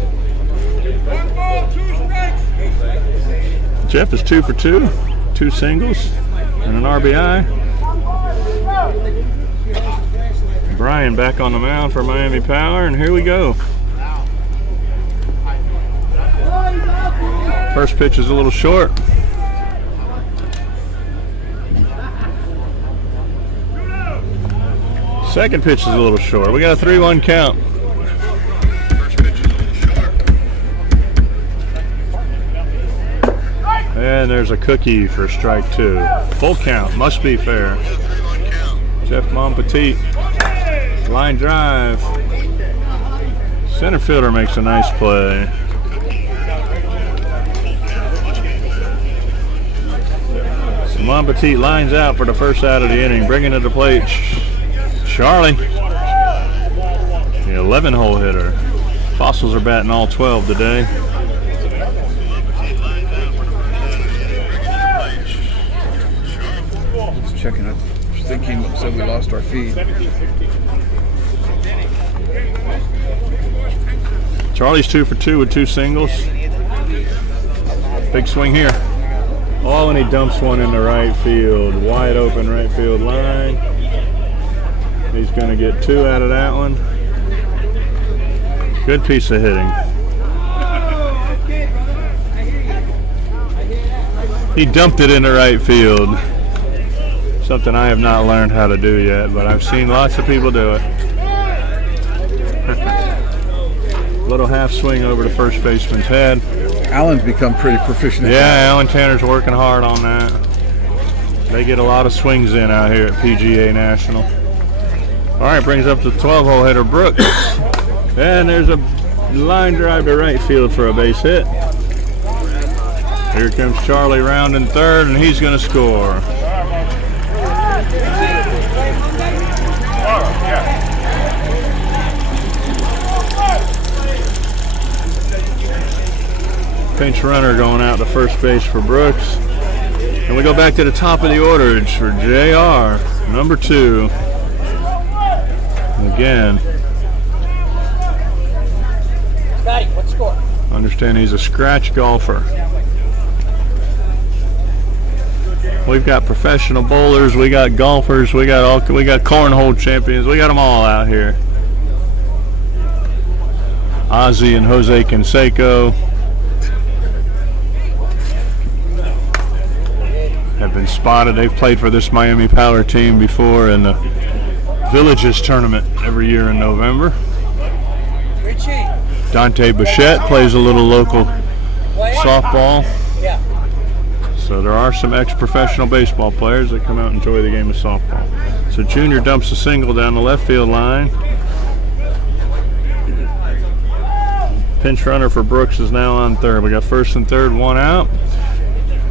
Jeff is 2 for 2, 2 singles, and an RBI. Brian back on the mound for Miami Power, and here we go. First pitch is a little short. Second pitch is a little short. We got a 3-1 count. And there's a cookie for strike 2. Full count, must be fair. Jeff Montpetit, line drive. Center fielder makes a nice play. So Montpetit lines out for the first out of the inning, bringing to the plate Charlie, the 11-hole hitter. Fossils are batting all 12 today. Just checking it. Thinking said we lost our feed. Charlie's 2 for 2 with 2 singles. Big swing here. Oh, and he dumps one in the right field. Wide open right field line. He's going to get 2 out of that one. Good piece of hitting. He dumped it into right field. Something I have not learned how to do yet, but I've seen lots of people do it. Little half swing over the first baseman's head. Alan's become pretty proficient. Yeah, Alan Tanner's working hard on that. They get a lot of swings in out here at PGA National. All right, brings up the 12-hole hitter, Brooks. And there's a line drive to right field for a base hit. Here comes Charlie rounding third, and he's going to score. Pinch runner going out to first base for Brooks. And we go back to the top of the order. It's for JR, number 2. Again, Scotty, what score? understand he's a scratch golfer. We've got professional bowlers, we got golfers, we got cornhole champions, we got them all out here. Ozzy and Jose Canseco have been spotted. They've played for this Miami Power team before in the Villages tournament every year in November. Dante Bichette plays a little local softball. So there are some ex-professional baseball players that come out and enjoy the game of softball. So Junior dumps a single down the left field line. Pinch runner for Brooks is now on third. We got first and third, 1 out.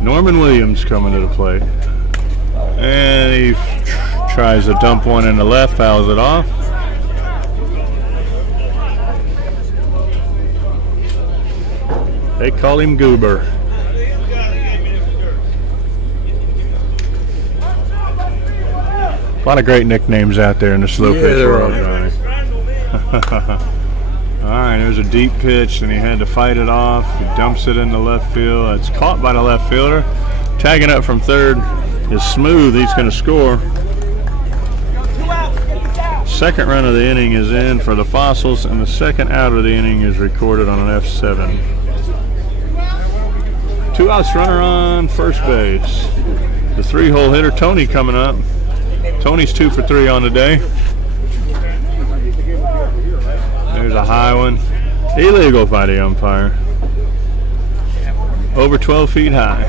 Norman Williams coming to the plate. And he tries to dump one in the left, fouls it off. They call him Goober. A lot of great nicknames out there in the Slopitch world, Johnny. All right, there's a deep pitch, and he had to fight it off. He dumps it in the left field. It's caught by the left fielder. Tagging up from third is Smooth. He's going to score. Second run of the inning is in for the Fossils, and the second out of the inning is recorded on an F7. 2 outs, runner on first base. The 3-hole hitter, Tony, coming up. Tony's 2 for 3 on the day. There's a high one. Illegal by the umpire. Over 12 feet high.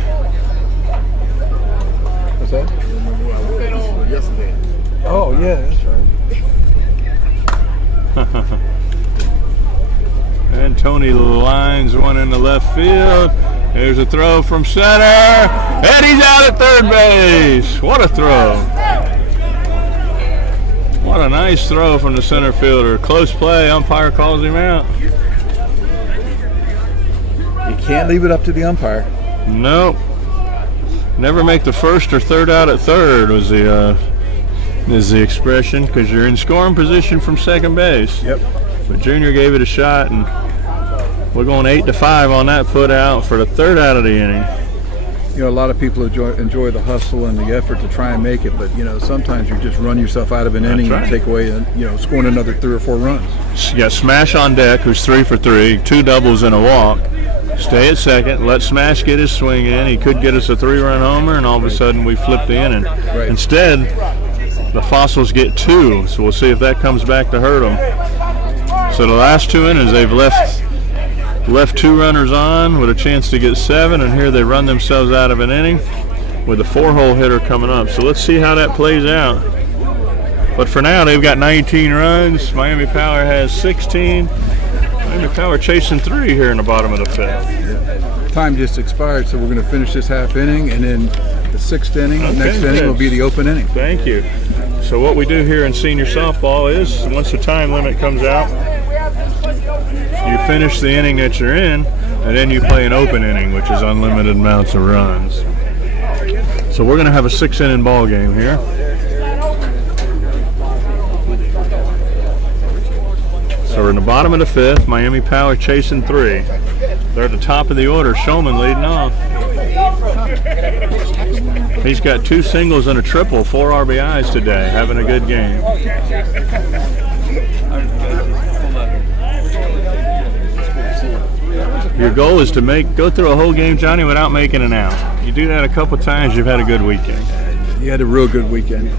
What's that? Yesterday. Oh, yeah, that's right. And Tony lines one in the left field. There's a throw from center. And he's out at third base. What a throw. What a nice throw from the center fielder. Close play. Umpire calls him out. You can't leave it up to the umpire. Nope. Never make the first or third out at third is the expression, because you're in scoring position from second base. Yep. But Junior gave it a shot, and we're going 8-5 on that put out for the third out of the inning. You know, a lot of people enjoy the hustle and the effort to try and make it, but you know, sometimes you just run yourself out of an inning and take away, scoring another 3 or 4 runs. You got Smash on deck, who's 3 for 3, 2 doubles and a walk. Stay at second, let Smash get his swing in. He could get us a 3-run homer, and all of a sudden we flip the inning. Right. Instead, the Fossils get 2, so we'll see if that comes back to hurt them. So the last 2 innings, they've left 2 runners on with a chance to get 7, and here they run themselves out of an inning with a 4-hole hitter coming up. So let's see how that plays out. But for now, they've got 19 runs. Miami Power has 16. Miami Power chasing 3 here in the bottom of the 5th. Time just expired, so we're going to finish this half inning, and then the 6th inning, the next inning will be the open inning. Thank you. So what we do here in senior softball is, once the time limit comes out, you finish the inning that you're in, and then you play an open inning, which is unlimited amounts of runs. So we're going to have a 6-inning ball game here. So we're in the bottom of the 5th. Miami Power chasing 3. They're at the top of the order. Showman leading off. He's got 2 singles and a triple, 4 RBIs today. Having a good game. Your goal is to go through a whole game, Johnny, without making an out. You do that a couple times, you've had a good weekend. You had a real good weekend.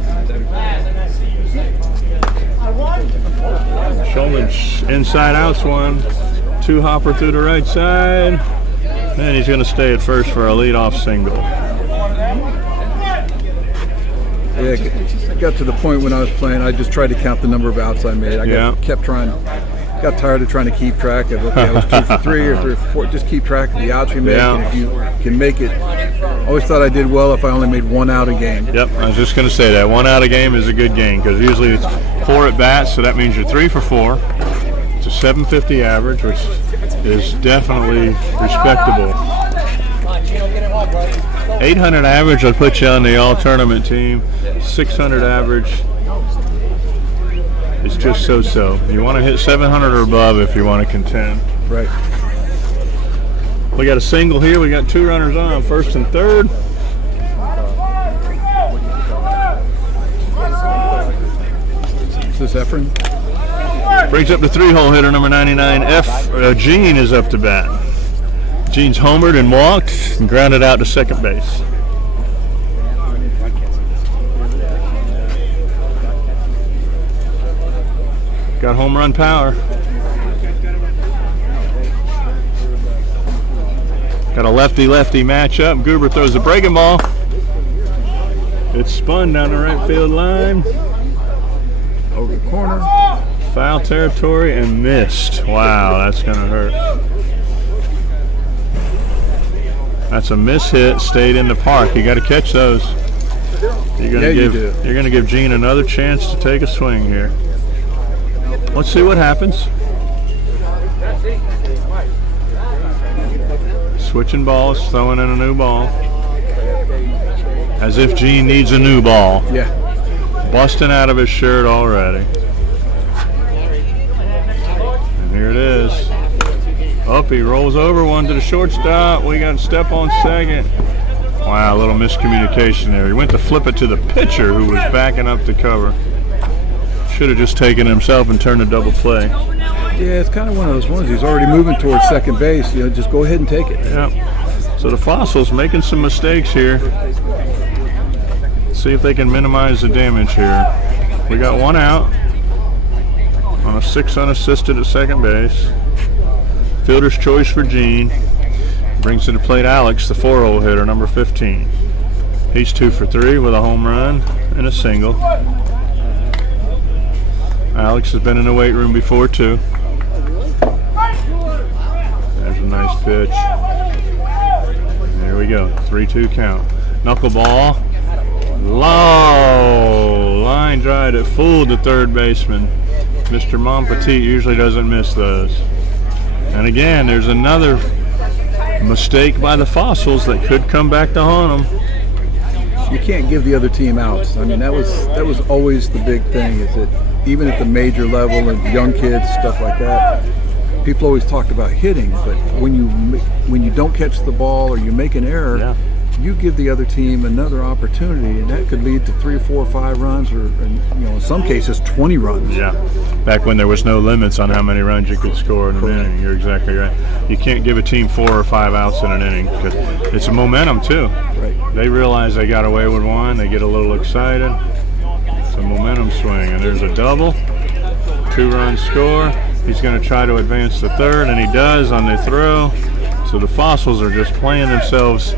Showman's inside outs 1, 2 hopper through the right side, and he's going to stay at first for a leadoff single. Yeah, it got to the point when I was playing, I just tried to count the number of outs I made. Got tired of trying to keep track of, okay, I was 2 for 3 or 3 for 4. Just keep track of the outs we make, and if you can make it. I always thought I did well if I only made 1 out a game. Yep, I was just going to say that. 1 out a game is a good game, because usually it's 4 at bats, so that means you're 3 for 4. It's a 750 average, which is definitely respectable. 800 average will put you on the all-tournament team. 600 average is just so-so. You want to hit 700 or above if you want to contend. Right. We got a single here. We got 2 runners on, 1st and 3rd. Is this Efren? Brings up the 3-hole hitter, number 99. Gene is up to bat. Gene's homered and walked and grounded out to second base. Got home run power. Got a lefty-lefty matchup. Goober throws the breaking ball. It's spun down the right field line. Over the corner. Foul territory and missed. Wow, that's going to hurt. That's a miss hit, stayed in the park. You got to catch those. You're going to give Gene another chance to take a swing here. Let's see what happens. Switching balls, throwing in a new ball. As if Gene needs a new ball. Yeah. Busting out of his shirt already. And here it is. Up, he rolls over one to the shortstop. We got a step on second. Wow, a little miscommunication there. He went to flip it to the pitcher who was backing up to cover. Should have just taken it himself and turned a double play. Yeah, it's kind of one of those ones. He's already moving towards second base. Just go ahead and take it. Yeah. So the Fossils making some mistakes here. See if they can minimize the damage here. We got 1 out on a 6 unassisted at second base. Fielder's choice for Gene. Brings to the plate Alex, the 4-hole hitter, number 15. He's 2 for 3 with a home run and a single. Alex has been in the weight room before too. There's a nice pitch. There we go, 3-2 count. Knuckleball, low, line line drive that fooled the third baseman. Mr. Monpetit usually doesn't miss those. And again, there's another mistake by the Fossils that could come back to haunt them. You can't give the other team outs. I mean, that was always the big thing, is that even at the major level and young kids, stuff like that, people always talked about hitting, but when you don't catch the ball or you make an error, you give the other team another opportunity, and that could lead to 3 or 4 or 5 runs, or in some cases 20 runs. Yeah, back when there was no limits on how many runs you could score in an inning. You're exactly right. You can't give a team 4 or 5 outs in an inning because it's a momentum too. Right. They realize they got away with one. They get a little excited. It's a momentum swing, and there's a double, 2-run score. He's going to try to advance to third, and he does on the throw. So the Fossils are just playing themselves,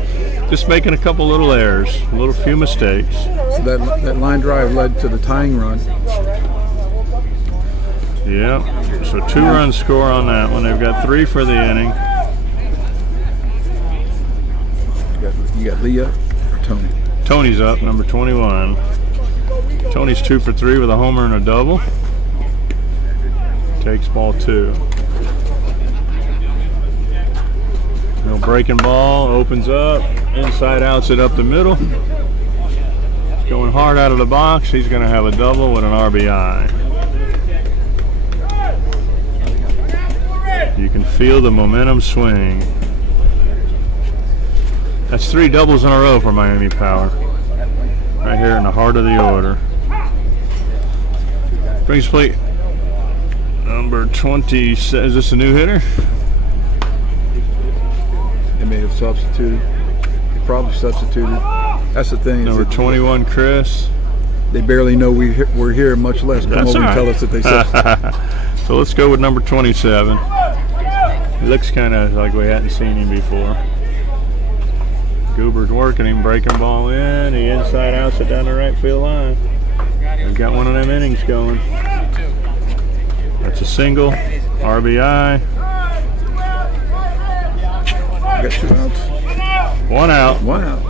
just making a couple little errors, a few mistakes. So that line drive led to the tying run. Yeah, so 2-run score on that one. They've got 3 for the inning. You got Leah or Tony? Tony's up, number 21. Tony's 2 for 3 with a homer and a double. Takes ball 2. No breaking ball, opens up, inside outs it up the middle. He's going hard out of the box. He's going to have a double with an RBI. You can feel the momentum swing. That's 3 doubles in a row for Miami Power. Right here in the heart of the order. Brings plate number 20. Is this a new hitter? They may have substituted. They probably substituted. That's the thing. Number 21, Chris. They barely know we're here, much less come over and tell us that they substituted. So let's go with number 27. He looks kind of like we hadn't seen him before. Goober's working him, breaking ball in. He inside outs it down the right field line. We've got one of them innings going. That's a single, RBI. Got 2 outs. 1 out. 1 out.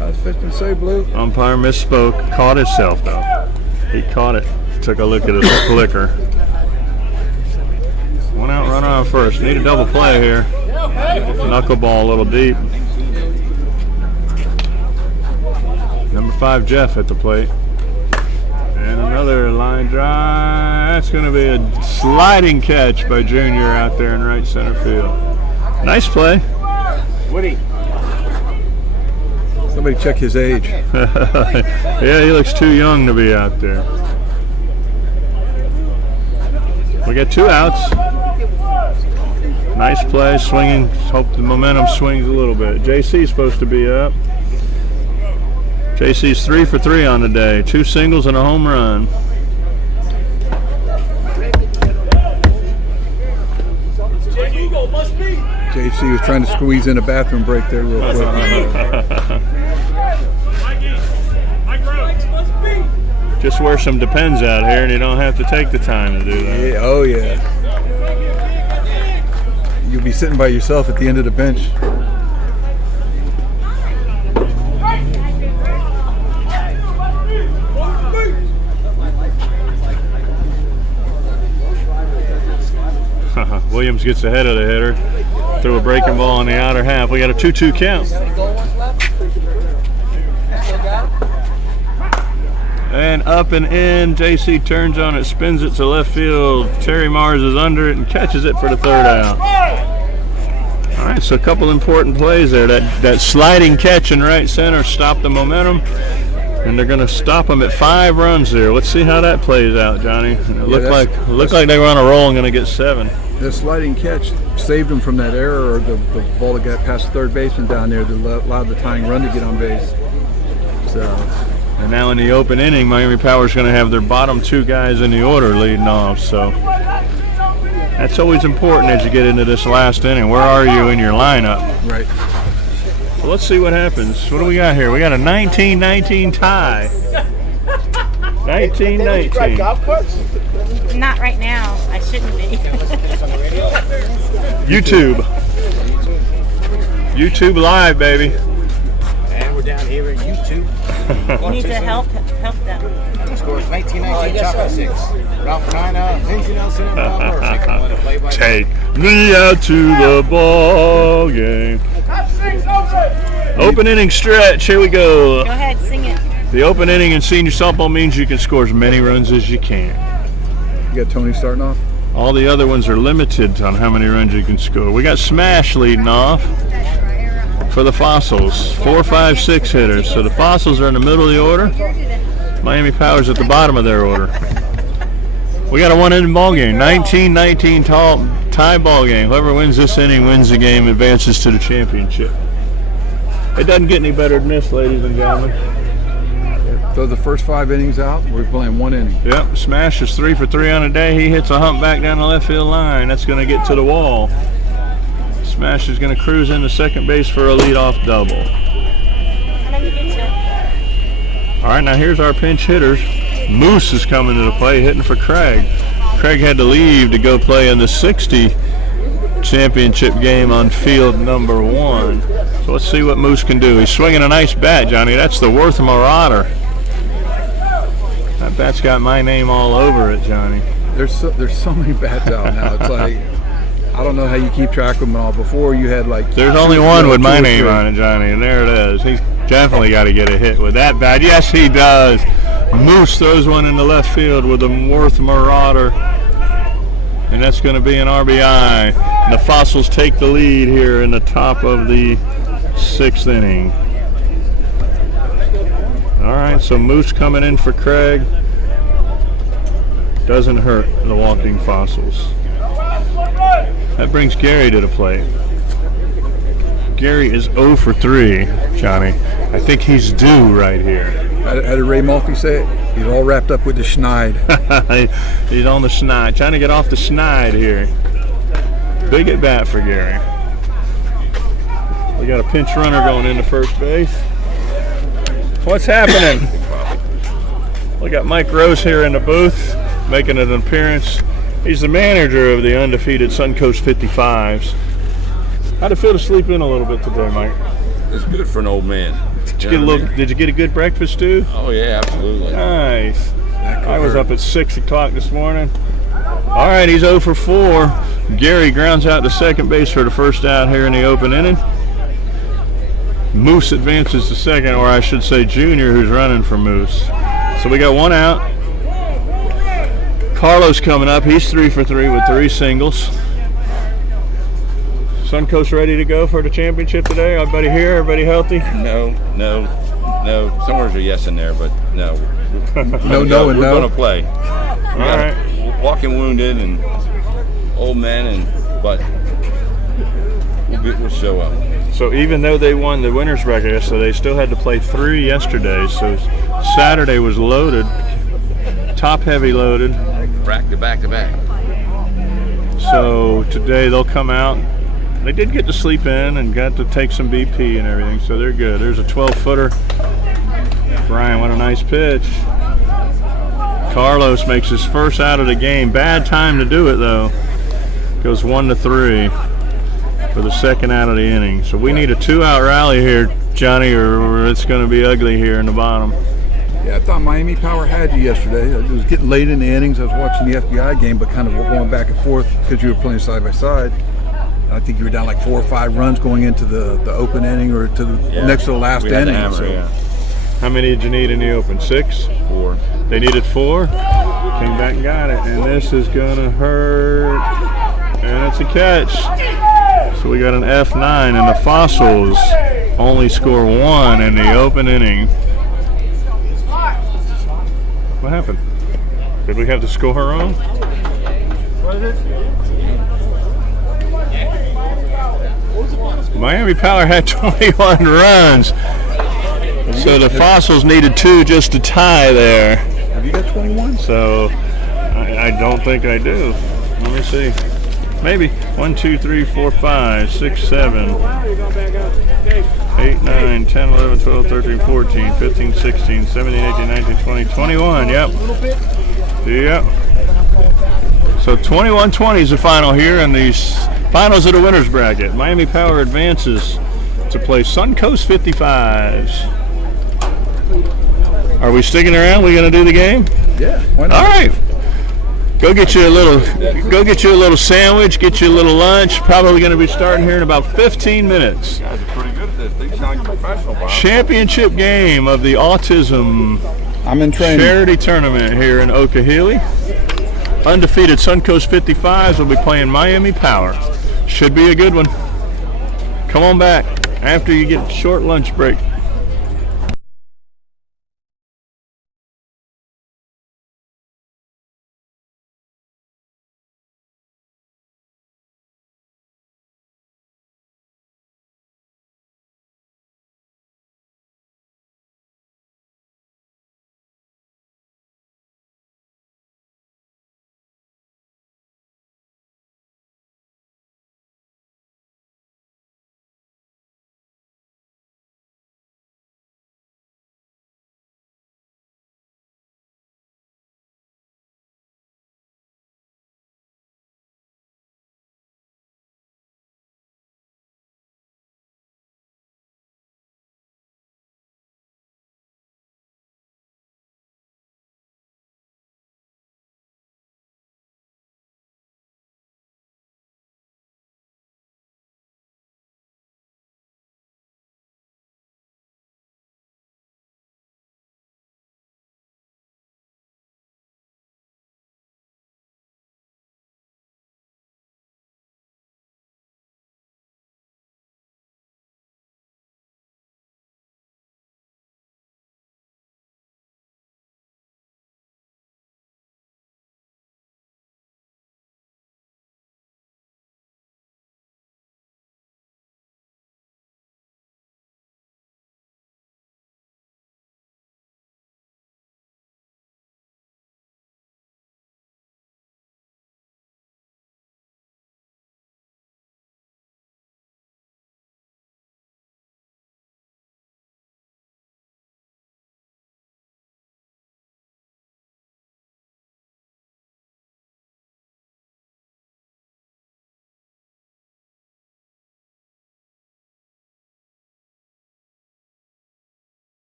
I was fixing to say, Blue. Umpire misspoke. Caught himself though. He caught it. Took a look at his clicker. 1 out, run on first. Need a double play here. Knuckleball a little deep. Number 5, Jeff at the plate. And another line drive. That's going to be a sliding catch by Junior out there in right center field. Nice play. Woody. Somebody check his age. Yeah, he looks too young to be out there. We got 2 outs. Nice play, swinging. Hope the momentum swings a little bit. JC's supposed to be up. JC's 3 for 3 on the day. 2 singles and a home run. JC was trying to squeeze in a bathroom break there real quick. Just wear some Depends out here and you don't have to take the time to do that. Yeah, oh yeah. You'll be sitting by yourself at the end of the bench. Williams gets ahead of the hitter. Threw a breaking ball in the outer half. We got a 2-2 count. And up and in. JC turns on it, spins it to left field. Terry Mars is under it and catches it for the 3rd out. All right, so a couple important plays there. That sliding catch in right center stopped the momentum, and they're going to stop them at 5 runs there. Let's see how that plays out, Johnny. It looked like they were on a roll and going to get 7. The sliding catch saved them from that error, or the ball that got past the third baseman down there that allowed the tying run to get on base. So. And now in the open inning, Miami Power's going to have their bottom 2 guys in the order leading off. So that's always important as you get into this last inning. Where are you in your lineup? Right. So let's see what happens. What do we got here? We got a 19-19 tie. 19-19. Not right now. I shouldn't be. YouTube Live, baby. And we're down here at YouTube. You need to help them. Scores 1919, chocolate 6. Ralph Kina, Lindsey Nelson, and Bob Murphy. Second one to play by Take me out to the ball game. Open inning stretch. Here we go. Go ahead, sing it. The open inning in senior softball means you can score as many runs as you can. You got Tony starting off? All the other ones are limited on how many runs you can score. We got Smash leading off for the Fossils. 4, 5, 6 hitters. So the Fossils are in the middle of the order. Miami Power's at the bottom of their order. We got a one-inning ball game. 19-19 tie ball game. Whoever wins this inning wins the game, advances to the championship. It doesn't get any better than this, ladies and gentlemen. So the first 5 innings out, we're playing 1 inning. Yep, Smash is 3 for 3 on the day. He hits a humpback down the left field line. That's going to get to the wall. Smash is going to cruise into second base for a leadoff double. All right, now here's our pinch hitters. Moose is coming to the play, hitting for Craig. Craig had to leave to go play in the 60 championship game on field number 1. So let's see what Moose can do. He's swinging a nice bat, Johnny. That's the Worth Marauder. That bat's got my name all over it, Johnny. There's so many bats out now. It's like, I don't know how you keep track of them all. Before you had like... There's only one with my name on it, Johnny, and there it is. He's definitely got to get a hit with that bat. Yes, he does. Moose throws one in the left field with a Worth Marauder, and that's going to be an RBI. And the Fossils take the lead here in the top of the 6th inning. All right, so Moose coming in for Craig. Doesn't hurt the walking Fossils. That brings Gary to the plate. Gary is 0 for 3, Johnny. I think he's due right here. How did Ray Mulphy say it? He's all wrapped up with the schneid. He's on the schneid, trying to get off the schneid here. Big at bat for Gary. We got a pinch runner going into first base. What's happening? We got Mike Rose here in the booth, making an appearance. He's the manager of the undefeated Suncoast 55s. How'd it feel to sleep in a little bit today, Mike? It's good for an old man. Did you get a good breakfast too? Oh yeah, absolutely. Nice. I was up at 6 o'clock this morning. All right, he's 0 for 4. Gary grounds out to second base for the first out here in the open inning. Moose advances to second, or I should say Junior, who's running for Moose. So we got 1 out. Carlos coming up. He's 3 for 3 with 3 singles. Suncoast ready to go for the championship today? Everybody here? Everybody healthy? No. Somewhere's a yes in there, but no. No, we're no. going to play. All right. Walking wounded and old men, but we'll show up. So even though they won the winner's bracket yesterday, they still had to play 3 yesterday. So Saturday was loaded, top heavy loaded. Back to back. So today they'll come out. They did get to sleep in and got to take some BP and everything, so they're good. There's a 12-footer. Brian, what a nice pitch. Carlos makes his first out of the game. Bad time to do it, though. Goes 1-3 for the second out of the inning. So we need a 2-out rally here, Johnny, or it's going to be ugly here in the bottom. Yeah, I thought Miami Power had you yesterday. It was getting late in the innings. I was watching the FBI game, but kind of going back and forth because you were playing side by side. I think you were down like 4 or 5 runs going into the open inning or to the next to the last inning. How many did you need in the open? 6? 4. They needed 4. Came back and got it. And this is going to hurt. And it's a catch. So we got an F9, and the Fossils only score 1 in the open inning. What happened? Did we have the score wrong? What is it? Miami Power had 21 runs. So the Fossils needed 2 just to tie there. Have you got 21? So I don't think I do. Let me see. Maybe 1, 2, 3, 4, 5, 6, 7, 8, 9, 10, 11, 12, 13, 14, 15, 16, 17, 18, 19, 20, 21. Yep. So 21-20 is the final here in these finals of the winner's bracket. Miami Power advances to play Suncoast 55s. Are we sticking around? We gonna do the game? Yeah. Why not? All right. Go get you a little sandwich. Get you a little lunch. Probably gonna be starting here in about 15 minutes. You guys are pretty good at this. They sound professional, Bob. Championship game of the Autism I'm in training. Charity Tournament here in Okahili. Undefeated Suncoast 55s will be playing Miami Power. Should be a good one. Come on back after you get a short lunch break.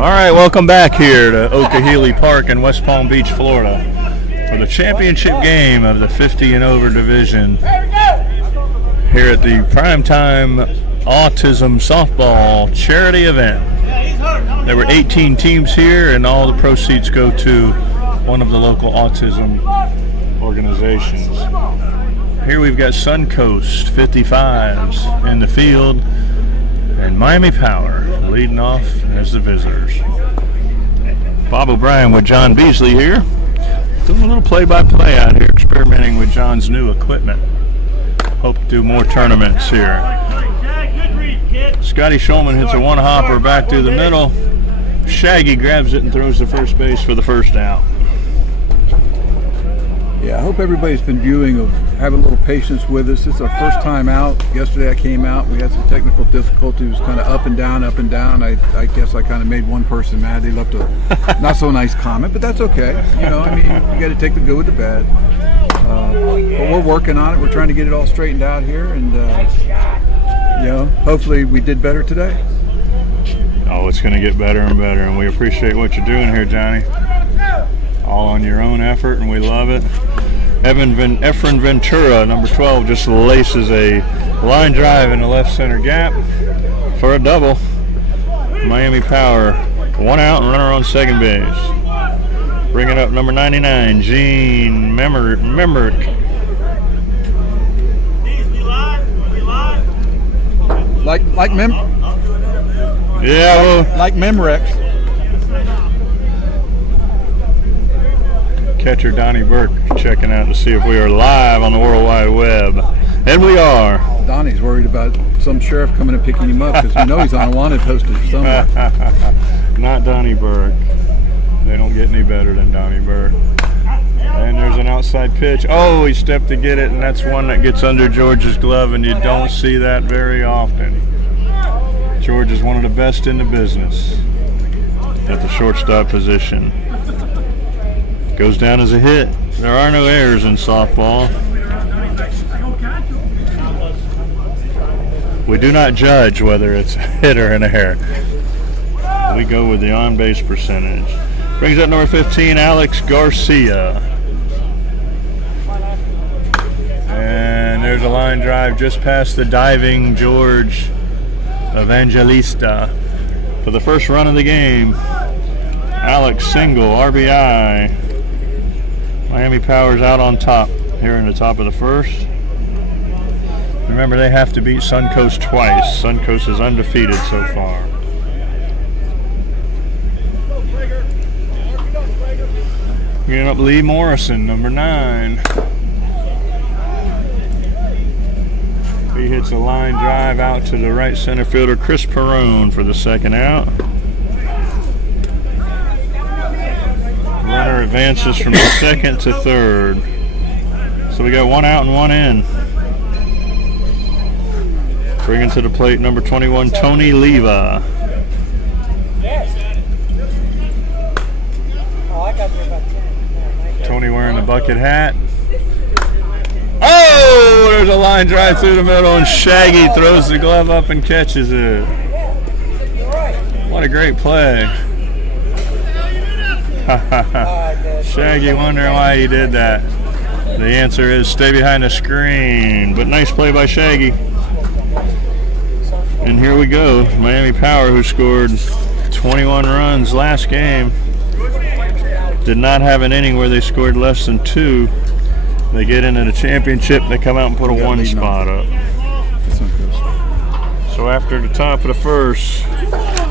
All right, welcome back here to Okehely Park in West Palm Beach, Florida, for the championship game of the 50 and over division here at the Primetime Autism Softball Charity Event. There were 18 teams here, and all the proceeds go to one of the local autism organizations. Here we've got Suncoast 55s in the field, and Miami Power leading off as the visitors. Bob O'Brien with John Beasley here, doing a little play-by-play out here, experimenting with John's new equipment. Hope to do more tournaments here. Scotty Shulman hits a one-hopper back through the middle. Shaggy grabs it and throws to first base for the first out. Yeah, I hope everybody's been viewing of having a little patience with us. It's our first time out. Yesterday I came out. We had some technical difficulties. It was kind of up and down, up and down. I guess I kind of made one person mad. They left a not so nice comment, but that's okay. You know, I mean, you got to take the good with the bad. But we're working on it. We're trying to get it all straightened out here, and you know, hopefully we did better today. Oh, it's going to get better and better, and we appreciate what you're doing here, Johnny. All on your own effort, and we love it. Efren Ventura, number 12, just laces a line drive in the left center gap for a double. Miami Power, one out and runner on second base. Bringing up number 99, Gene Memerick. Like Yeah, well, like Memorex. Catcher Donnie Burke checking out to see if we are live on the World Wide Web. And we are. Donnie's worried about some sheriff coming and picking him up because we know he's on a wanted poster somewhere. Not Donnie Burke. They don't get any better than Donnie Burke. And there's an outside pitch. Oh, he stepped to get it, and that's one that gets under George's glove, and you don't see that very often. George is one of the best in the business at the shortstop position. Goes down as a hit. There are no errors in softball. We do not judge whether it's a hit or an error. We go with the on-base percentage. Brings up number 15, Alex Garcia. And there's a line drive just past the diving George Evangelista for the first run of the game. Alex single, RBI. Miami Power's out on top here in the top of the first. Remember, they have to beat Suncoast twice. Suncoast is undefeated so far. Bringing up Lee Morrison, number 9. He hits a line drive out to the right center fielder, Chris Perrone, for the second out. Runner advances from second to third. So we got one out and one in. Bringing to the plate number 21, Tony Leva. Tony wearing the bucket hat. Oh, there's a line drive through the middle, and Shaggy throws the glove up and catches it. What a great play. Shaggy wondering why he did that. The answer is stay behind the screen, but nice play by Shaggy. And here we go. Miami Power, who scored 21 runs last game, did not have an inning where they scored less than 2. They get into the championship, they come out and put a 1 spot up. So after the top of the first,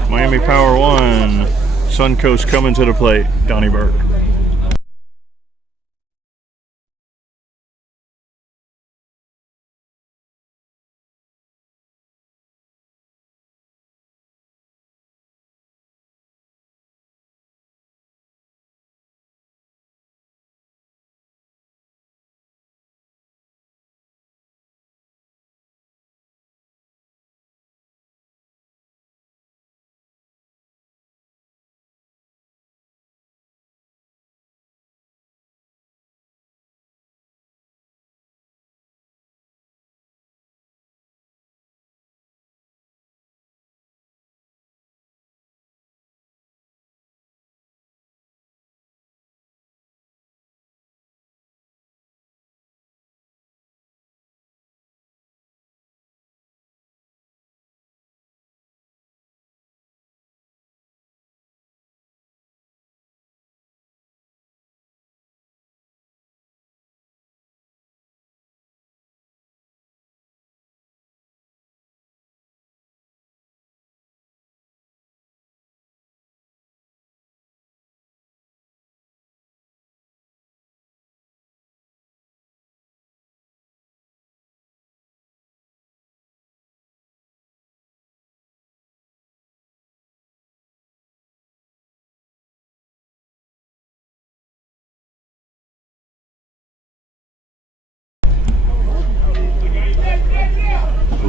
Miami Power 1, Suncoast coming to the plate, Donnie Burke.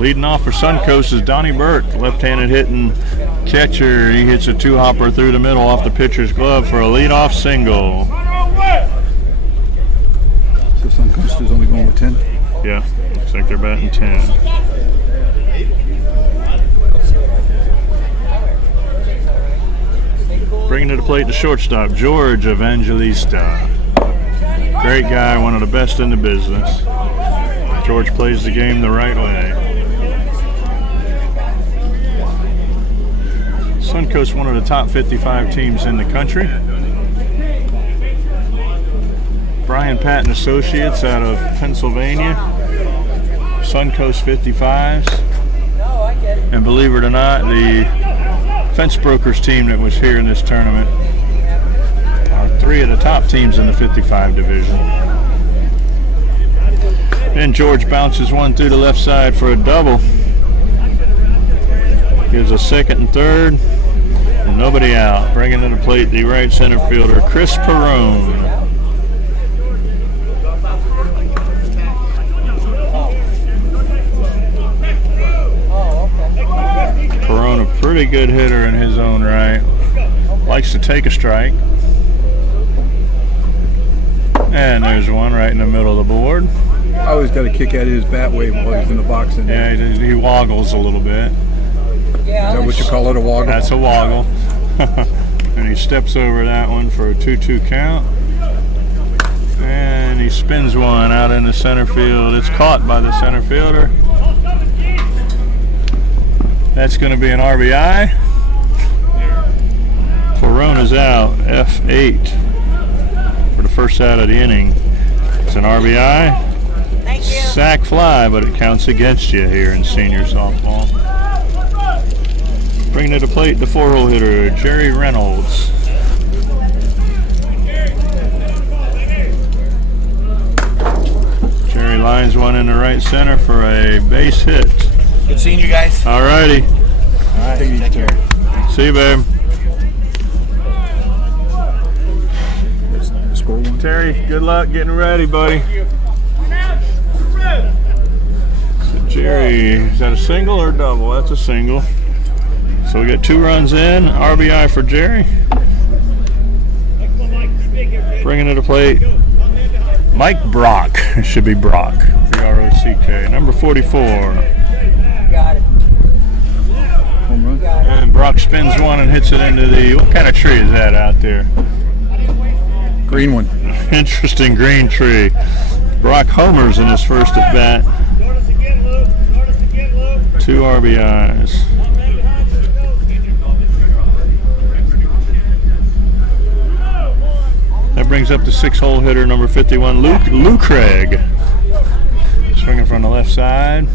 Leading off for Suncoast is Donnie Burt, left-handed hitting catcher. He hits a two-hopper through the middle off the pitcher's glove for a leadoff single. So Suncoast is only going with 10? Yeah, looks like they're batting 10. Bringing to the plate the shortstop, George Evangelista. Great guy, one of the best in the business. George plays the game the right way. Suncoast, one of the top 55 teams in the country. Brian Patton Associates out of Pennsylvania. Suncoast 55s. And believe it or not, the Fence Brokers team that was here in this tournament are 3 of the top teams in the 55 division. And George bounces one through the left side for a double. Gives a second and third. And nobody out. Bringing to the plate the right center fielder, Chris Perrone. Perrone, a pretty good hitter in his own right. Likes to take a strike. And there's one right in the middle of the board. I always got a kick out of his bat wave while he's in the boxing. Yeah, he woggles a little bit. Is that what you call it, a woggle? That's a woggle. And he steps over that one for a 2-2 count. And he spins one out in the center field. It's caught by the center fielder. That's going to be an RBI. Perrone is out, F8 for the first out of the inning. It's an RBI. Thank you. Sack fly, but it counts against you here in senior softball. Bringing to the plate the 4-hole hitter, Jerry Reynolds. Jerry lines one in the right center for a base hit. Good seeing you guys. All righty. All right, take care. See you, babe. Score one. Terry, good luck getting ready, buddy. So Jerry, is that a single or a double? That's a single. So we got 2 runs in. RBI for Jerry. Bringing to the plate, Mike Brock. It should be Brock. B-R-O-C-K. Number 44. Got it. Home run. And Brock spins one and hits it into the, what kind of tree is that out there? Green one. Interesting green tree. Brock homers in his first at bat. 2 RBIs. That brings up the 6-hole hitter, number 51, Lou Craig. Swinging from the left side.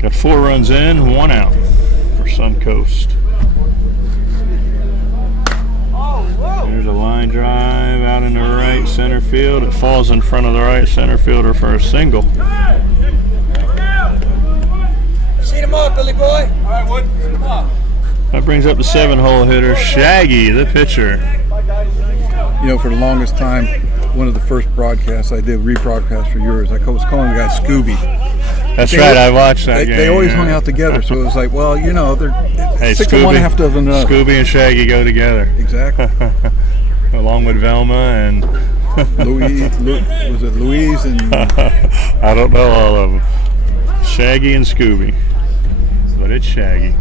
Got 4 runs in, 1 out for Suncoast. There's a line drive out in the right center field. It falls in front of the right center fielder for a single. See them up, Billy boy. All right, Wood. Come on. That brings up the 7-hole hitter, Shaggy, the pitcher. You know, for the longest time, one of the first broadcasts I did, rebroadcast for yours, I was calling the guy Scooby. That's right, I watched that game. They always hung out together, so it was like, well, you know, they're 6 of one, half dozen of another. Scooby and Shaggy go together. Exactly. Along with Velma and... was it Louise and... I don't know all of them. Shaggy and Scooby. But it's Shaggy.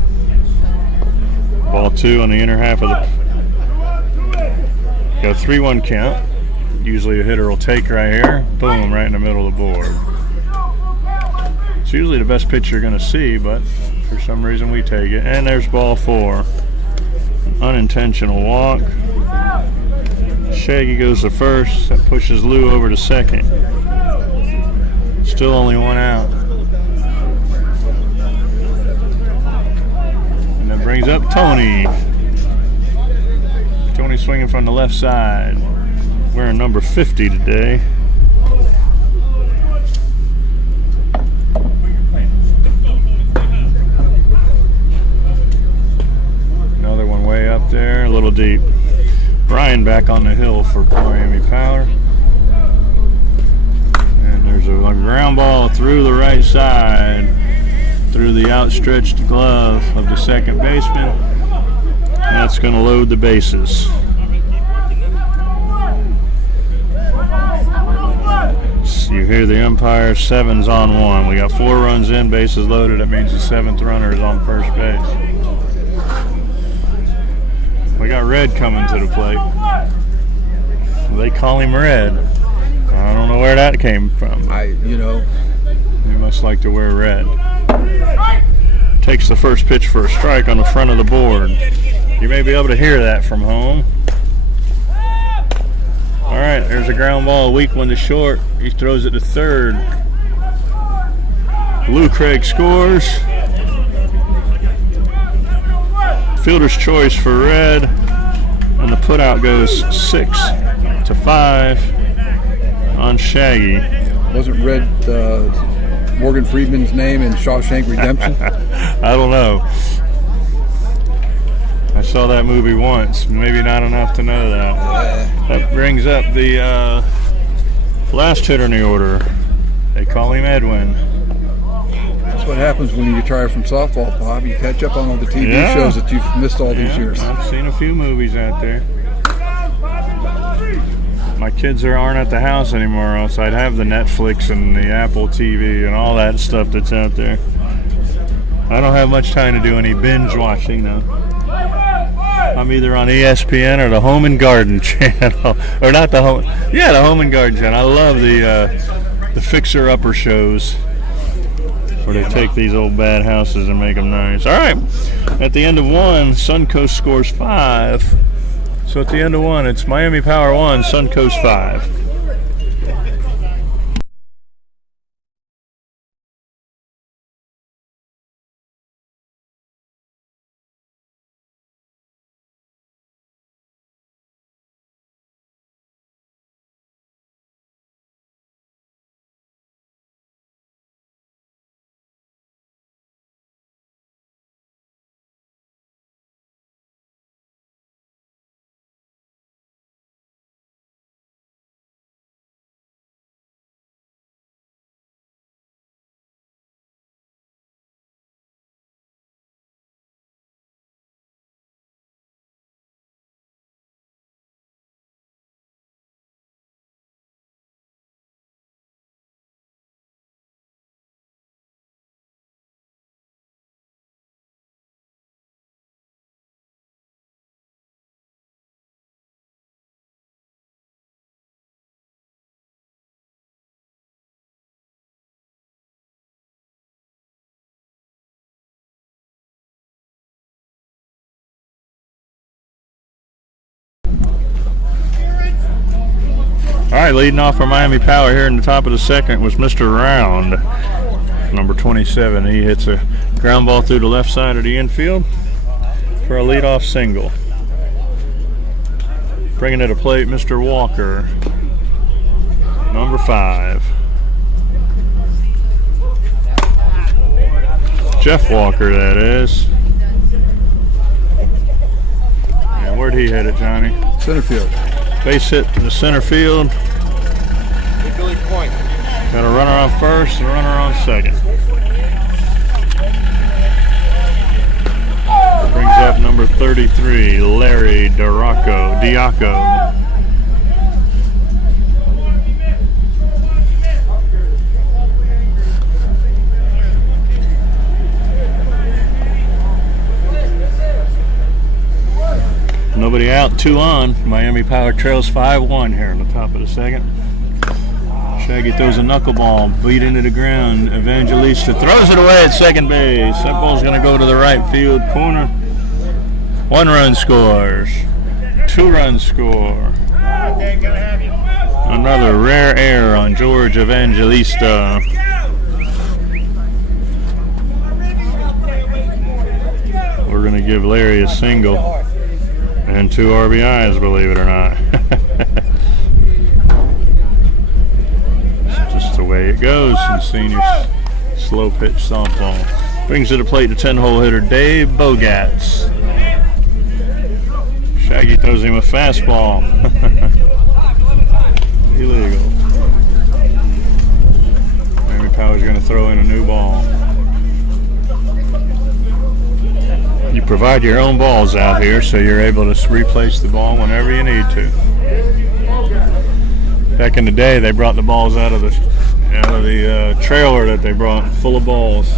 Ball 2 on the inner half of the... Got a 3-1 count. Usually a hitter will take right here. Boom, right in the middle of the board. It's usually the best pitch you're going to see, but for some reason we take it. And there's ball 4. An unintentional walk. Shaggy goes to first. That pushes Lou over to second. Still only 1 out. And that brings up Tony. Tony swinging from the left side. Wearing number 50 today. Another one way up there, a little deep. Brian back on the hill for Miami Power. And there's There's a ground ball through the right side, through the outstretched glove of the second baseman. That's going to load the bases. You hear the umpire, 7's on 1. We got 4 runs in, bases loaded. That means the 7th runner is on first base. We got Red coming to the plate. They call him Red. I don't know where that came from. He must like to wear red. Takes the first pitch for a strike on the front of the board. You may be able to hear that from home. All right, there's a ground ball, a weak one to short. He throws it to third. Lou Craig scores. Fielder's choice for Red, and the putout goes 6-5 on Shaggy. Wasn't Red Morgan Freeman's name in Shawshank Redemption? I don't know. I saw that movie once, maybe not enough to know that. That brings up the last hitter in the order. They call him Edwin. That's what happens when you retire from softball, Bob. You catch up on all the TV shows that you've missed all these years. I've seen a few movies out there. My kids aren't at the house anymore, else I'd have the Netflix and the Apple TV and all that stuff that's out there. I don't have much time to do any binge watching though. I'm either on ESPN or the Home and Garden channel, or not the Home. Yeah, the Home and Garden channel. I love the fixer-upper shows where they take these old bad houses and make them nice. All right, at the end of 1, Suncoast scores 5. So at the end of 1, it's Miami Power 1, Suncoast 5. All right, leading off for Miami Power here in the top of the second was Mr. Round, number 27. He hits a ground ball through the left side of the infield for a leadoff single. Bringing it to plate, Mr. Walker, number 5. Jeff Walker, that is. And where'd he hit it, Johnny? Center field. Base hit in the center field. Billy Point. Got a runner on first and a runner on second. Brings up number 33, Larry Diaco. Nobody out, 2 on. Miami Power trails 5-1 here in the top of the second. Shaggy throws a knuckleball, beat into the ground. Evangelista throws it away at second base. That ball's going to go to the right field corner. 1 run scores. 2 runs score. Another rare error on George Evangelista. We're going to give Larry a single. And 2 RBIs, believe it or not. It's just the way it goes in senior slow pitch softball. Brings to the plate the 10-hole hitter, Dave Bogatz. Shaggy throws him a fastball. Illegal. Power's going to throw in a new ball. You provide your own balls out here, so you're able to replace the ball whenever you need to. Back in the day, they brought the balls out of the trailer that they brought full of balls.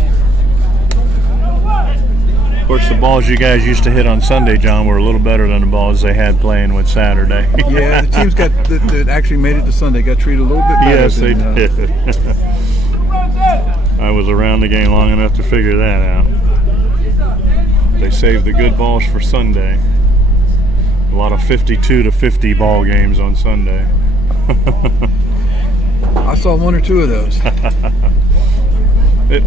Of course, the balls you guys used to hit on Sunday, John, were a little better than the balls they had playing with Saturday. Yeah, the teams that actually made it to Sunday got treated a little bit better. Yes, they did. I was around the game long enough to figure that out. They saved the good balls for Sunday. A lot of 52-50 ball games on Sunday. I saw one or two of those. It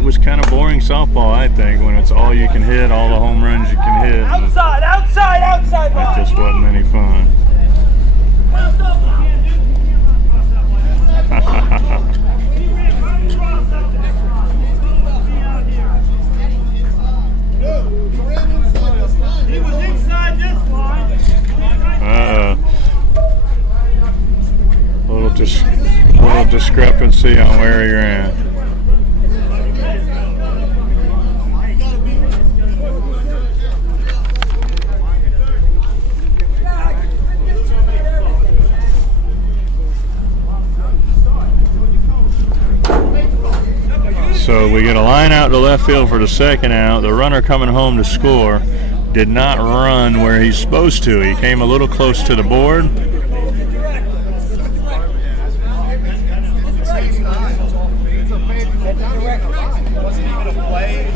was kind of boring softball, I think, when it's all you can hit, all the home runs you can hit. Outside! It just wasn't any fun. He was inside this one. A little discrepancy on where you're at. So we get a line out to left field for the second out. The runner coming home to score did not run where he's supposed to. He came a little close to the board.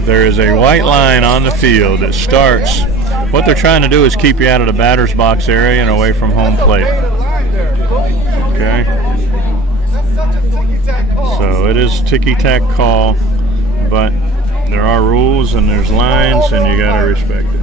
There is a white line on the field that starts. What they're trying to do is keep you out of the batter's box area and away from home plate. Okay. So it is ticky-tack call, but there are rules and there's lines and you got to respect it.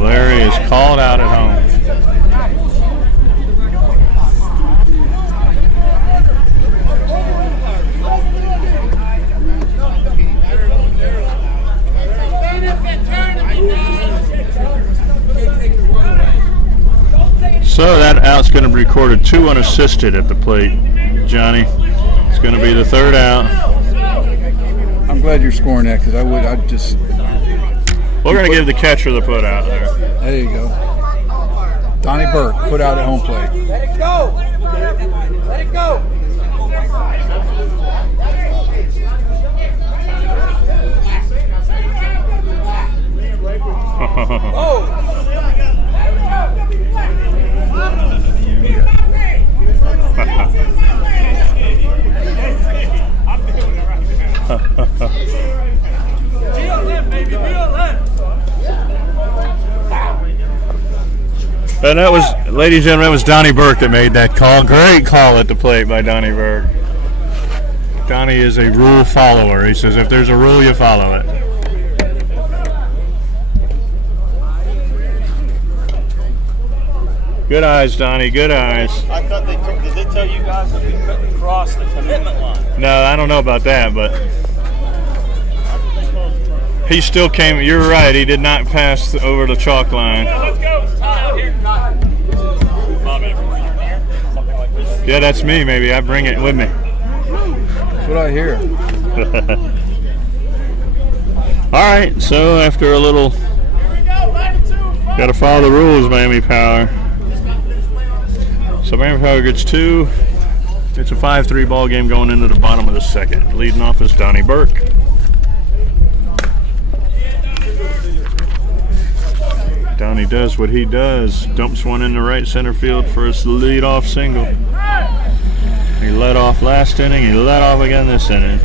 Larry is called out at home. So that out's going to be recorded 2 unassisted at the plate, Johnny. It's going to be the third out. I'm glad you're scoring that because I'd just. We're going to give the catcher the put out there. There you go. Donnie Burke put out at home plate. Let it go. Let it go. Oh. And that was, ladies and gentlemen, that was Donnie Burke that made that call. Great call at the plate by Donnie Burke. Donnie is a rule follower. He says if there's a rule, you follow it. Good eyes, Donnie. Good eyes. I thought did they tell you guys that we couldn't cross the commitment line? No, I don't know about that, but he still came. You're right. He did not pass over the chalk line. Let's go. Out here. Yeah, that's me. Maybe I bring it with me. That's what I hear. All right. So after a little, got to follow the rules, Miami Power. So Miami Power gets 2. It's a 5-3 ball game going into the bottom of the second. Leading off is Donnie Burke. Donnie does what he does. Dumps one in the right center field for his lead-off single. He led off last inning. He led off again this inning.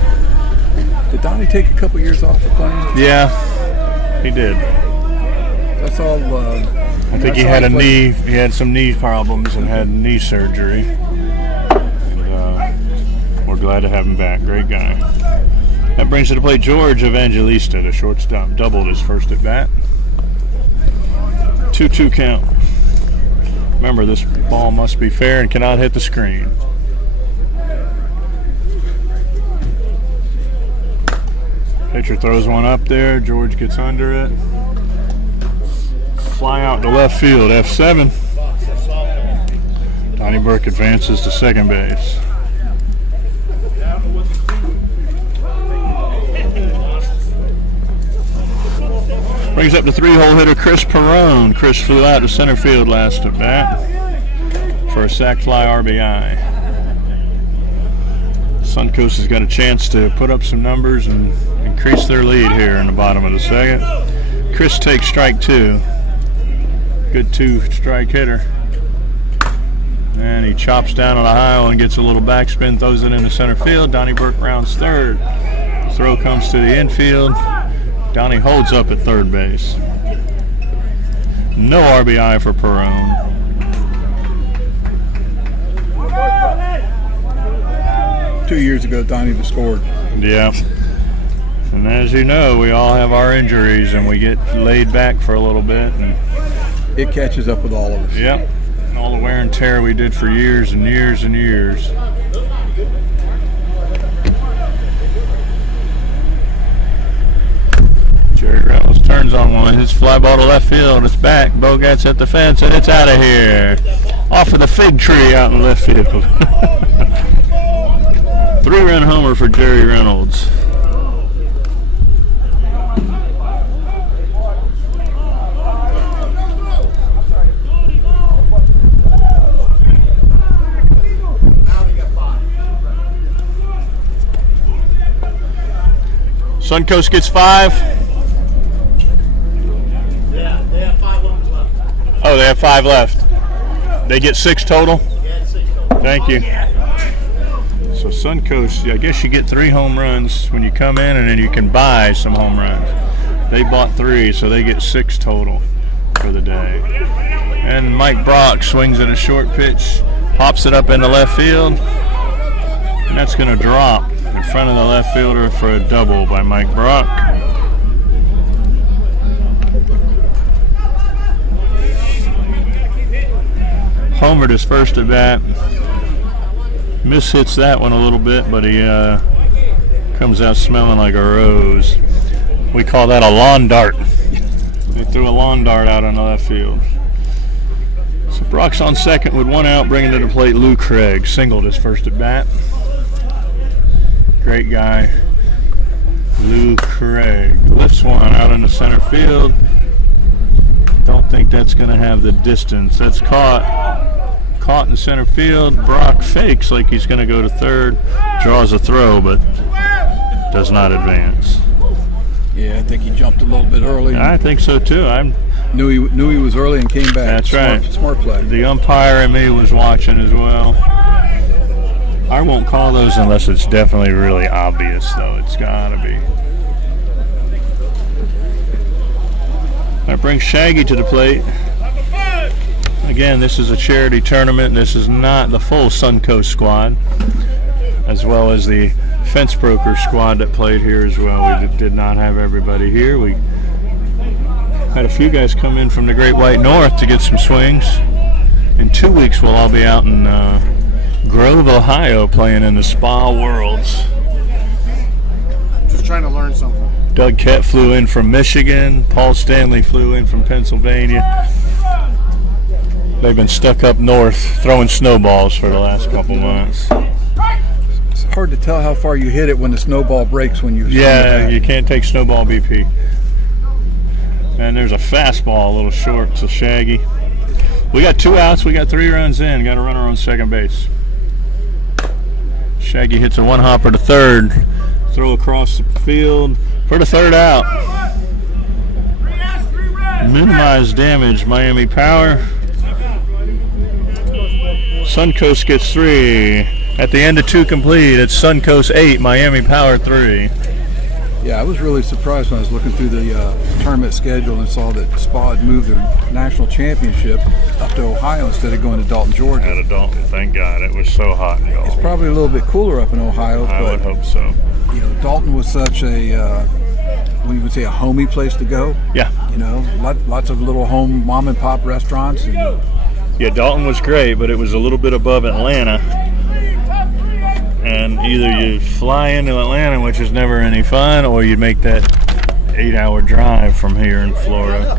Did Donnie take a couple years off of playing? Yeah, he did. That's all. I think he had a knee. He had some knee problems and had knee surgery. And we're glad to have him back. Great guy. That brings to the plate George Evangelista, the shortstop, doubled his first at bat. 2-2 count. Remember, this ball must be fair and cannot hit the screen. Pitcher throws one up there. George gets under it. Fly out to left field, F7. Donnie Burke advances to second base. Brings up the 3-hole hitter Chris Perrone. Chris flew out to center field last at bat for a sac fly RBI. Suncoast has got a chance to put up some numbers and increase their lead here in the bottom of the second. Chris takes strike 2. Good 2-strike hitter. And he chops down on a high one, gets a little backspin, throws it into center field. Donnie Burke rounds third. Throw comes to the infield. Donnie holds up at third base. No RBI for Perrone. Two years ago, Donnie was scored. Yeah. And as you know, we all have our injuries and we get laid back for a little bit. And it catches up with all of us. Yep. All the wear and tear we did for years and years and years. Jerry Reynolds turns on one. His fly ball to left field. It's back. Bogat's at the fence and it's out of here. Off of the fig tree out in left field. 3-run homer for Jerry Reynolds. Suncoast gets 5. Yeah, they have 5 left. Oh, they have 5 left. They get 6 total? Yeah, 6 total. Thank you. So Suncoast, I guess you get 3 home runs when you come in, and then you can buy some home runs. They bought 3, so they get 6 total for the day. And Mike Brock swings at a short pitch, pops it up into left field, and that's going to drop in front of the left fielder for a double by Mike Brock. Homered his first at bat. Mishits that one a little bit, but he comes out smelling like a rose. We call that a lawn dart. They threw a lawn dart out on the left field. So Brock's on second with 1 out, bringing to the plate Lou Craig. Singled his first at bat. Great guy, Lou Craig. Lifts one out in the center field. Don't think that's going to have the distance. That's caught in center field. Brock fakes like he's going to go to third. Draws a throw, but does not advance. Yeah, I think he jumped a little bit early. I think so too. I knew he was early and came back. That's right. Smart play. The umpire and me was watching as well. I won't call those unless it's definitely really obvious, though. It's got to be. That brings Shaggy to the plate. Again, this is a charity tournament. This is not the full Suncoast squad, as well as the fence broker squad that played here as well. We did not have everybody here. We had a few guys come in from the Great White North to get some swings. In 2 weeks, we'll all be out in Grove, Ohio, playing in the Spa Worlds. Just trying to learn something. Doug Kett flew in from Michigan. Paul Stanley flew in from Pennsylvania. They've been stuck up north throwing snowballs for the last couple months. It's hard to tell how far you hit it when the snowball breaks when you. Yeah, you can't take snowball BP. And there's a fastball a little short to Shaggy. We got 2 outs. We got 3 runs in. Got a runner on second base. Shaggy hits a 1-hopper to third. Throw across the field for the 3rd out. Minimize damage, Miami Power. Suncoast gets 3. At the end of 2 complete, it's Suncoast 8, Miami Power 3. Yeah, I was really surprised when I was looking through the tournament schedule and saw that Spa had moved their national championship up to Ohio instead of going to Dalton, Georgia. Out of Dalton, thank God. It was so hot in Dalton. It's probably a little bit cooler up in Ohio. I would hope so. You know, Dalton was such a, we would say, a homey place to go. Yeah. You know, lots of little home mom and pop restaurants, and Yeah, Dalton was great, but it was a little bit above Atlanta. And either you fly into Atlanta, which is never any fun, or you make that 8-hour drive from here in Florida.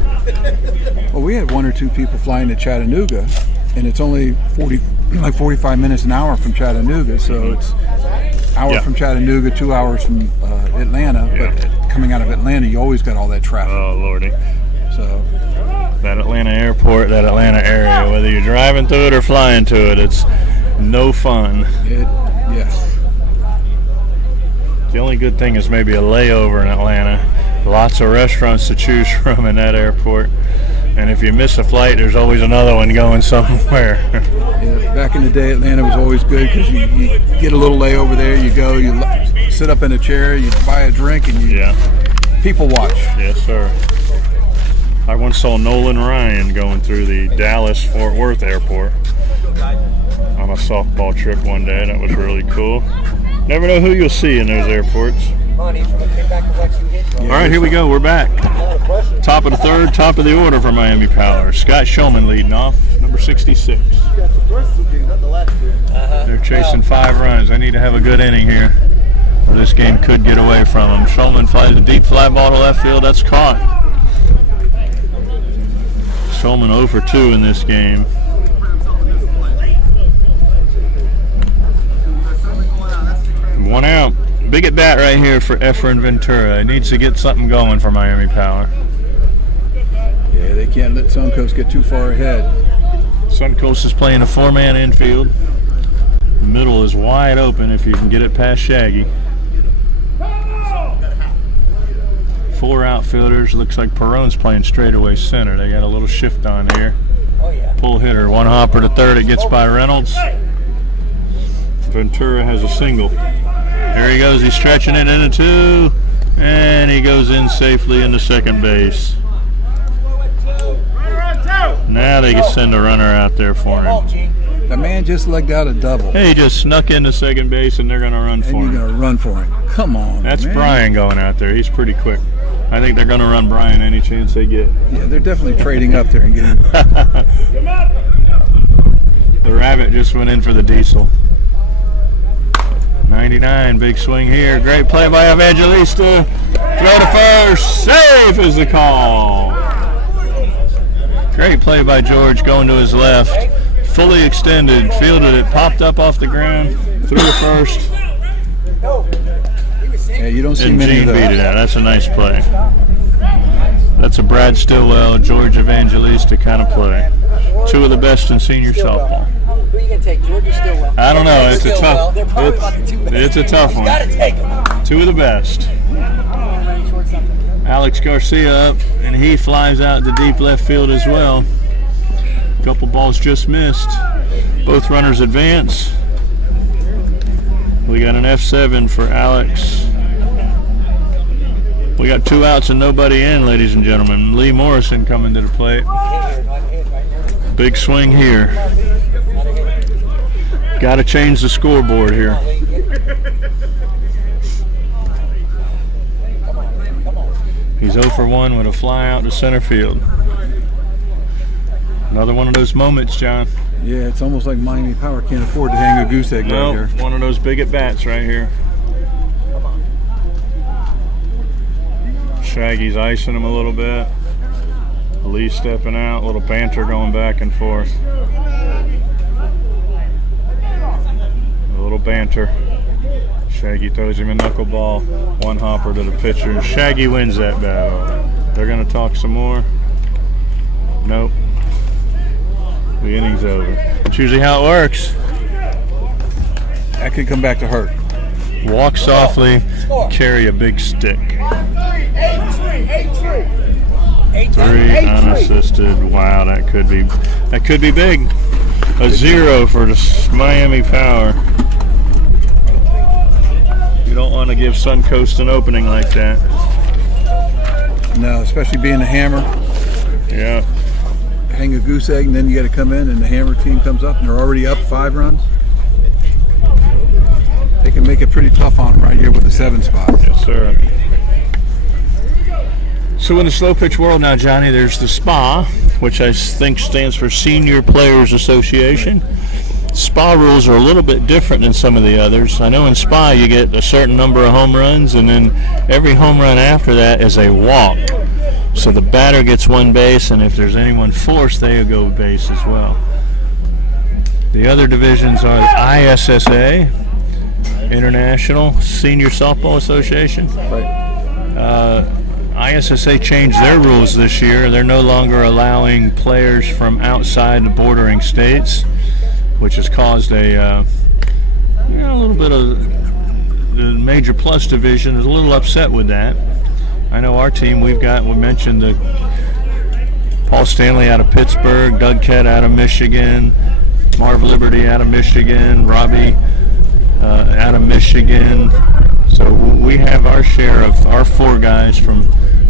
Well, we had 1 or 2 people flying to Chattanooga, and it's only 45 minutes an hour from Chattanooga, so it's hour from Chattanooga, 2 hours from Atlanta. But coming out of Atlanta, you always got all that traffic. Oh, Lordy. So that Atlanta airport, that Atlanta area, whether you're driving through it or flying to it, it's no fun. The only good thing is maybe a layover in Atlanta. Lots of restaurants to choose from in that airport. And if you miss a flight, there's always another one going somewhere. Back in the day, Atlanta was always good because you get a little layover there, you go, you sit up in a chair, you buy a drink, and you people watch. Yes, sir. I once saw Nolan Ryan going through the Dallas-Fort Worth airport on a softball trip one day. That was really cool. Never know who you'll see in those airports. All right, here we go. We're back. Top of the third, top of the order for Miami Power. Scott Shulman leading off, number 66. They're chasing 5 runs. They need to have a good inning here, or this game could get away from them. Shulman flies a deep fly ball to left field. That's caught. Shulman 0 for 2 in this game. One out. Big at bat right here for Efren Ventura. He needs to get something going for Miami Power. Yeah, they can't let Suncoast get too far ahead. Suncoast is playing a 4-man infield. The middle is wide open if you can get it past Shaggy. 4 outfielders. Looks like Perrone's playing straightaway center. They got a little shift on here. Pull hitter. 1 hopper to third. It gets by Reynolds. Ventura has a single. Here he goes. He's stretching it into 2. And he goes in safely into second base. Now they can send a runner out there for him. The man just legged out a double. Hey, he just snuck into second base, and they're going to run for him. And you're going to run for him. Come on, That's man. Brian going out there. He's pretty quick. I think they're going to run Brian any chance they get. Yeah, they're definitely trading up there and getting. The Rabbit just went in for the Diesel. 99, big swing here. Great play by Evangelista. Throw to first. Safe is the call. Great play by George going to his left. Fully extended. Fielded it. Popped up off the ground. Threw to first. Yeah, you don't see and many Gene of those. beat it out. That's a nice play. That's a Brad Stillwell, George Evangelista kind of play. 2 of the best in senior softball. Who are you going to take, George or Stillwell? I don't know. It's a tough. They're probably about the 2 best. It's a tough one. You got to take them. 2 of the best. Alex Garcia up, and he flies out to deep left field as well. A couple balls just missed. Both runners advance. We got an F7 for Alex. We got 2 outs and nobody in, ladies and gentlemen. Lee Morrison coming to the plate. Big swing here. Got to change the scoreboard here. He's 0 for 1 with a fly out to center field. Another one of those moments, John. Yeah, it's almost like Miami Power can't afford to hang a goose egg right here. One of those big at bats right here. Shaggy's icing him a little bit. Lee stepping out, a little banter going back and forth. A little banter. Shaggy throws him a knuckleball. 1 hopper to the pitcher. Shaggy wins that battle. They're going to talk some more. Nope. The inning's over. It's usually how it works. That could come back to hurt. Walk softly, carry a big stick. 3 unassisted. Wow, that could be big. A 0 for the Miami Power. You don't want to give Suncoast an opening like that. No, especially being a hammer. Yeah. Hang a goose egg, and then you got to come in, and the hammer team comes up, and they're already up 5 runs. They can make it pretty tough on them right here with the 7 spot. Yes, sir. So in the slow pitch world now, Johnny, there's the SPA, which I think stands for Senior Players Association. SPA rules are a little bit different than some of the others. I know in SPA you get a certain number of home runs, and then every home run after that is a walk. So the batter gets one base, and if there's anyone forced, they go base as well. The other divisions are the ISSA, International Senior Softball Association. ISSA changed their rules this year. They're no longer allowing players from outside the bordering states, which has caused a little bit of the Major Plus division is a little upset with that. I know our team, we mentioned the Paul Stanley out of Pittsburgh, Doug Kett out of Michigan, Marv Liberty out of Michigan, Robbie out of Michigan. So we have our share of our 4 guys from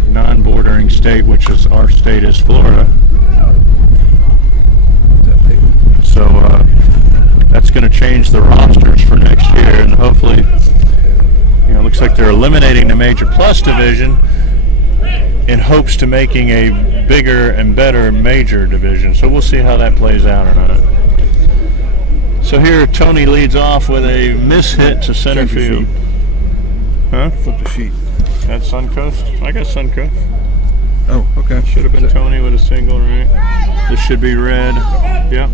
non-bordering state, which is our state is Florida. So that's going to change the rosters for next year, and hopefully, it looks like they're eliminating the Major Plus division in hopes to making a bigger and better major division. So we'll see how that plays out or not. So here Tony leads off with a miss hit to center field. Huh? Flip the sheet. That's Suncoast? I got Suncoast. Oh, okay. Should have been Tony with a single, right? This should be Red. Yep.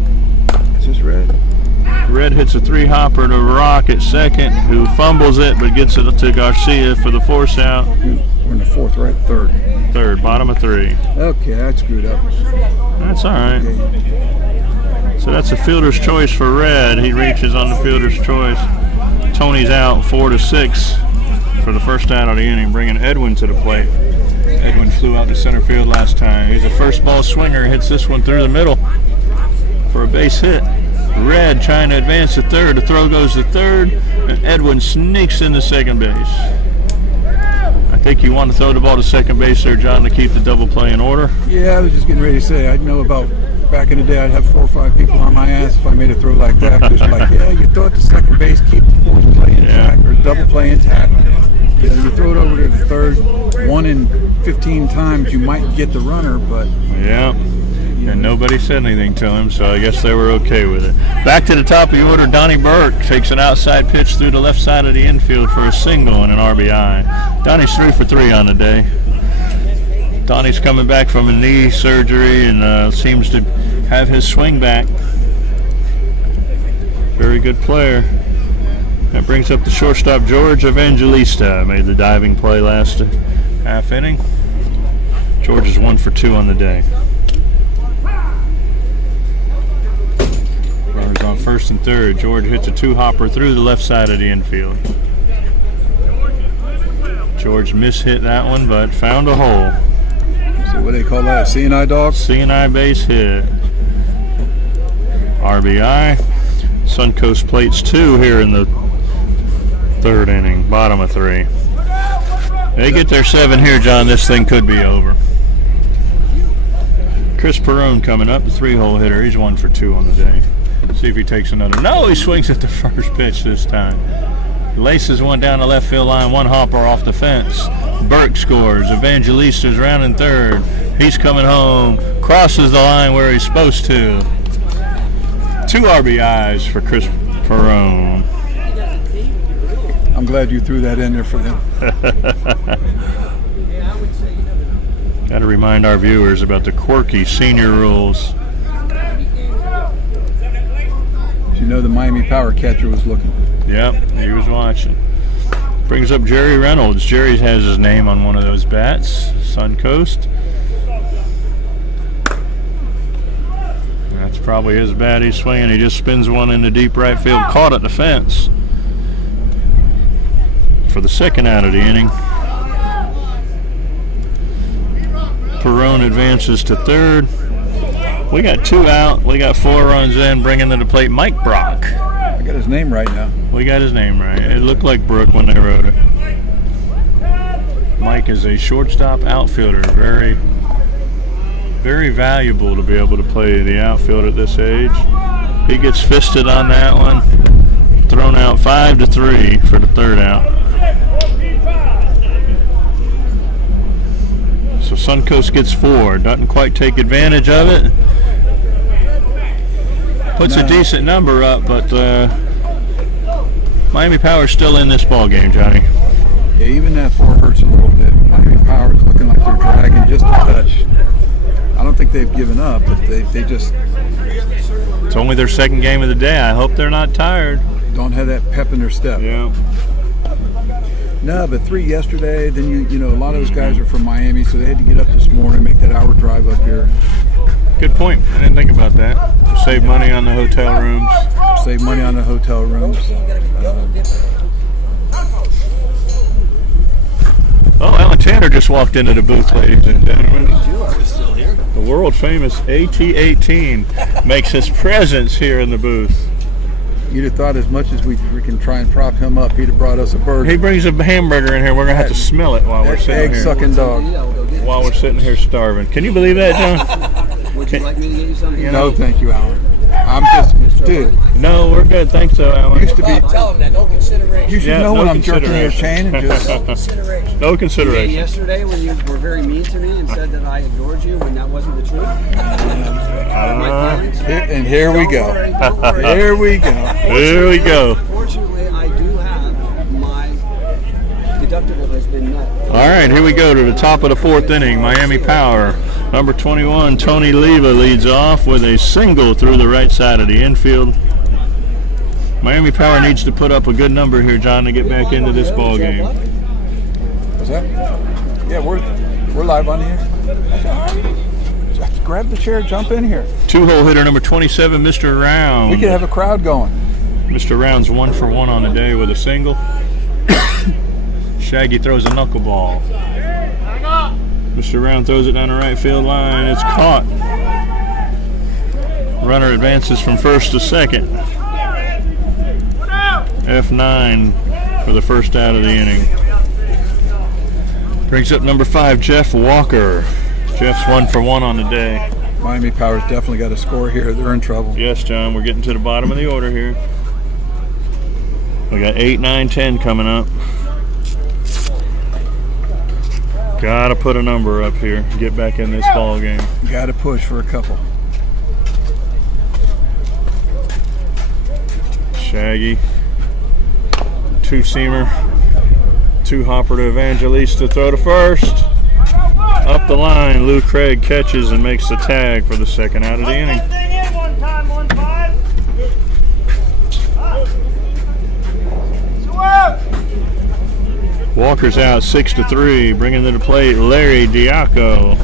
It's just Red. Red hits a 3-hopper to Rock at second, who fumbles it but gets it to Garcia for the force out. We're in the 4th, right? 3rd. 3rd, bottom of 3. Okay, that screwed up. That's all right. Okay. So that's a fielder's choice for Red. He reaches on the fielder's choice. Tony's out 4-6 for the first out of the inning, bringing Edwin to the plate. Edwin flew out to center field last time. He's a first ball swinger, hits this one through the middle for a base hit. Red trying to advance to third. The throw goes to third, and Edwin sneaks into second base. I think you want to throw the ball to second base there, John, to keep the double play in order. Yeah, I was just getting ready to say, I know about back in the day, I'd have 4 or 5 people on my ass if I made a throw like that. Just like, yeah, you throw it to second base, keep the force play intact, or double play intact. You throw it over to the third, 1 in 15 times you might get the runner, but... Yeah. And nobody said anything to him, so I guess they were okay with it. Back to the top of the order, Donnie Burke takes an outside pitch through the left side of the infield for a single and an RBI. Donnie's 3 for 3 on the day. Donnie's coming back from a knee surgery and seems to have his swing back. Very good player. That brings up the shortstop, George Evangelista. Made the diving play last half inning. George is 1 for 2 on the day. Runners on first and third. George hits a 2-hopper through the left side of the infield. George mishit that one, but found a hole. So what do they call that? A C&I dog? C&I base hit. RBI. Suncoast plates 2 here in the 3rd inning, bottom of 3. They get their 7 here, John. This thing could be over. Chris Perrone coming up, the 3-hole hitter. He's 1 for 2 on the day. See if he takes another. No, he swings at the first pitch this time. Laces one down the left field line, 1 hopper off the fence. Burke scores. Evangelista's rounding third. He's coming home. Crosses the line where he's supposed to. 2 RBIs for Chris Perrone. I'm glad you threw that in there for them. Got to remind our viewers about the quirky senior rules. You know the Miami Power catcher was looking. Yep, he was watching. Brings up Jerry Reynolds. Jerry has his name on one of those bats. Suncoast. That's probably his bat he's swinging. He just spins one into deep right field. Caught at the fence. For the 2nd out of the inning. Perrone advances to 3rd. We got 2 out. We got 4 runs in. Bringing to the plate Mike Brock. I got his name right now. We got his name right. It looked like Brooke when they wrote it. Mike is a shortstop outfielder. Very, very valuable to be able to play the outfield at this age. He gets fisted on that one. Thrown out 5-3 for the 3rd out. So So Suncoast gets 4. Doesn't quite take advantage of it. Puts a decent number up, but Miami Power's still in this ball game, Johnny. Yeah, even that 4 hurts a little bit. Miami Power's looking like they're dragging just a touch. I don't think they've given up, but they just... It's only their second game of the day. I hope they're not tired. Don't have that pep in their step. Yeah. No, but 3 yesterday. Then you know a lot of those guys are from Miami, so they had to get up this morning, make that hour drive up here. Good point. I didn't think about that. Save money on the hotel rooms. Save money on the hotel rooms. Alan Tanner just walked into the booth, ladies and gentlemen. The world famous AT-18 makes his presence here in the booth. You'd have thought as much as we can try and prop him up, he'd have brought us a burger. He brings a hamburger in here. We're going to have to smell it while we're sitting here. Egg-sucking dog. While we're sitting here starving. Can you believe that, John? Would you like me to get you something? No, thank you, Alan. I'm just, dude. No, we're good. Thanks, though, Alan. Used to be. Tell him that, no consideration. You should know when I'm jerking your chain and just. No consideration. Yesterday, when you were very mean to me and said that I ignored you when that wasn't the truth. And here we go. Here we go. Here we go. Fortunately, I do have my deductible has been met. All right, here we go to the top of the 4th inning. Miami Power. Number 21, Tony Leva leads off with a single through the right side of the infield. Miami Power needs to put up a good number here, John, to get back into this ball game. What's that? Yeah, we're live on here. Just grab the chair, jump in here. 2-hole hitter number 27, Mr. Round. We could have a crowd going. Mr. Round's 1 for 1 on the day with a single. Shaggy throws a knuckleball. Mr. Round throws it down the right field line. It's caught. Runner advances from first to second. F9 for the first out of the inning. Brings up number 5, Jeff Walker. Jeff's 1 for 1 on the day. Miami Power's definitely got a score here. They're in trouble. Yes, John. We're getting to the bottom of the order here. We got 8, 9, 10 coming up. Gotta put a number up here. Get back in this ball game. Gotta push for a couple. Shaggy. 2-seamer. 2-hopper to Evangelista. Throw to first. Up the line. Lou Craig catches and makes the tag for the second out of the inning. Walker's out 6-3. Bringing to the plate Larry Diaco.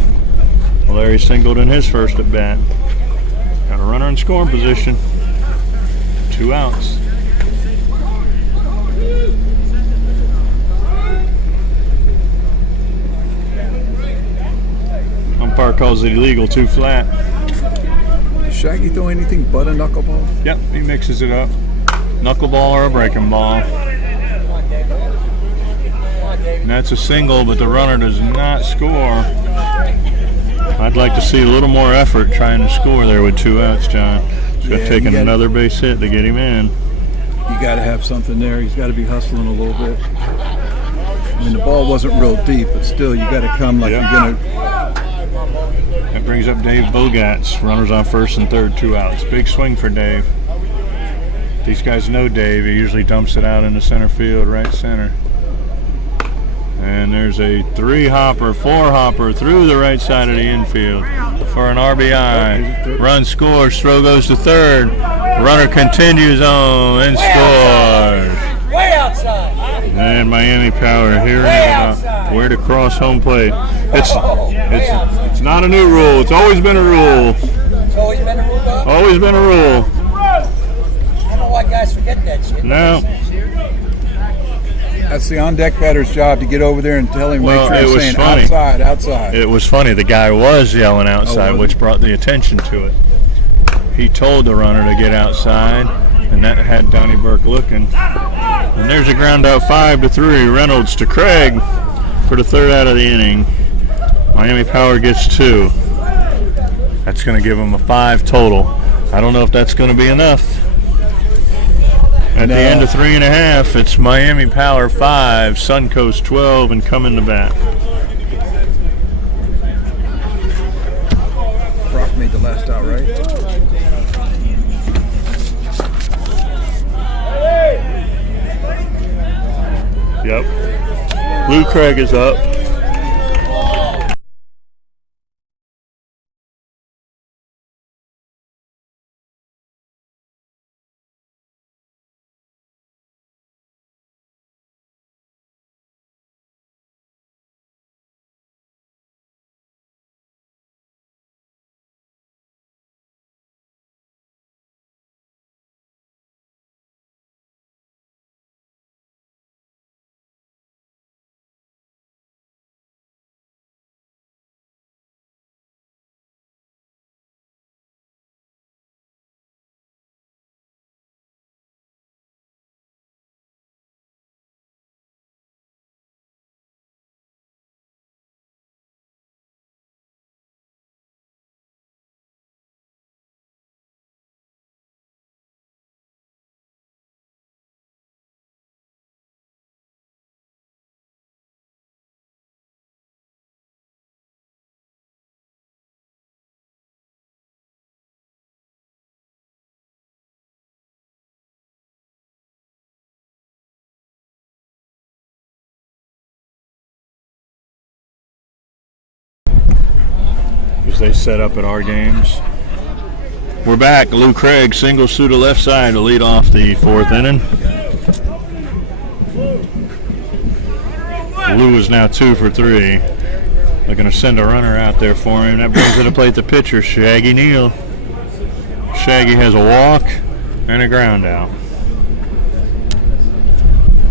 Larry singled in his first at bat. Got a runner in scoring position. 2 outs. Umpire calls it illegal, 2 flat. Does Shaggy throw anything but a knuckleball? Yep, he mixes it up. Knuckleball or a breaking ball. And that's a single, but the runner does not score. I'd like to see a little more effort trying to score there with 2 outs, John. He's got taking another base hit to get him in. You got to have something there. He's got to be hustling a little bit. I mean, the ball wasn't real deep, but still, you got to come like you're going to. That brings up Dave Bogatz. Runners on first and third, 2 outs. Big swing for Dave. These guys know Dave. He usually dumps it out in the center field, right center. And there's a 3-hopper, 4-hopper through the right side of the infield for an RBI. Run scores, throw goes to third. Runner continues on and scores. Way outside. And Miami Power hearing about where to cross home plate. It's not a new rule. It's always been a rule. It's always been a rule, Doug? Always been a rule. I don't know why guys forget that shit. No. That's the on-deck batter's job to get over there and tell him, Well, make sure he's saying funny. outside, outside. It was funny. The guy was yelling outside, which brought the attention to it. He told the runner to get outside, and that had Donnie Burke looking. And there's a ground out 5-3. Reynolds to Craig for the third out of the inning. Miami Power gets 2. That's going to give them a 5 total. I don't know if that's going to be enough. At the end of 3.5, it's Miami Power 5, Suncoast 12, and coming to bat. Yep. Lou Craig is up. They set up at our games. We're back. Lou Craig singles through the left side to lead off the 4th inning. Lou is now 2 for 3. They're going to send a runner out there for him. That brings it to plate the pitcher, Shaggy Neal. Shaggy has a walk and a ground out.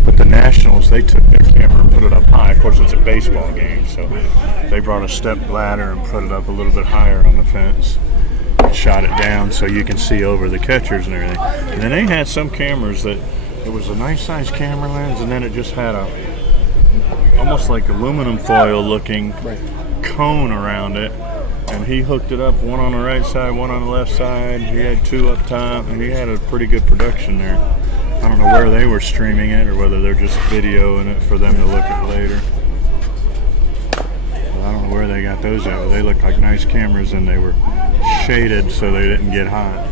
But the Nationals, they took their camera and put it up high. Of course, it's a baseball game, so they brought a step ladder and put it up a little bit higher on the fence. Shot it down so you can see over the catchers and everything. And then they had some cameras that it was a nice sized camera lens, and then it just had a almost like aluminum foil looking cone around it. And he hooked it up, one on the right side, one on the left side. He had 2 up top, and he had a pretty good production there. I don't know where they were streaming it or whether they're just videoing it for them to look at later. I don't know where they got those at. They looked like nice cameras, and they were shaded so they didn't get hot.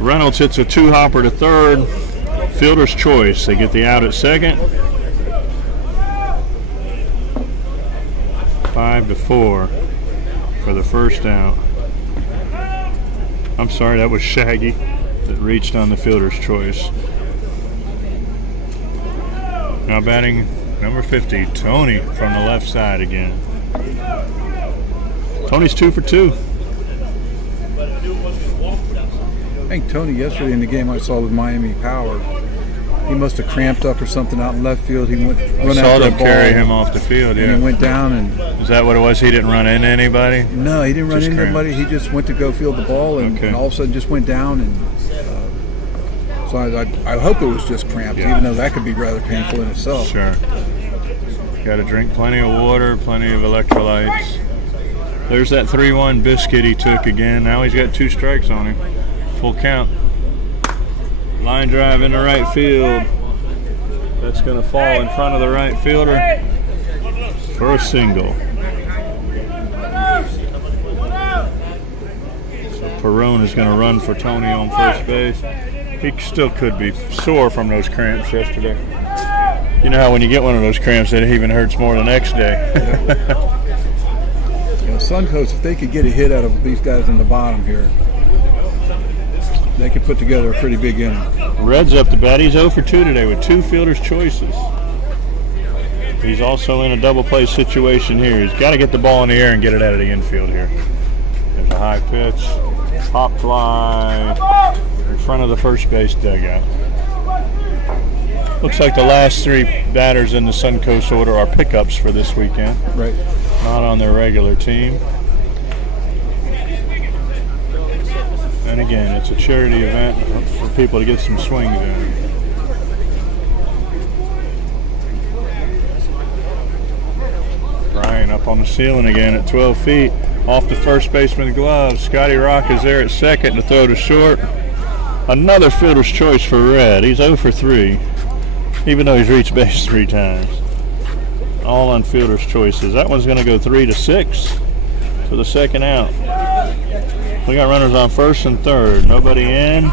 Reynolds hits a 2-hopper to third. Fielder's choice. They get the out at second. 5-4 for the first out. I'm sorry, that was Shaggy that reached on the fielder's choice. Now batting number 50, Tony from the left side again. Tony's 2 for 2. I think Tony yesterday in the game I saw with Miami Power, he must have cramped up or something out in left field. He went run Saw after the them ball, carry him off the field. Yeah, and he went down and. Is that what it was? He didn't run into anybody? No, he didn't run Just into cramped. anybody. He just went to go field the ball, and all of a sudden just went down. And so I hope it was just cramped, even though that could be rather painful in itself. Sure. Got to drink plenty of water, plenty of electrolytes. There's that 3-1 biscuit he took again. Now he's got 2 strikes on him. Full count. Line drive into right field. That's going to fall in front of the right fielder for a single. So Perone is going to run for Tony on first base. He still could be sore from those cramps yesterday. You know how when you get one of those cramps, it even hurts more the next day. Suncoast, if they could get a hit out of these guys in the bottom here, they could put together a pretty big inning. Red's up to bat. He's 0 for 2 today with 2 fielder's choices. He's also in a double play situation here. He's got to get the ball in the air and get it out of the infield here. There's a high pitch, pop fly in front of the first base dugout. Looks like the last 3 batters in the Suncoast order are pickups for this weekend. Right. Not on their regular team. And again, it's a charity event for people to get some swings in. Ryan up on the ceiling again at 12 feet. Off the first baseman's glove. Scotty Rock is there at second to throw to short. Another fielder's choice for Red. He's 0 for 3, even though he's reached base 3 times. All on fielder's choices. That one's going to go 3-6 for the second out. We got runners on first and third. Nobody in.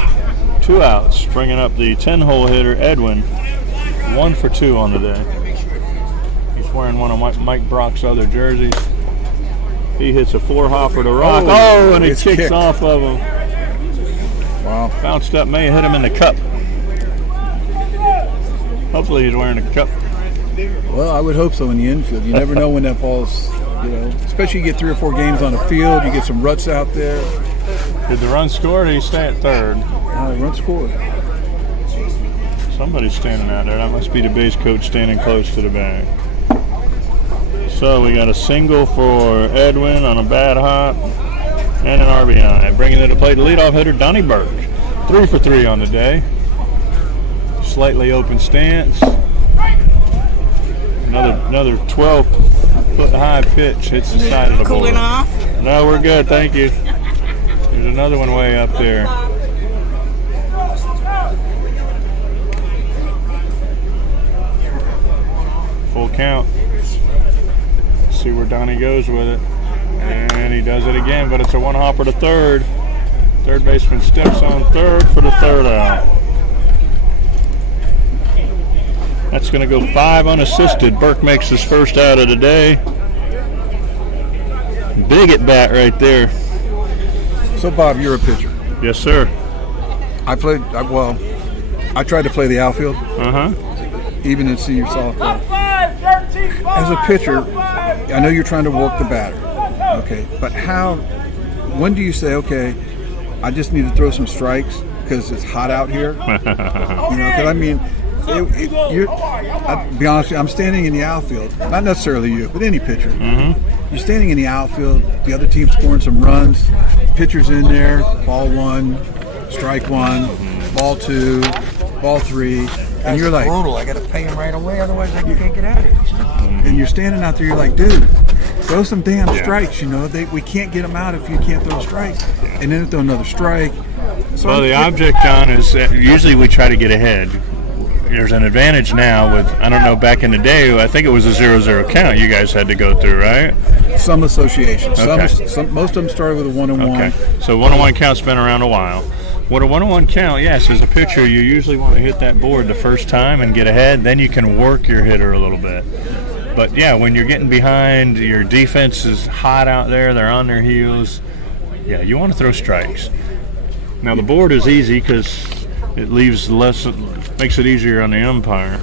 2 outs. Bringing up the 10-hole hitter, Edwin. 1 for 2 on the day. He's wearing one of Mike Brock's other jerseys. He hits a 4-hopper to rock. Oh, and he kicks kicked off of him. Wow. Bounced up, may have hit him in the cup. Hopefully he's wearing a cup. Well, I would hope so in the infield. You never know when that ball's, especially you get 3 or 4 games on the field, you get some ruts out there. Did the run score or did he stay at third? Run scored. Somebody's standing out there. That must be the base coach standing close to the bag. So we got a single for Edwin on a bad hop and an RBI. Bringing it to play the leadoff hitter, Donnie Burke. 3 for 3 on the day. Slightly open stance. Another 12-foot high pitch hits the side of the board. Cooling off? No, we're good, thank you. There's another one way up there. Full count. See where Donnie goes with it. And he does it again, but it's a 1-hopper to third. Third baseman steps on third for the 3rd out. That's going to go 5 unassisted. Burke makes his first out of the day. Big at bat right there. So, Bob, you're a pitcher. Yes, sir. I tried to play the outfield. Even in senior softball. As a pitcher, I know you're trying to work the batter. Okay, but when do you say, okay, I just need to throw some strikes because it's hot out here? Because I mean, I'll be honest with you, I'm standing in the outfield, not necessarily you, but any pitcher. You're standing in the outfield, the other team's scoring some runs, pitcher's in there, ball 1, strike 1, ball 2, ball 3, and you're like, brutal. I got to pay him right away, otherwise I can't get at it. And you're standing out there, you're like, dude, throw some damn strikes, we can't get them out if you can't throw a strike. And then throw another strike. So well, the object, John, is that usually we try to get ahead. There's an advantage now with, I don't know, back in the day, I think it was a 0-0 count you guys had to go through, right? Some associations. Okay. Most of them started with a 1-on-1. Okay. So 1-on-1 count's been around a while. What a 1-on-1 count, yes, as a pitcher, you usually want to hit that board the first time and get ahead. Then you can work your hitter a little bit. But, yeah, when you're getting behind, your defense is hot out there, they're on their heels. Yeah, you want to throw strikes. Now, the board is easy because it makes it easier on the umpire.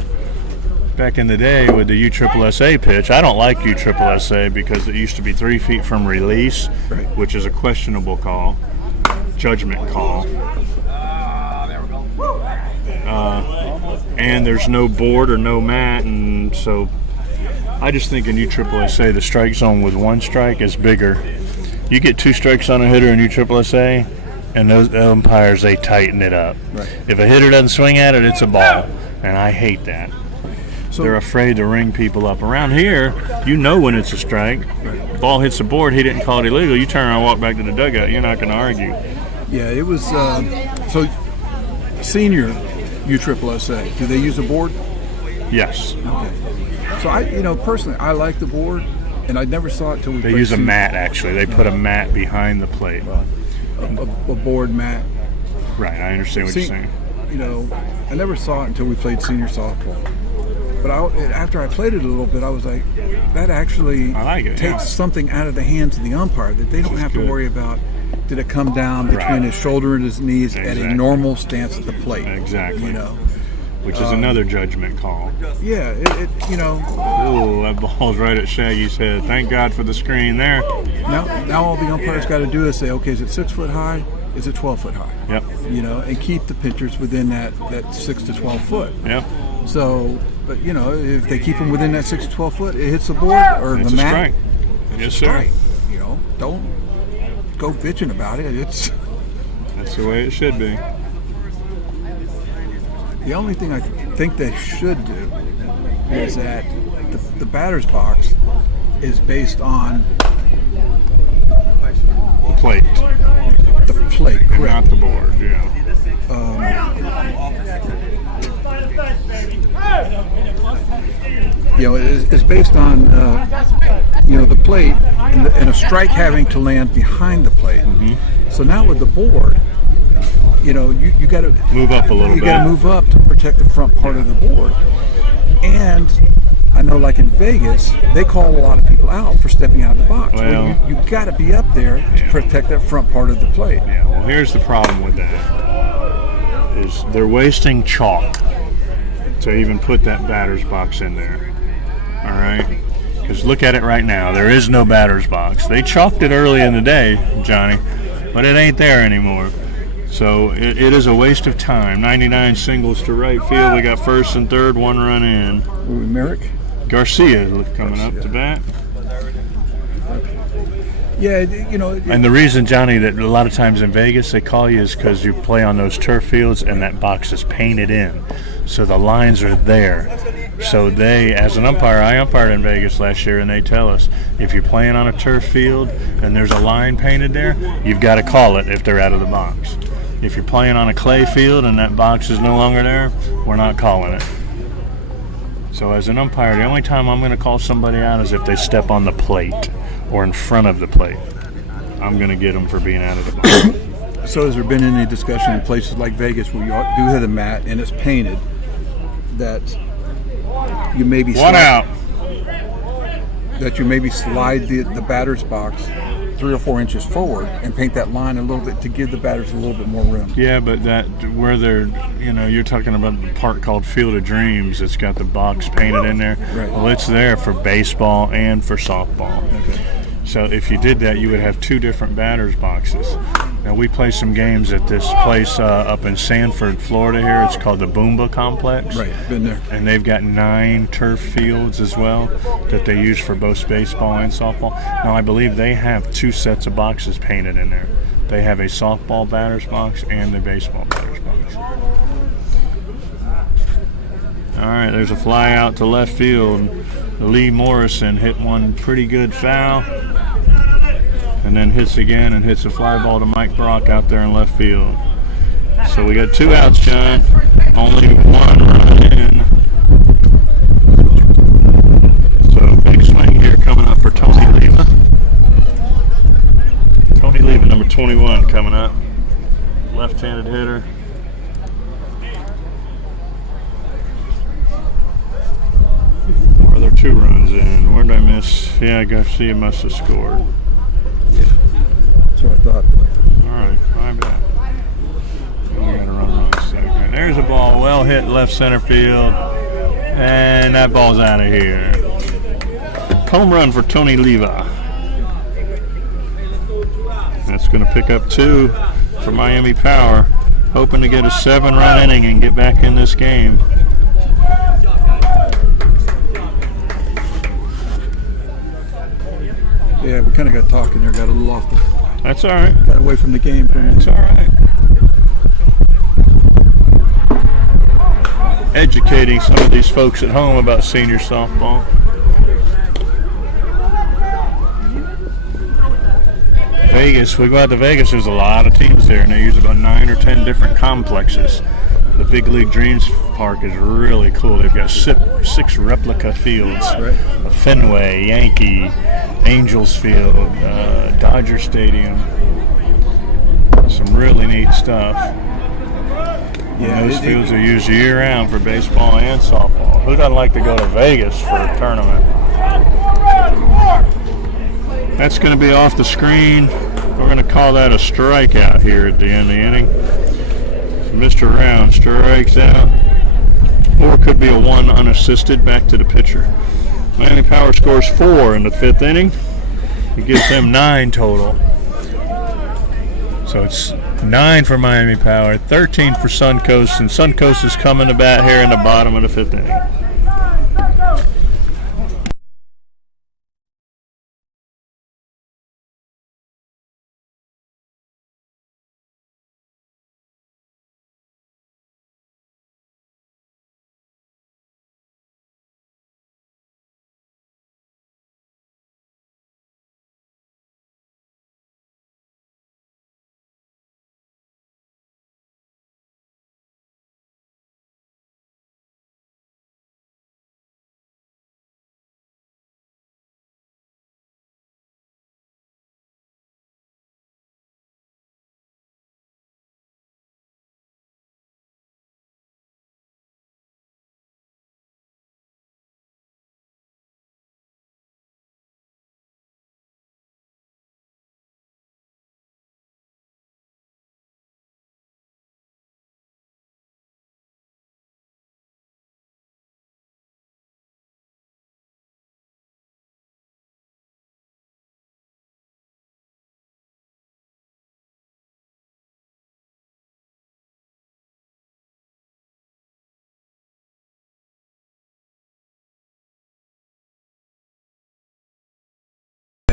Back in the day with the USSSA pitch, I don't like USSSA because it used to be 3 feet from release, which is a questionable call, judgment call. And there's no board or no mat, and so I just think in USSSA the strike zone with 1 strike is bigger. You get 2 strikes on a hitter in USSSA, and those umpires, they tighten it up. Right. If a hitter doesn't swing at it, it's a ball, and I hate that. So, they're afraid to ring people up. Around here, when it's a strike. Right. Ball hits the board, he didn't call it illegal. You turn around and walk back to the dugout. You're not going to argue. Yeah, it was so senior USSSA. Do they use a board? Yes. Okay. So personally, I like the board, and I never saw it till we. They use a mat actually. They put a mat behind the plate. A board mat. Right. I understand what you're saying. I never saw it until we played senior softball. But after I played it a little bit, I was like, that actually takes something out of the hands of the umpire that they don't have to worry about. Did it come down between his shoulder and his knees at a normal stance at the plate? Exactly. Which is another judgment call. Yeah, Ooh, that ball's right at Shaggy's head. Thank God for the screen there. Now all the umpires got to do is say, okay, is it 6 foot high? Is it 12 foot high? Yep. And keep the pitchers within that 6 to 12 foot. Yep. So, but if they keep them within that 6 to 12 foot, it hits the board or it's the mat. Strike. Yes, sir. Strike. Don't go bitching about it. That's the way it should be. The only thing I think they should do is that the batter's box is based on the plate. The plate, correct. Not the board, yeah. It's based on the plate and a strike having to land behind the plate. So now with the board, you know, you got to Move up a little You bit. got to move up to protect the front part of the board. And I know, like in Vegas, they call a lot of people out for stepping out of the box. Well, you got to be up there to protect that front part of the plate. Yeah, well, here's the problem with that. Is they're wasting chalk to even put that batter's box in there. All right? Because look at it right now. There is no batter's box. They chalked it early in the day, Johnny, but it ain't there anymore. So it is a waste of time. 99 singles to right field. We got first and third, 1 run in. Merrick? Garcia coming up to bat. Yeah, you know. And the reason, Johnny, that a lot of times in Vegas they call you is because you play on those turf fields and that box is painted in. So the lines are there. So they, as an umpire, I umpired in Vegas last year, and they tell us if you're playing on a turf field and there's a line painted there, you've got to call it if they're out of the box. If you're playing on a clay field and that box is no longer there, we're not calling it. So as an umpire, the only time I'm going to call somebody out is if they step on the plate or in front of the plate. I'm going to get them for being out of the box. So has there been any discussion in places like Vegas where you do have the mat and it's painted that you maybe that you maybe slide the batter's box 3 or 4 inches forward and paint that line a little bit to give the batters a little bit more room? Yeah, but that where they're, you know, you're talking about the park called Field of Dreams. It's got the box painted in there. Right. Well, it's there for baseball and for softball. Okay. So if you did that, you would have 2 different batters boxes. Now we play some games at this place up in Sanford, Florida. Here, it's called the Boomba Complex. Right, been there. And they've got 9 turf fields as well that they use for both baseball and softball. Now I believe they have 2 sets of boxes painted in there. They have a softball batter's box and a baseball batter's box. All right, there's a fly out to left field. Lee Morrison hit one pretty good foul, and then hits again and hits a fly ball to Mike Brock out there in left field. So we got 2 outs, John. Only 1 run in. So big swing here coming up for Tony Leva. Tony Leva, number 21, coming up. Left-handed hitter. Are there 2 runs in? Where did I miss? Yeah, Garcia must have scored. Yeah, that's what I thought. All right, my bad. We got to run second. There's a ball, well hit left center field, and that ball's out of here. Home run for Tony Leva. That's going to pick up 2 for Miami Power, hoping to get a 7-run inning and get back in this game. Yeah, we kind of got talking there, got a little off the... That's all right. Got away from the game. That's all right. Educating some of these folks at home about senior softball. Vegas, we go out to Vegas, there's a lot of teams there, and they use about 9 or 10 different complexes. The Big League Dreams Park is really cool. They've got 6 replica fields. Right. Fenway, Yankee, Angels Field, Dodger Stadium. Some really neat stuff. Yeah, those fields are used year-round for baseball and softball. Who doesn't like to go to Vegas for a tournament? That's going to be off the screen. We're going to call that a strikeout here at the end of the inning. Mr. Round strikes out, or it could be a 1 unassisted back to the pitcher. Miami Power scores 4 in the 5th inning. It gives them 9 total. So it's 9 for Miami Power, 13 for Suncoast, and Suncoast is coming to bat here in the bottom of the 5th inning.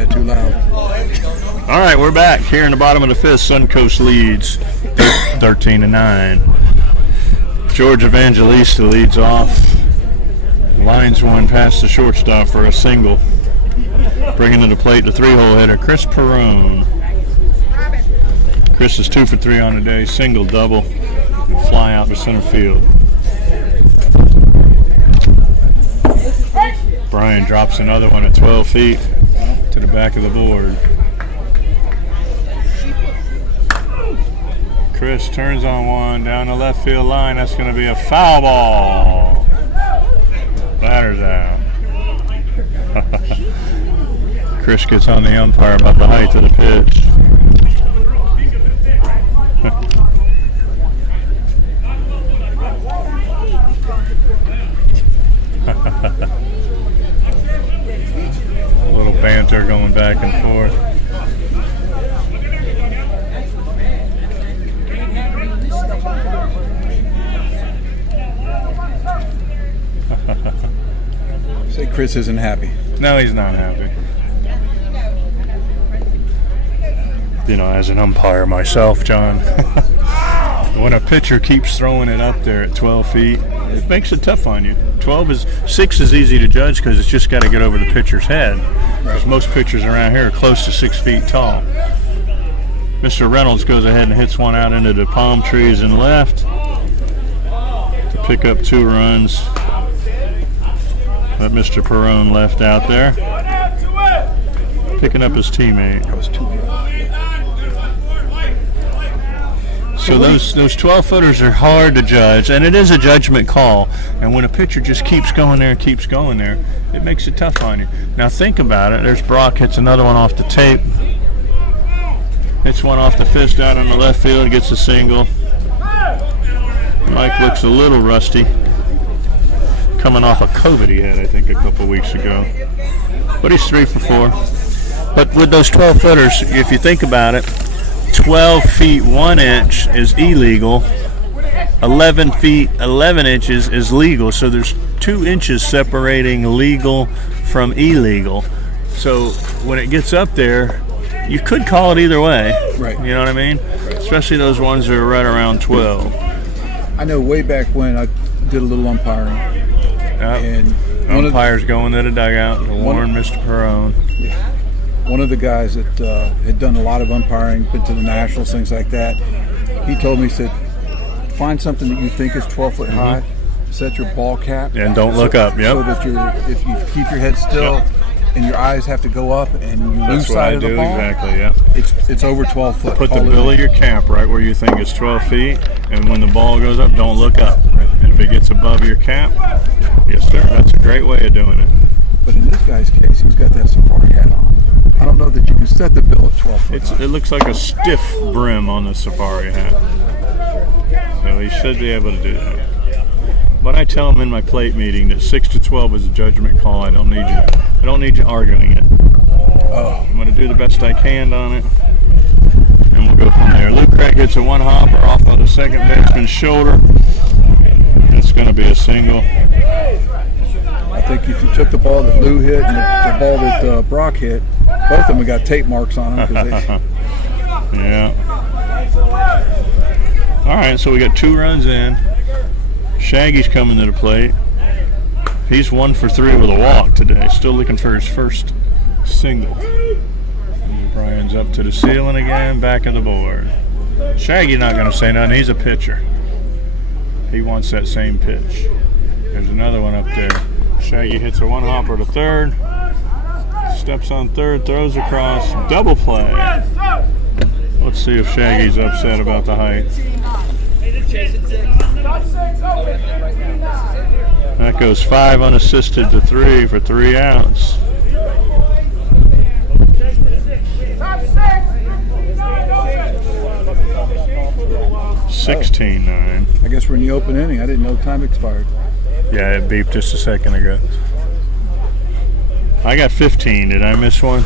that too loud. All right, we're back here in the bottom of the fifth. Suncoast leads 13-9. George Evangelista leads off. Lines one past the shortstop for a single. Bringing to the plate the 3-hole hitter, Chris Perrone. Chris is 2 for 3 on the day, single, double, and fly out to center field. Brian drops another one at 12 feet to the back of the board. Chris turns on one down the left field line. That's going to be a foul ball. Batter's out. Chris gets on the umpire about the height of the pitch. A little banter going back and forth. Say Chris isn't happy. No, he's not happy. You know, as an umpire myself, John, when a pitcher keeps throwing it up there at 12 feet, it makes it tough on you. 6 is easy to judge because it's just got to get over the pitcher's head. Because most pitchers around here are close to 6 feet tall. Mr. Reynolds goes ahead and hits one out into the palm trees and left to pick up 2 runs that Mr. Perrone left out there, picking up his teammate. That was 2 runs. So those 12-footers are hard to judge, and it is a judgment call. And when a pitcher just keeps going there and keeps going there, it makes it tough on you. Now think about it. There's Brock, hits another one off the tape. Hits one off the fist out on the left field, gets a single. Mike looks a little rusty. Coming off a COVID he had, I think, a couple weeks ago. But he's 3 for 4. But with those 12-footers, if you think about it, 12 feet 1 inch is illegal. 11 feet 11 inches is legal. So there's 2 inches separating legal from illegal. So when it gets up there, you could call it either way. Right. You know what I mean? Right. Especially those ones that are right around 12. I know way back when I did a little umpiring. And umpires going to the dugout to warn Mr. Perrone. Yeah. One of the guys that had done a lot of umpiring, been to the Nationals, things like that, he told me, he said, find something that you think is 12 foot high, set your ball cap. And don't look up, yep. So that if you keep your head still and your eyes have to go up and you lose sight of the ball. Exactly, yeah. It's over 12 foot. Put the bill of your cap right where you think it's 12 feet, and when the ball goes up, don't look up. And if it gets above your cap, yes sir, that's a great way of doing it. But in this guy's case, he's got that safari hat on. I don't know that you can set the bill at 12 foot. It looks like a stiff brim on the safari hat. So he should be able to do that. But I tell him in my plate meeting that 6 to 12 is a judgment call. I don't need you arguing it. I'm going to do the best I can on it, and we'll go from there. Luke Craig hits a 1-hopper off of the second baseman's shoulder. It's going to be a single. I think if you took the ball that Lou hit and the ball that Brock hit, both of them got tape marks on them. Yeah. All right, so we got 2 runs in. Shaggy's coming to the plate. He's 1 for 3 with a walk today. Still looking for his first single. And Brian's up to the ceiling again, back of the board. Shaggy's not going to say nothing. He's a pitcher. He wants that same pitch. There's another one up there. Shaggy hits a 1-hopper to third. Steps on third, throws across. Double play. Let's see if Shaggy's upset about the height. That goes 5 unassisted to 3 for 3 outs. $16-9. I guess we're in the open inning. I didn't know time expired. Yeah, it beeped just a second ago. I got 15. Did I miss one?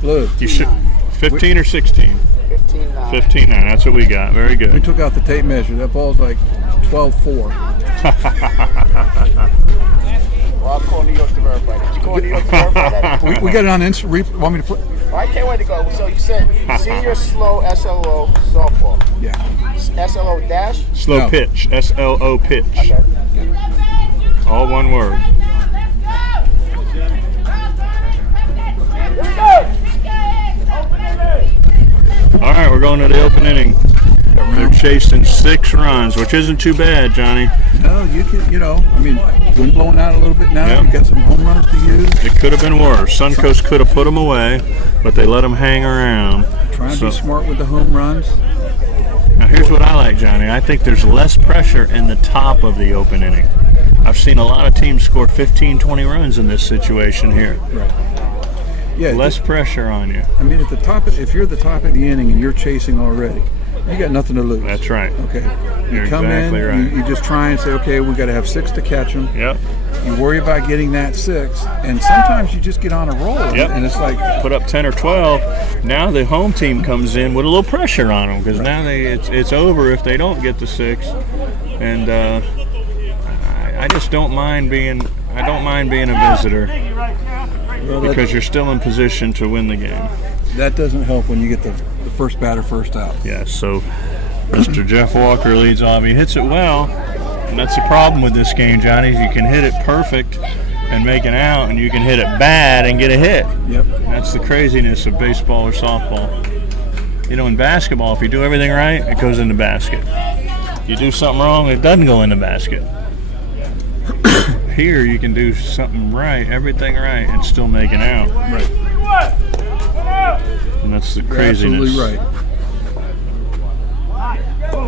Blue. You should. 15 or 16? 15-9. 15-9. That's what we got. Very good. We took out the tape measure. That ball's like 12-4. Well, I'll call New York to verify that. Did you call New York to verify that? We got it on Instagram. Want me to put? I can't wait to go. So you said senior slow SLO softball. Yeah. SLO dash? Slow pitch. SLO pitch. Okay. All one word. All right, we're going to the open inning. They're chasing 6 runs, which isn't too bad, Johnny. No, I mean, wind blowing out a little bit now. Yep. You got some home runs to use. It could have been worse. Suncoast could have put them away, but they let them hang around. Trying to be smart with the home runs. Now, here's what I like, Johnny. I think there's less pressure in the top of the open inning. I've seen a lot of teams score 15, 20 runs in this situation here. Right. Yeah. Less pressure on you. I mean, if you're at the top of the inning and you're chasing already, you got nothing to lose. That's right. Okay. You're You come exactly in, right. you just try and say, okay, we got to have 6 to catch them. Yep. You worry about getting that 6, and sometimes you just get on a roll, Yep. and it's like put up 10 or 12. Now the home team comes in with a little pressure on them because now it's over if they don't get the 6. And I just don't mind being a visitor because you're still in position to win the game. that doesn't help when you get the first batter first out. Yeah. So Mr. Jeff Walker leads off. He hits it well. And that's the problem with this game, Johnny. You can hit it perfect and make an out, and you can hit it bad and get a hit. Yep. That's the craziness of baseball or softball. You know, in basketball, if you do everything right, it goes in the basket. You do something wrong, it doesn't go in the basket. Here, you can do something right, everything right, and still make an out. Right. And that's the You're craziness. absolutely right.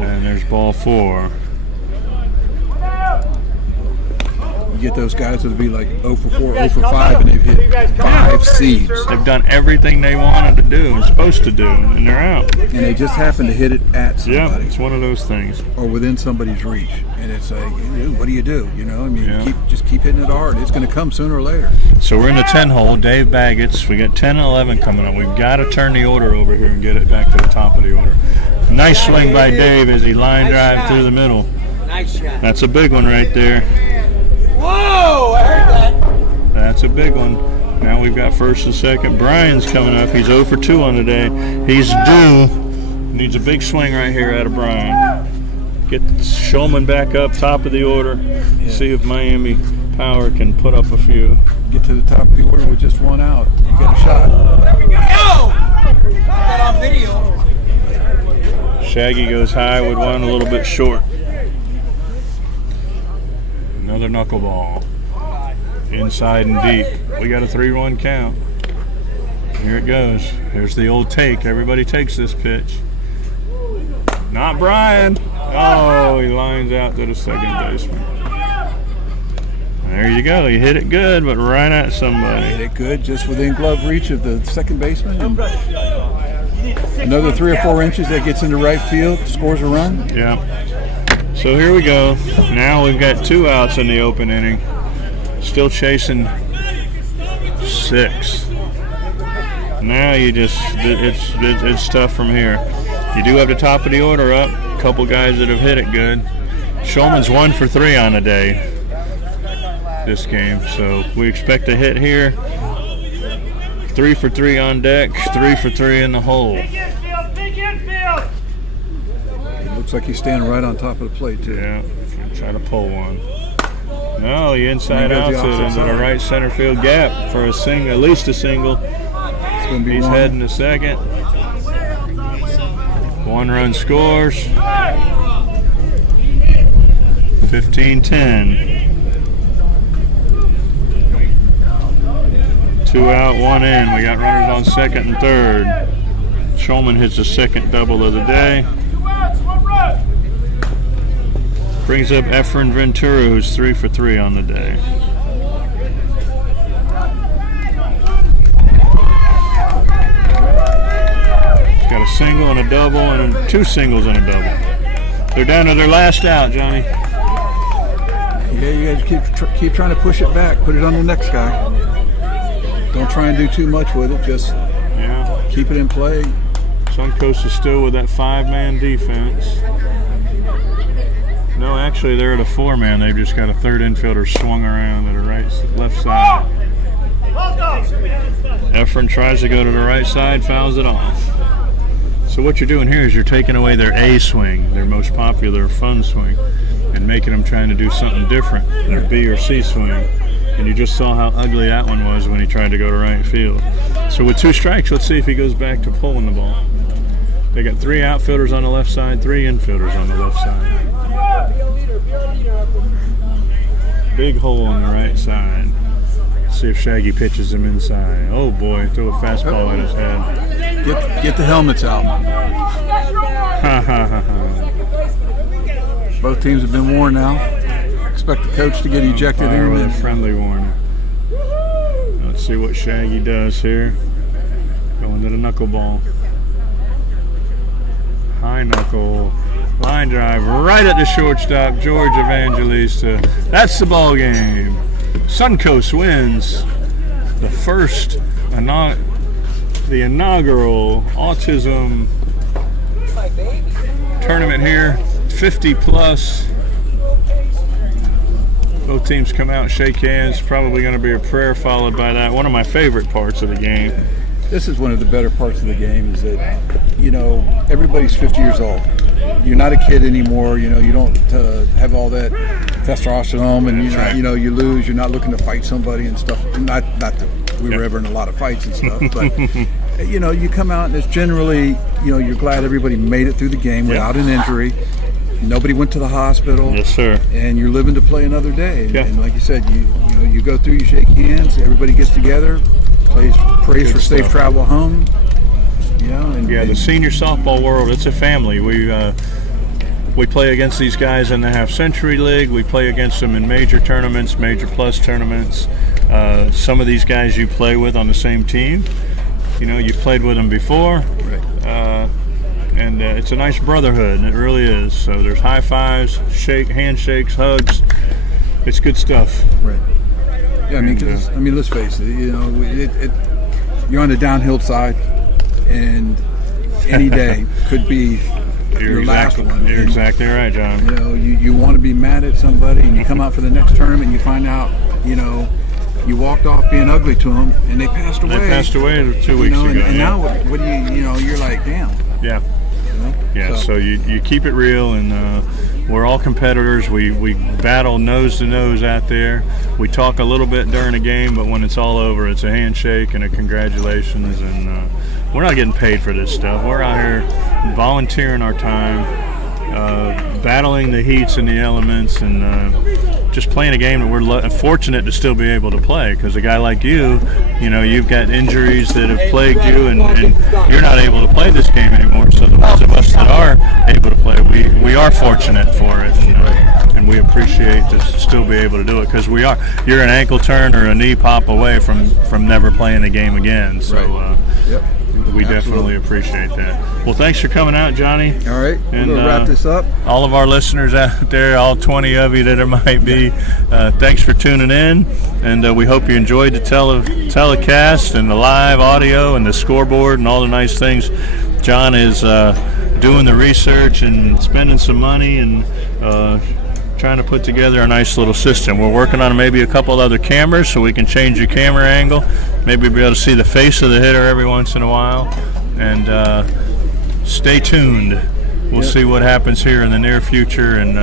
And there's ball 4. You get those guys that'll be like 0 for 4, 0 for 5, and they've hit 5 seeds. They've done everything they wanted to do and supposed to do, and they're out. And they just happen to hit it at somebody. Yeah, it's one of those things. Or within somebody's reach. And it's like, what do you do? You know, I mean, Yeah. just keep hitting it hard. It's going to come sooner or later. So we're in the 10 hole. Dave Baggett's. We got 10 and 11 coming up. We've got to turn the order over here and get it back to the top of the order. Nice swing by Dave as he line drive through the middle. Nice shot. That's a big one right there. Whoa! I heard that. That's a big one. Now we've got first and second. Brian's coming up. He's 0 for 2 on the day. He's due. Needs a big swing right here out of Brian. Get Shulman back up, top of the order. See if Miami Power can put up a few. Get to the top of the order with just 1 out. You got a shot. There we go. Got that on video. Shaggy goes high with one, a little bit short. Another knuckleball. Inside and deep. We got a 3-1 count. Here it goes. Here's the old take. Everybody takes this pitch. Not Brian. Oh, he lines out to the second baseman. There you go. He hit it good, but right at somebody. Hit it good, just within glove reach of the second baseman. And another 3 or 4 inches that gets into right field, scores a run. Yeah. So here we go. Now we've got 2 outs in the open inning. Still chasing 6. Now you just, it's tough from here. You do have the top of the order up. A couple guys that have hit it good. Shulman's 1 for 3 on the day this game. So we expect a hit here. 3 for 3 on deck. 3 for 3 in the hole. Looks like he's standing right on top of the plate, too. Yeah, try to pull one. No, he inside out to the right center field gap for a single, at least a single. He's heading to second. 1 run scores. 15-10. 2 out, 1 in. We got runners on second and third. Shulman hits the second double of the day. Brings up Efren Ventura, who's 3 for 3 on the day. He's got a single and a double and 2 singles and a double. They're down to their last out, Johnny. Yeah, you guys keep trying to push it back. Put it on the next guy. Don't try and do too much with it. Just keep it in play. Suncoast is still with that 5-man defense. No, actually, they're at a 4-man. They've just got a third infielder swung around at the left side. Efren tries to go to the right side, fouls it off. So what you're doing here is you're taking away their A swing, their most popular fun swing, and making them trying to do something different, their B or C swing. And you just saw how ugly that one was when he tried to go to right field. So with 2 strikes, let's see if he goes back to pulling the ball. They got 3 outfielders on the left side, 3 infielders on the left side. Big hole on the right side. See if Shaggy pitches him inside. Oh boy, threw a fastball at his head. Get the helmets out. Both teams have been warned now. Expect the coach to get ejected here with a friendly warning. Let's see what Shaggy does here. Going to the knuckleball. High knuckle. Line drive right at the shortstop, George Evangelista. That's the ball game. Suncoast wins the first, the inaugural Autism tournament here. 50 plus. Both teams come out, shake hands. Probably going to be a prayer followed by that. One of my favorite parts of the game. This is one of the better parts of the game is that, you know, everybody's 50 years old. You're not a kid anymore. You know, you don't have all that testosterone, and you know, you lose. You're not looking to fight somebody and stuff. Not that we were ever in a lot of fights and stuff, but you know, you come out and it's generally, you know, you're glad everybody made it through the game without an injury. Nobody went to the hospital. Yes, sir. And you're living to play another day. And like you said, you go through, you shake hands, everybody gets together, prays for safe travel home. You know, the senior softball world, it's a family. We play against these guys in the Half Century League. We play against them in major tournaments, major plus tournaments. Some of these guys you play with on the same team. You know, you've played with them before. Right. And it's a nice brotherhood, and it really is. So there's high fives, handshakes, hugs. It's good stuff. Right. Yeah, I mean, let's face it. You know, you're on the downhill side, and any day could be your last one. You're exactly right, John. You know, you want to be mad at somebody, and you come out for the next tournament, and you find out, you know, you walked off being ugly to them, and they passed away. They passed away 2 weeks ago. And now what do you know? You're like, damn. Yeah. Yeah, so you keep it real, and we're all competitors. We battle nose to nose out there. We talk a little bit during a game, but when it's all over, it's a handshake and a congratulations. And we're not getting paid for this stuff. We're out here volunteering our time, battling the heats and the elements, and just playing a game that we're fortunate to still be able to play. Because a guy like you know, you've got injuries that have plagued you, and you're not able to play this game anymore. So the ones of us that are able to play, we are fortunate for it, and we appreciate to still be able to do it, because you're an ankle turn or a knee pop away from never playing a game again. So we definitely appreciate that. Well, thanks for coming out, Johnny. All right, and we'll wrap this up. All of our listeners out there, all 20 of you that there might be, thanks for tuning in, and we hope you enjoyed the telecast and the live audio and the scoreboard and all the nice things. John is doing the research and spending some money and trying to put together a nice little system. We're working on maybe a couple other cameras so we can change your camera angle, maybe be able to see the face of the hitter every once in a while. And stay tuned. We'll see what happens here in the near future, and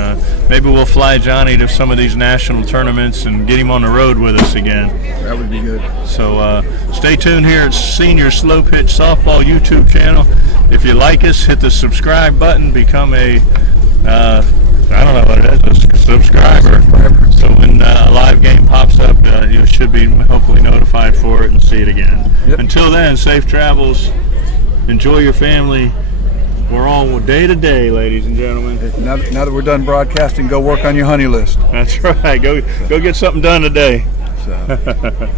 maybe we'll fly Johnny to some of these national tournaments and get him on the road with us again. That would be good. So stay tuned here at Senior Slopitch Softball YouTube channel. If you like us, hit the subscribe button, become a I don't know what it is, a subscriber. So when a live game pops up, you should be hopefully notified for it and see it again. Until then, safe travels. Enjoy your family. We're all day to day, ladies and gentlemen. Now that we're done broadcasting, go work on your honey list. That's right. Go get something done today. So.